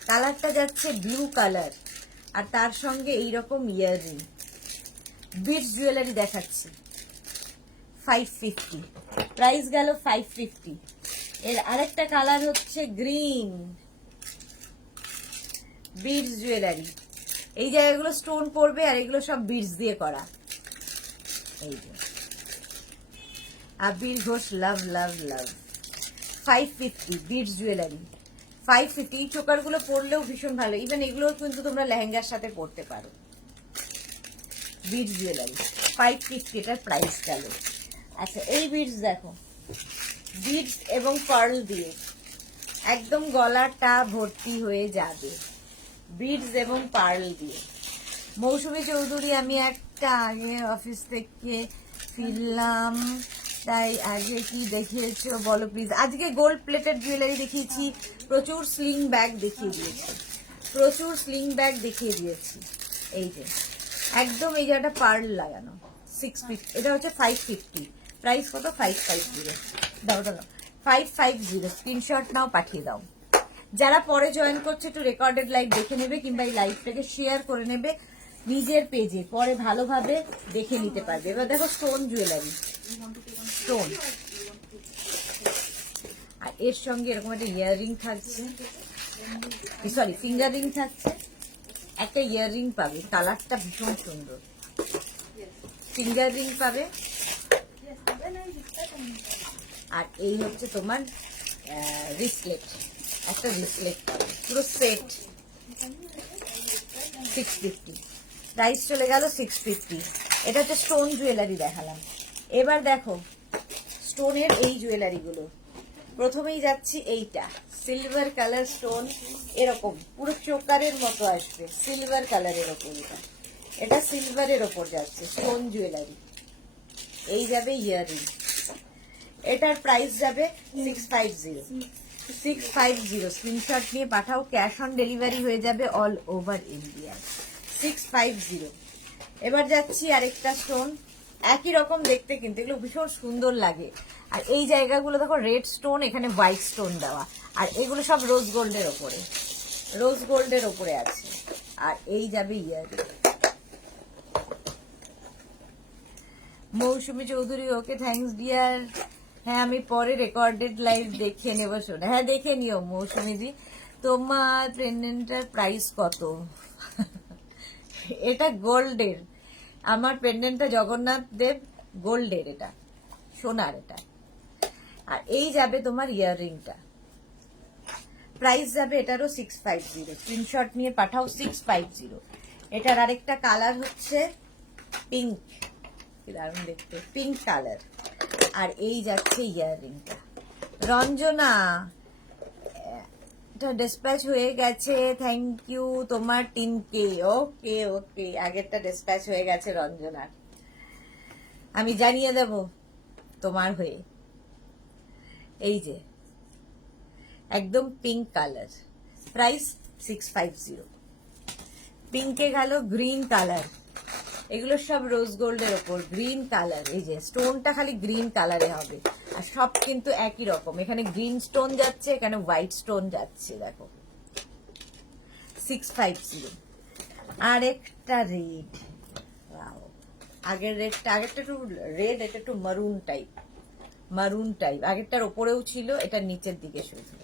কালারটা যাচ্ছে ব্লু কালার, আর তার সঙ্গে এইরকম ইয়াররিং, বিডস জুয়েলারি দেখাচ্ছি 550, প্রাইস গেল 550। এর আরেকটা কালার হচ্ছে গ্রিন, বিডস জুয়েলারি, এই জায়গাগুলো স্টোন পড়বে, আর এগুলো সব বিডস দিয়ে করা। এই যে আবির ঘোষ, লাভ লাভ লাভ, 550 বিডস জুয়েলারি 550। এই চোকারগুলো পরলেও ভীষণ ভালো, ইভেন এগুলো কিন্তু তোমরা লেহেঙ্গার সাথে পরতে পারো। বিডস জুয়েলারি 550, এটার প্রাইস গেল। আচ্ছা এই বিডস দেখো, বিডস এবং পার্ল দিয়ে একদম গলাটা ভর্তি হয়ে যাবে, বিডস এবং পার্ল দিয়ে। মৌসুমী চৌধুরী, আমি একটা আগে অফিস থেকে ফিরলাম, তাই আগে কি দেখিয়েছো বলো প্লিজ। আজকে গোল্ড প্লেটেড জুয়েলারি দেখিয়েছি, প্রচুর স্লিং ব্যাগ দেখিয়ে দিয়েছি, প্রচুর স্লিং ব্যাগ দেখিয়ে দিয়েছি। এই যে একদম এই জায়গাটা পার্ল লাগানো 650, এটা হচ্ছে 550, প্রাইস কত 550। দাও দাও 550, স্ক্রিনশট নাও পাঠিয়ে দাও। যারা পরে জয়েন করছে একটু রেকর্ডেড লাইভ দেখে নেবে, কিংবা এই লাইভটাকে শেয়ার করে নেবে নিজের পেজে, পরে ভালোভাবে দেখে নিতে পারবে। এবার দেখো স্টোন জুয়েলারি, স্টোন, আর এর সঙ্গে এরকম একটা ইয়াররিং থাকছে, সরি ফিঙ্গার রিং থাকছে, একটা ইয়াররিং পাবে, কালারটা ভীষণ সুন্দর, ফিঙ্গার রিং পাবে, আর এই হচ্ছে তোমার রিসলেট, একটা রিসলেট পাবে, পুরো সেট 650, প্রাইস চলে গেল 650। এটা হচ্ছে স্টোন জুয়েলারি দেখালাম। এবার দেখো স্টোনের এই জুয়েলারিগুলো, প্রথমেই যাচ্ছি এইটা সিলভার কালার স্টোন, এরকম পুরো চোকারের মতো আসবে, সিলভার কালারের ওপর, এটা সিলভারের ওপর যাচ্ছে স্টোন জুয়েলারি। এই যাবে ইয়াররিং, এটার প্রাইস যাবে 650, স্ক্রিনশট নিয়ে পাঠাও, ক্যাশ অন ডেলিভারি হয়ে যাবে অল ওভার ইন্ডিয়া 650। এবার যাচ্ছি আরেকটা স্টোন, একই রকম দেখতে কিন্তু এগুলো ভীষণ সুন্দর লাগে। আর এই জায়গাগুলো দেখো রেড স্টোন, এখানে হোয়াইট স্টোন দেওয়া, আর এগুলো সব রোজ গোল্ডের ওপরে, রোজ গোল্ডের ওপরে আছে। আর এই যাবে ইয়াররিং। মৌসুমী চৌধুরী, ওকে থ্যাঙ্কস ডিয়ার। হ্যাঁ আমি পরে রেকর্ডেড লাইভ দেখে নেবো শোনা, হ্যাঁ দেখে নিও মৌসুমীজি। তোমার পেন্ডেন্টটার প্রাইস কত? এটা গোল্ডের, আমার পেন্ডেন্টটা জগন্নাথ দেব গোল্ডের, এটা সোনার এটা। আর এই যাবে তোমার ইয়াররিংটা, প্রাইস যাবে এটারও 650, স্ক্রিনশট নিয়ে পাঠাও 650। এটার আরেকটা কালার হচ্ছে পিঙ্ক, দারুণ দেখতে, পিঙ্ক কালার। আর এই যাচ্ছে ইয়াররিংটা। রঞ্জনা, এটা ডিসপ্যাচ হয়ে গেছে, থ্যাংক ইউ তোমার 3K। ওকে ওকে, আগেরটা ডিসপ্যাচ হয়ে গেছে রঞ্জনার, আমি জানিয়ে দেব তোমার হয়ে। এই যে একদম পিঙ্ক কালার, প্রাইস 650। পিঙ্কে গেল গ্রিন কালার, এগুলো সব রোজ গোল্ডের ওপর গ্রিন কালার। এই যে স্টোনটা খালি গ্রিন কালারে হবে, আর সব কিন্তু একই রকম, এখানে গ্রিন স্টোন যাচ্ছে, এখানে হোয়াইট স্টোন যাচ্ছে, দেখো 650। আর একটা রেড, আগের রেডটা, আগেরটা একটু রেড, এটা একটু মারুন টাইপ, মারুন টাইপ, আগেরটার ওপরেও ছিল, এটা নিচের দিকে শুধু।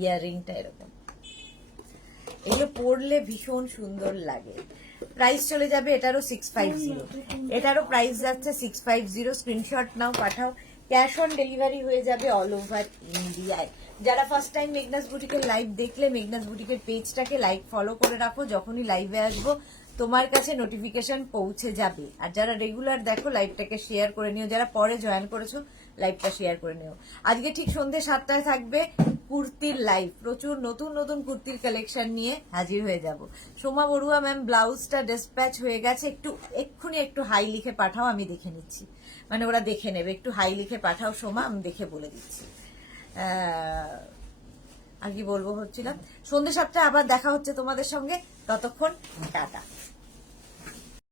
ইয়াররিংটা এরকম, এগুলো পরলে ভীষণ সুন্দর লাগে। প্রাইস চলে যাবে এটারও 650, এটারও প্রাইস যাচ্ছে 650, স্ক্রিনশট নাও পাঠাও, ক্যাশ অন ডেলিভারি হয়ে যাবে অল ওভার ইন্ডিয়ায়। যারা ফার্স্ট টাইম মেঘনাস বুটিকের লাইভ দেখলে, মেঘনাস বুটিকের পেজটাকে লাইক ফলো করে রাখো, যখনই লাইভে আসবো তোমার কাছে নোটিফিকেশন পৌঁছে যাবে। আর যারা রেগুলার দেখো লাইভটাকে শেয়ার করে নিও, যারা পরে জয়েন করেছো লাইভটা শেয়ার করে নিও। আজকে ঠিক সন্ধ্যে 7টায় থাকবে কুর্তির লাইভ, প্রচুর নতুন নতুন কুর্তির কালেকশন নিয়ে হাজির হয়ে যাব। সোমা বড়ুয়া ম্যাম, ব্লাউজটা ডিসপ্যাচ হয়ে গেছে, একটু এক্ষুনি একটু হাই লিখে পাঠাও, আমি দেখে নিচ্ছি, মানে ওরা দেখে নেবে, একটু হাই লিখে পাঠাও সোমা, আমি দেখে বলে দিচ্ছি। আর কি বলবো হচ্ছিলাম, সন্ধ্যে 7টায় আবার দেখা হচ্ছে তোমাদের সঙ্গে, ততক্ষণ টাটা।